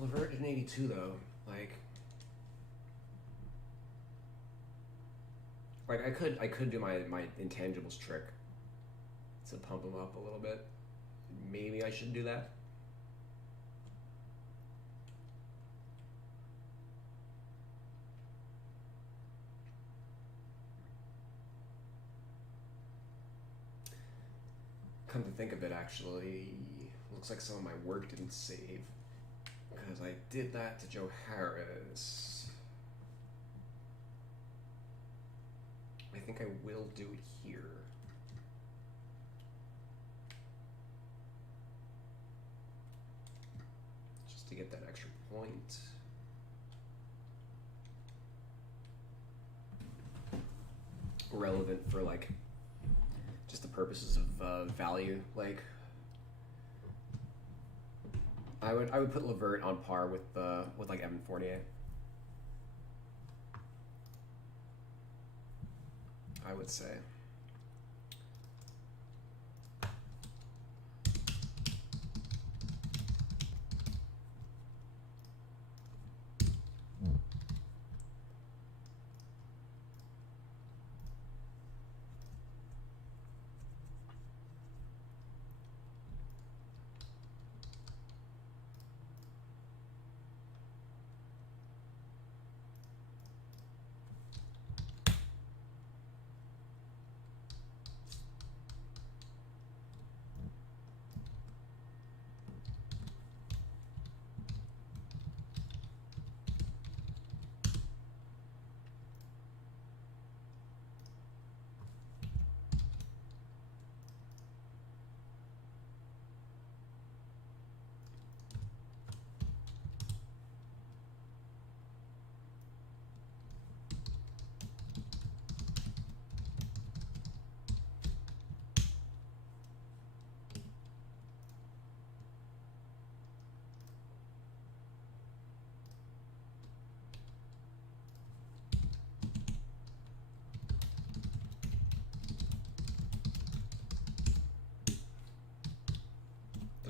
LeVert in 82 though, like I could do my intangibles trick to pump him up a little bit. Maybe I should do that. Come to think of it, actually, looks like some of my work didn't save. Because I did that to Joe Harris. I think I will do it here. Just to get that extra point. Relevant for like just the purposes of value. Like I would put LeVert on par with like Evan Fournier. I would say.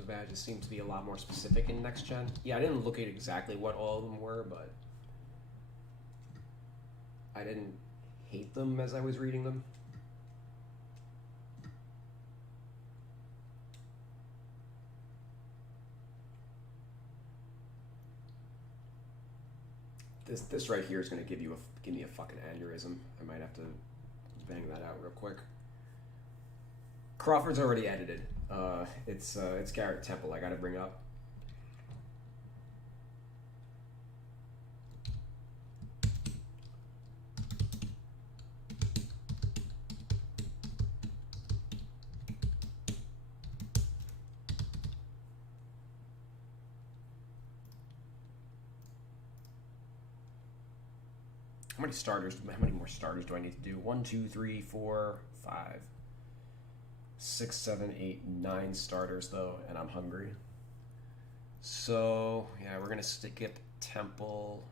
Badges seem to be a lot more specific in next gen. Yeah, I didn't look at exactly what all of them were, but I didn't hate them as I was reading them. This right here is going to give me a fucking aneurysm. I might have to bang that out real quick. Crawford's already edited. It's Garrett Temple I gotta bring up. How many more starters do I need to do? 1, 2, 3, 4, 5, 6, 7, 8, 9 starters though, and I'm hungry. So yeah, we're gonna skip Temple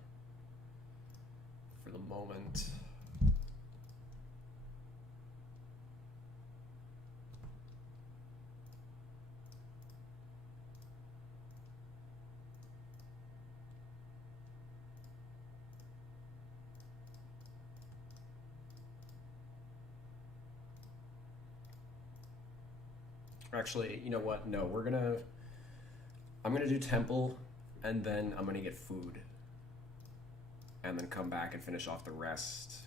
for the moment. Actually, you know what? No, I'm gonna do Temple, and then I'm gonna get food. And then come back and finish off the rest.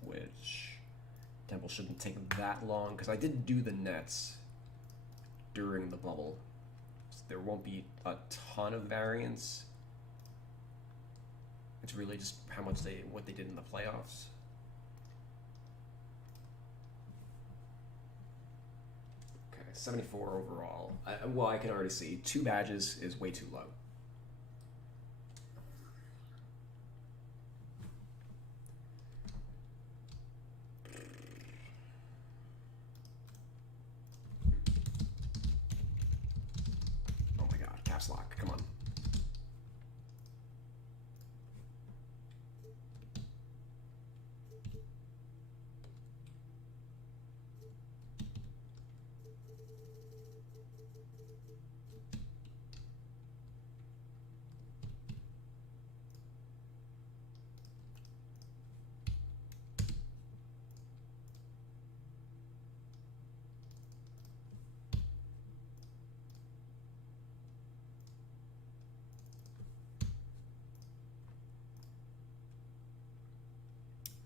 Which Temple shouldn't take that long, because I did do the Nets during the bubble. There won't be a ton of variance. It's really just what they did in the playoffs. Okay, 74 overall. I can already see 2 badges is way too low. Caps lock, come on.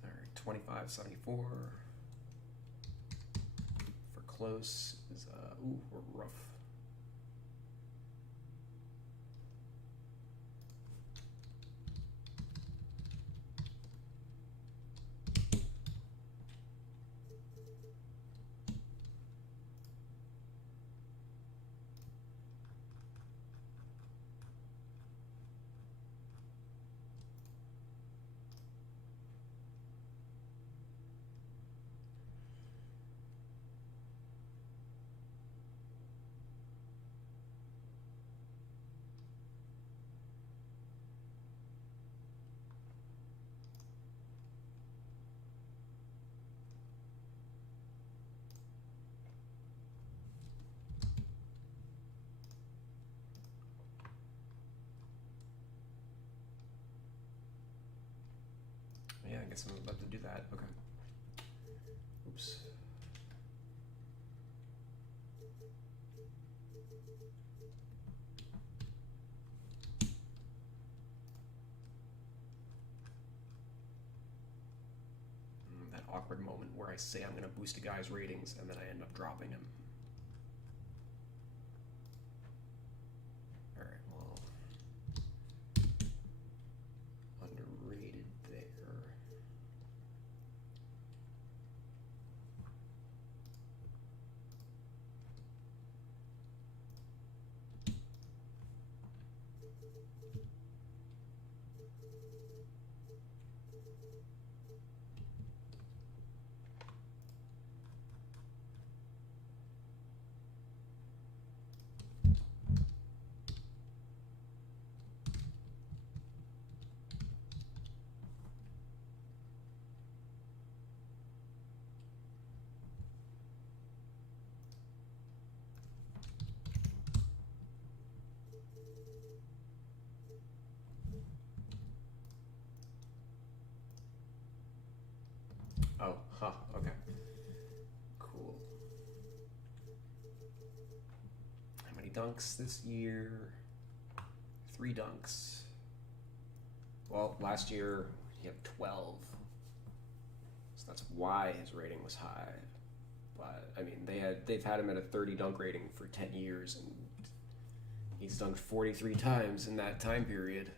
All right, 25-74. For close is we're rough. Yeah, I guess I'm about to do that. Okay. Oops. That awkward moment where I say I'm going to boost a guy's ratings and then I end up dropping him. All right, well, underrated there. Oh, huh, okay. Cool. How many dunks this year? 3 dunks. Well, last year he had 12. So that's why his rating was high. But I mean, they've had him at a 30 dunk rating for 10 years, and he's dunked 43 times in that time period.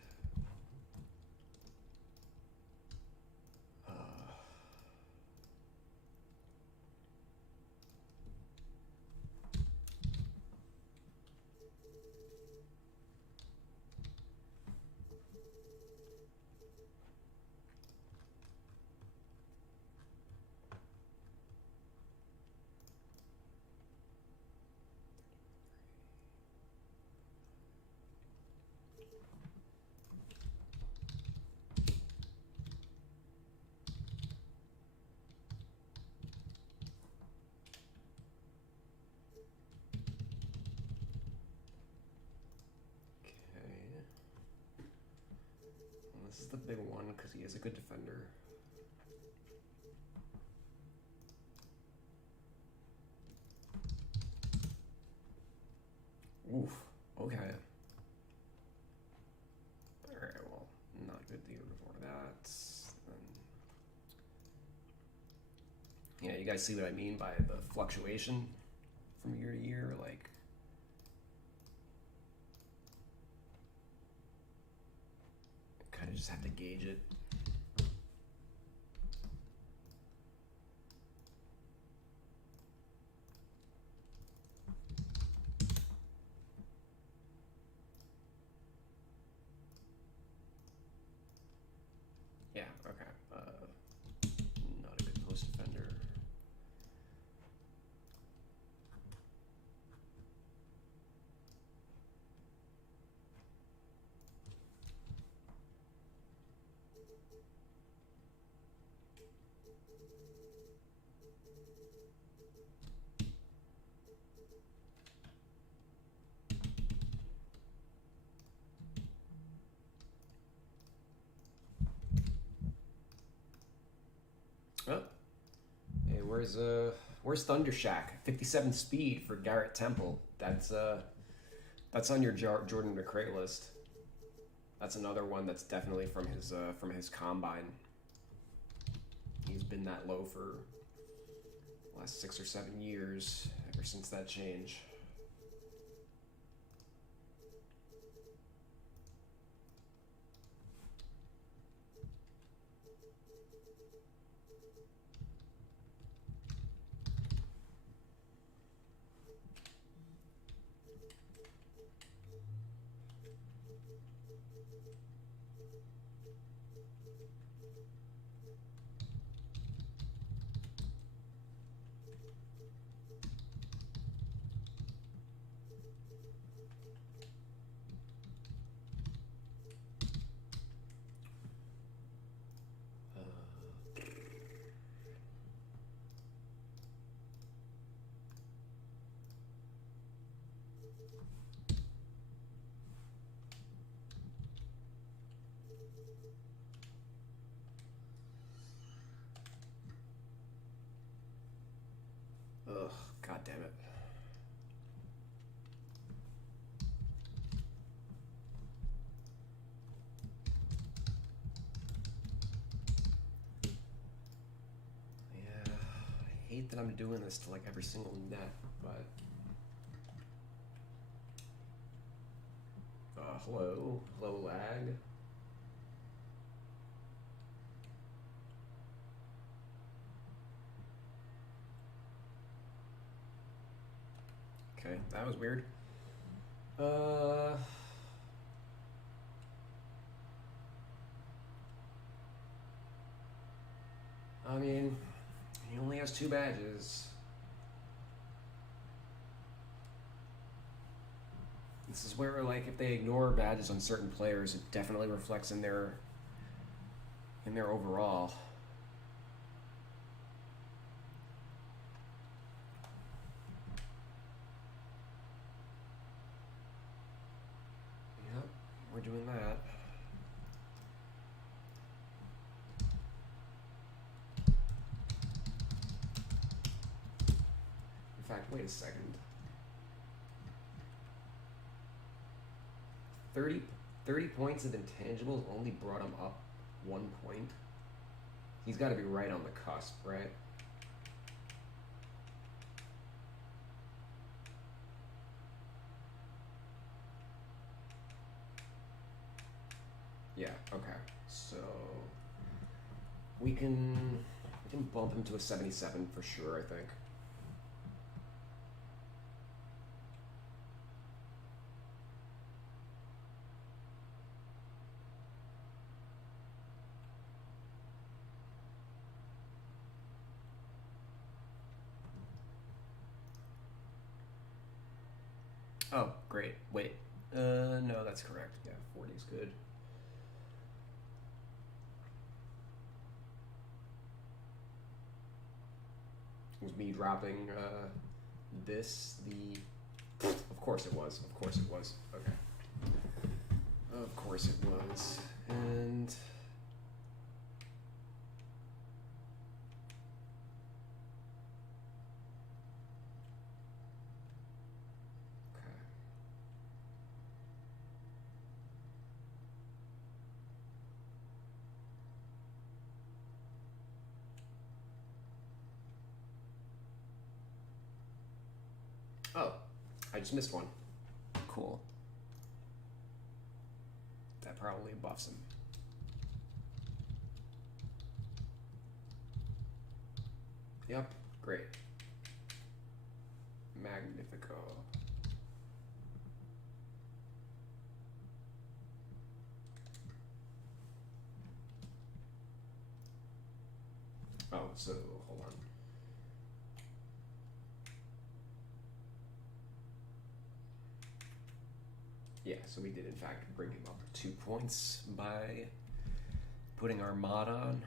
is the big one because he is a good defender. Oof. Okay. Alright, well, not good the year before that. Yeah, you guys see what I mean by the fluctuation from year to year? Like, kind of just have to gauge it. Yeah, okay. Not a good post defender. Oh. Hey, where's Thundershack? 57 speed for Garrett Temple. That's on your Jordan Mcrae list. That's another one that's definitely from his combine. He's been that low for the last 6 or 7 years, ever since that change. Ugh, god damn it. Yeah, I hate that I'm doing this to like every single net, but hello lag. Okay, that was weird. I mean, he only has 2 badges. This is where, like, if they ignore badges on certain players, it definitely reflects in their overall. Yep, we're doing that. In fact, wait a second. 30 points of intangibles only brought him up 1 point. He's got to be right on the cusp, right? Yeah, okay. So we can bump him to a 77 for sure, I think. Oh, great. Wait. No, that's correct. Yeah, 40 is good. Was me dropping this the... Of course it was. Of course it was. Okay. Of course it was. And oh, I just missed one. Cool. That probably buffs him. Yep, great. Magnifico. Oh, so hold on. Yeah, so we did in fact bring him up 2 points by putting our mod on.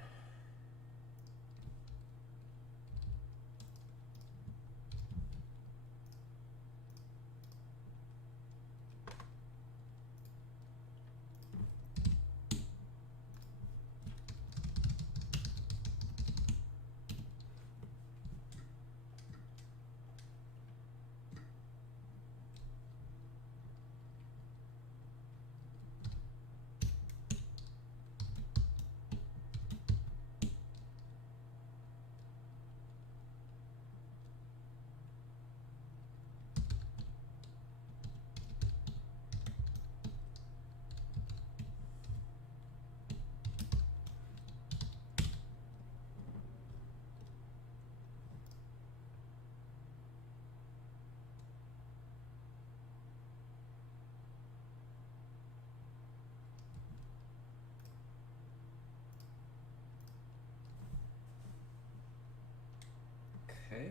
Okay.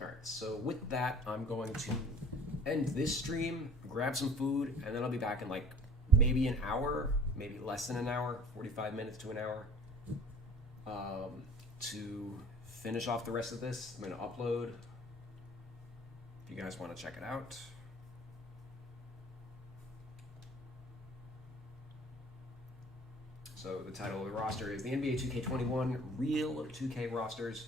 Alright, so with that, I'm going to end this stream, grab some food, and then I'll be back in like maybe an hour, maybe less than an hour, 45 minutes to an hour, to finish off the rest of this. I'm going to upload if you guys want to check it out. So the title of the roster is the NBA 2K21 Real 2K Rosters.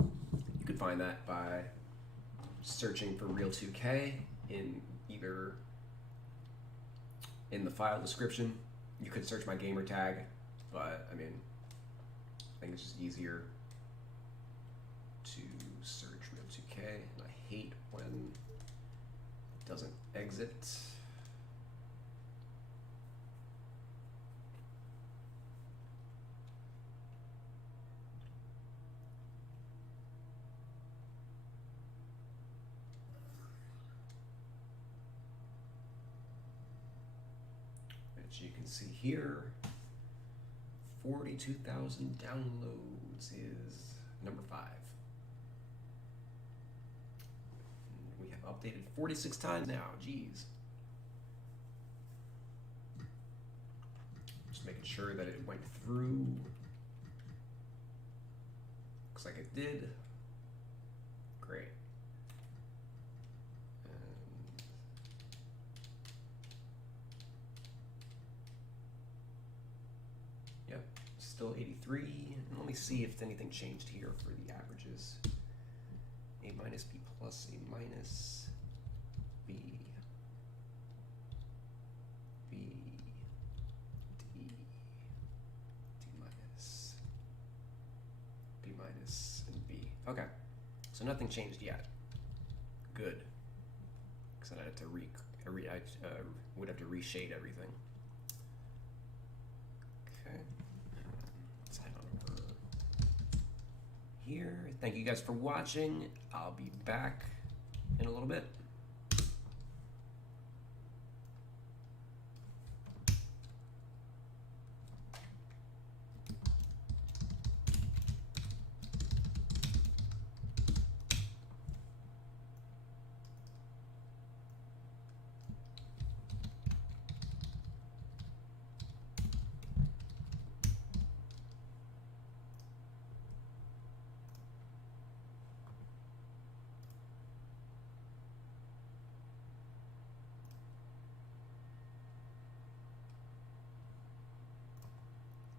You can find that by searching for Real 2K in either in the file description. You could search my gamer tag, but I mean, I think it's just easier to search Real 2K, and I hate when it doesn't exit. Which you can see here, 42,000 downloads is number 5. We have updated 46 times now, geez. Just making sure that it went through. Looks like it did. Great. Yep, still 83. And let me see if anything changed here for the averages. A minus, B plus, A minus, B, B, D, D minus, B minus, and B. Okay, so nothing changed yet. Good, because I had to would have to reshade everything. Okay, let's head on over here. Thank you guys for watching. I'll be back in a little bit.